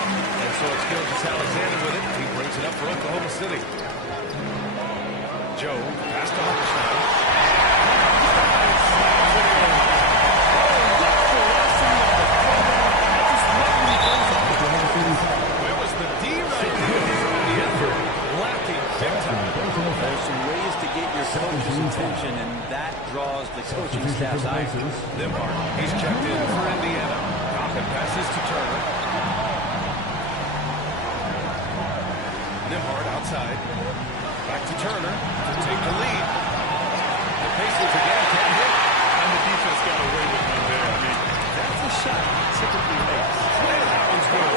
And so it's Gilgeous-Alexander with it. He brings it up for Oklahoma City. Joe, pass to Hartenstein. Where was the D right there? The effort lacking big time. There's some ways to get your coach's attention, and that draws the coaching staff's eye. Nembhard, he's checked in for Indiana. Coppin passes to Turner. Nembhard outside. Back to Turner to take the lead. The Pacers again can't hit. And the defense got away with one there. I mean, that's a shot he typically makes. And that one's good.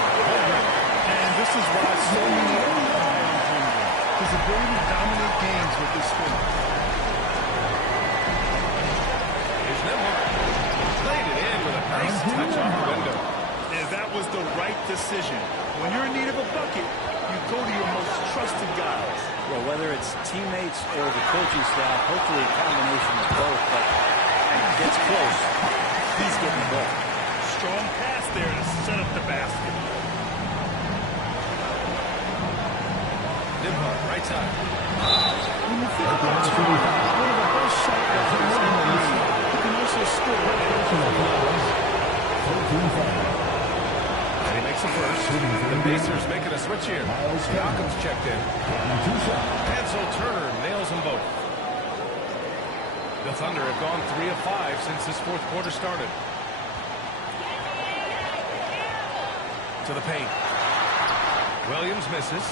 And this is why so many are high on Holmgren. His ability to dominate games with his swing. Here's Nembhard. Played it in with a nice touch off the window. And that was the right decision. When you're in need of a bucket, you go to your most trusted guys. Well, whether it's teammates or the coaching staff, hopefully a combination of both, but when it gets close, he's getting the ball. Strong pass there to set up the basket. Nembhard, right side. When you think about it, one of the best shot blockers in the league, he can also score. And he makes a first. The Pacers making a switch here. Siakam's checked in. And so Turner nails them both. The Thunder have gone 3 of 5 since this fourth quarter started. To the paint. Williams misses.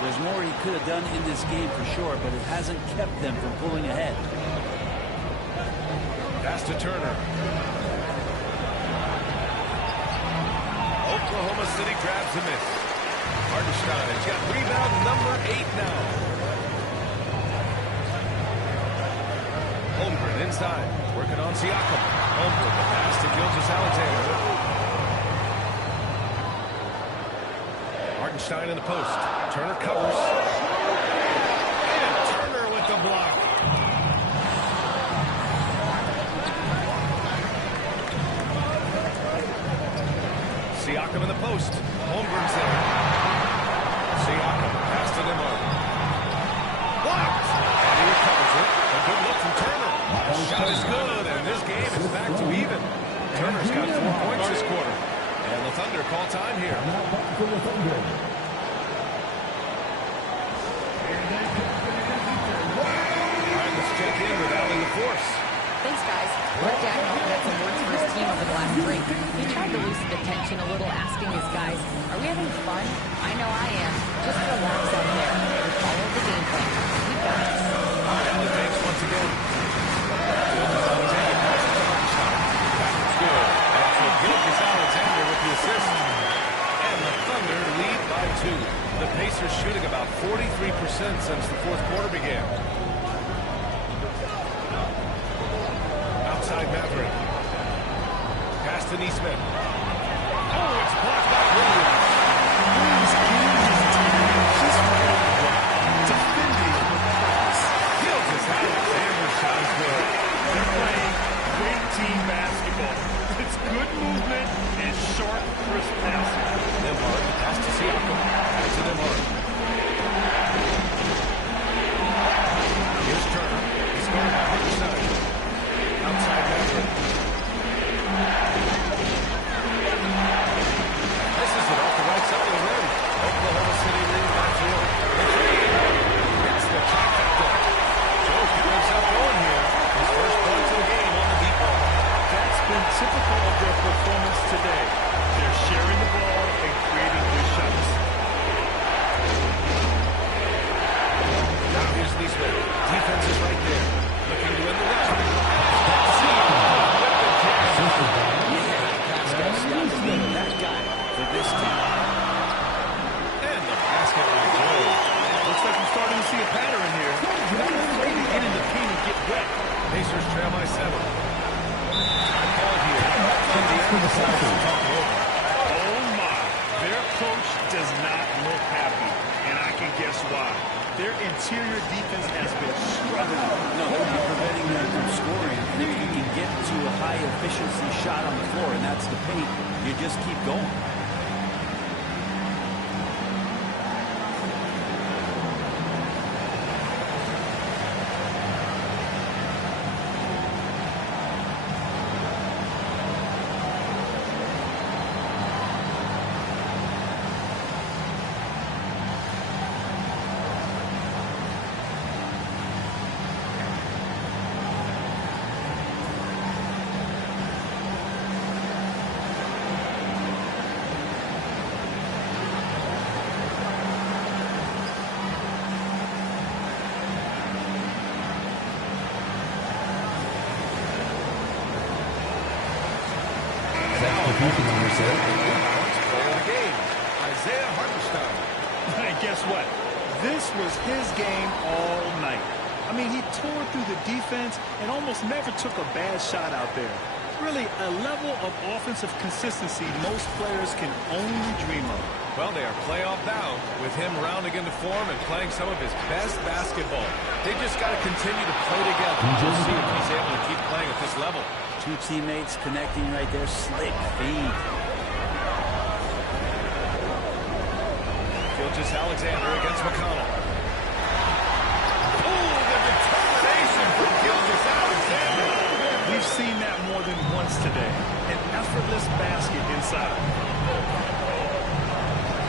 There's more he could have done in this game for sure, but it hasn't kept them from pulling ahead. Pass to Turner. Oklahoma City grabs a miss. Hartenstein's got rebound number 8 now. Holmgren inside, working on Siakam. Holmgren, the pass to Gilgeous-Alexander. Hartenstein in the post. Turner covers. And Turner with the block. Siakam in the post. Holmgren's there. Siakam, pass to Nimmo. Blocked! And he recovers it. A good look from Turner. Shot is good, and this game is back to even. Turner's got 4 points this quarter. And the Thunder call time here. Check in with Allen LaForce. Thanks, guys. Mark Dagnall had some words for his team over the last break. He tried to loosen the tension a little, asking his guys, are we having fun? I know I am. Just relax out there and follow the game plan. We got this. All right, Allen takes once again. Gilgeous-Alexander passes to Hartenstein. That was good. And so Gilgeous-Alexander with the assist. And the Thunder lead by 2. The Pacers shooting about 43% since the fourth quarter began. Outside Maverick. Pass to Neesmith. Oh, it's blocked by Williams. Williams just defending with purpose. Gilgeous-Alexander shot is good. They're playing great team basketball. It's good movement and sharp, crisp passing. Nimhard, pass to Siakam. Back to Nimhard. Here's Turner. He's guarded by Hartenstein. Outside Maverick. This is it off the right side of the rim. Oklahoma City leads by 4. The three. It's the trifecta. Joe's getting himself going here. His first points of the game on the deep ball. That's been typical of their performance today. They're sharing the ball and creating good shots. Now here's Neesmith. Defense is right there. Looking to win the run. That guy for this team. And the basket by Joe. Looks like you're starting to see a pattern here. You're not afraid to get in the paint and get wet. Pacers trail by 7. Ball here. Indiana decides to talk over. Oh my. Their coach does not look happy. And I can guess why. Their interior defense has been struggling. No, they're not preventing them from scoring. And if you can get to a high efficiency shot on the floor, and that's the paint, you just keep going. Isaiah Hartenstein. And guess what? This was his game all night. I mean, he tore through the defense and almost never took a bad shot out there. Really, a level of offensive consistency most players can only dream of. Well, they are playoff bound with him rounding into form and playing some of his best basketball. They just got to continue to play together. We'll see if he's able to keep playing at this level. Two teammates connecting right there. Slick feed. Gilgeous-Alexander against McConnell. Oh, the determination from Gilgeous-Alexander. We've seen that more more than once today. An effortless basket inside.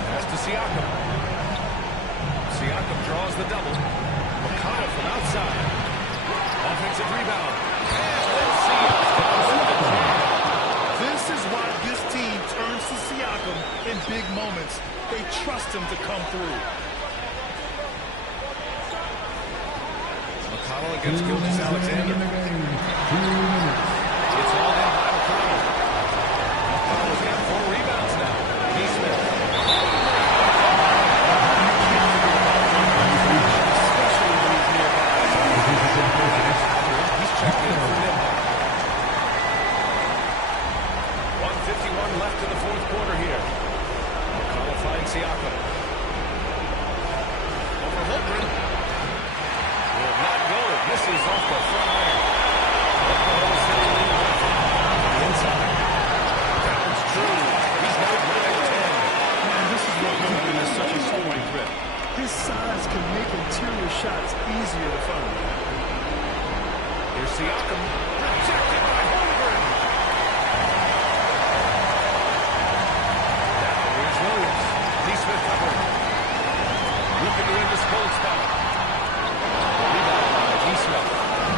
Pass to Siakam. Siakam draws the double. McConnell from outside. Offensive rebound. This is why this team turns to Siakam in big moments. They trust him to come through. McConnell against Gilgeous-Alexander. It's all in by McConnell. McConnell's got 4 rebounds now. Neesmith. Especially when he's nearby. He's checked in for Nimhart. 1:51 left in the fourth quarter here. McConnell finds Siakam. Over Holmgren. Will not go. It misses off the front iron. Oklahoma City leading by 5. Inside. Towns true. He's now 9-10. Man, this is what Holmgren is such a scoring threat. His size can make interior shots easier to find. Here's Siakam. Rejected by Holmgren. Now here's Williams. Neesmith covering. Looking to win this cold spot. Rebound by Neesmith.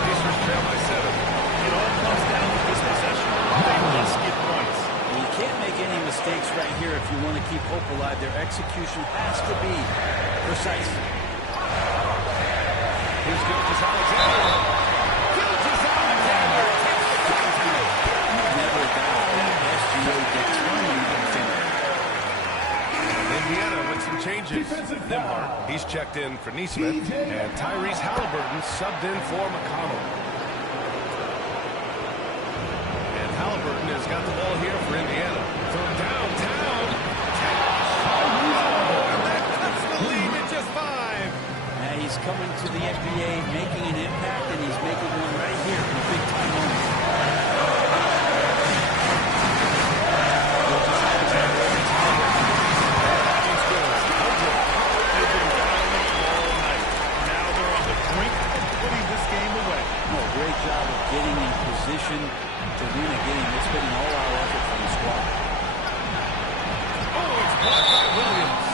Pacers trail by 7. It all comes down to this possession. They must get points. You can't make any mistakes right here if you want to keep hope alive. Their execution has to be precise. Here's Gilgeous-Alexander. Gilgeous-Alexander takes the basket. Never doubt that SGA determined defender. Indiana with some changes. Nimhart, he's checked in for Neesmith, and Tyrese Halliburton subbed in for McConnell. And Halliburton has got the ball here for Indiana. From downtown. And that cuts the lead at just 5. Now he's coming to the NBA, making an impact, and he's making one right here in a big-time moment. Great job of getting in position to win a game. It's been an all-out effort from the squad. Oh, it's blocked by Williams.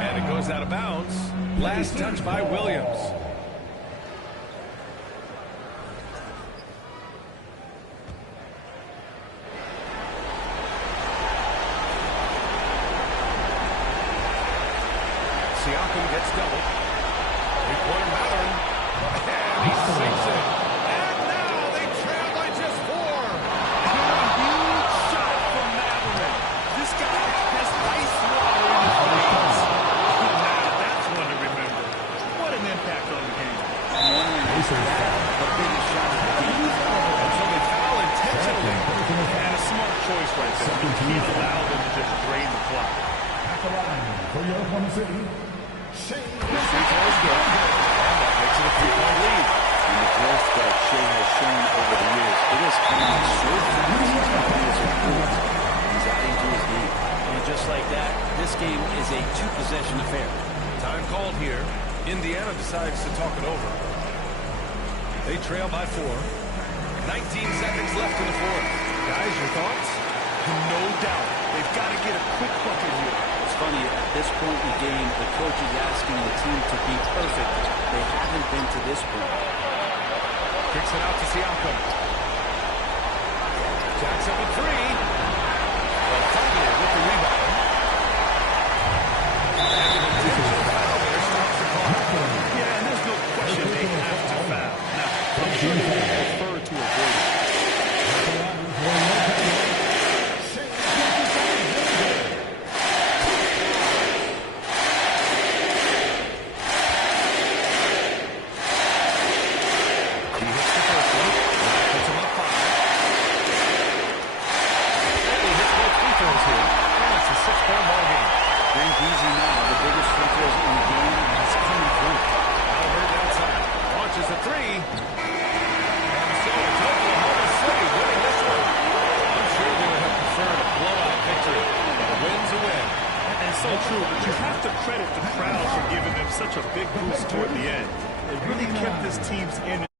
And it goes out of bounds. Last touch by Williams. Siakam gets doubled. Three-pointer Mathurin. And he sinks it. And now they trail by just 4. A huge shot from Mathurin. This guy has ice water in his veins. Now that's one to remember. What an impact on the game. I'm wondering if that's the biggest shot of the game. So they foul intentionally. And a smart choice right there. You can't allow them to just drain the clock. For your Oklahoma City, Free throws good. And that makes it a 3-point lead. And the growth that Shea has shown over the years, it is coming so fast. He is improved. He's adding to his game. And just like that, this game is a 2-possession affair. Time called here. Indiana decides to talk it over. They trail by 4. 19 seconds left in the fourth. Guys, your thoughts? No doubt. They've got to get a quick bucket here. It's funny, at this point in the game, the coach is asking the team to be perfect. They haven't been to this point. Kicks it out to Siakam. Jackson with 3. But Thunder with the rebound. And an intentional foul there stops the clock. Yeah, and there's no question they have to foul. Now, I'm sure they would prefer to avoid it. So true, but you have to credit the crowd for giving them such a big boost toward the end. It really kept this team's energy.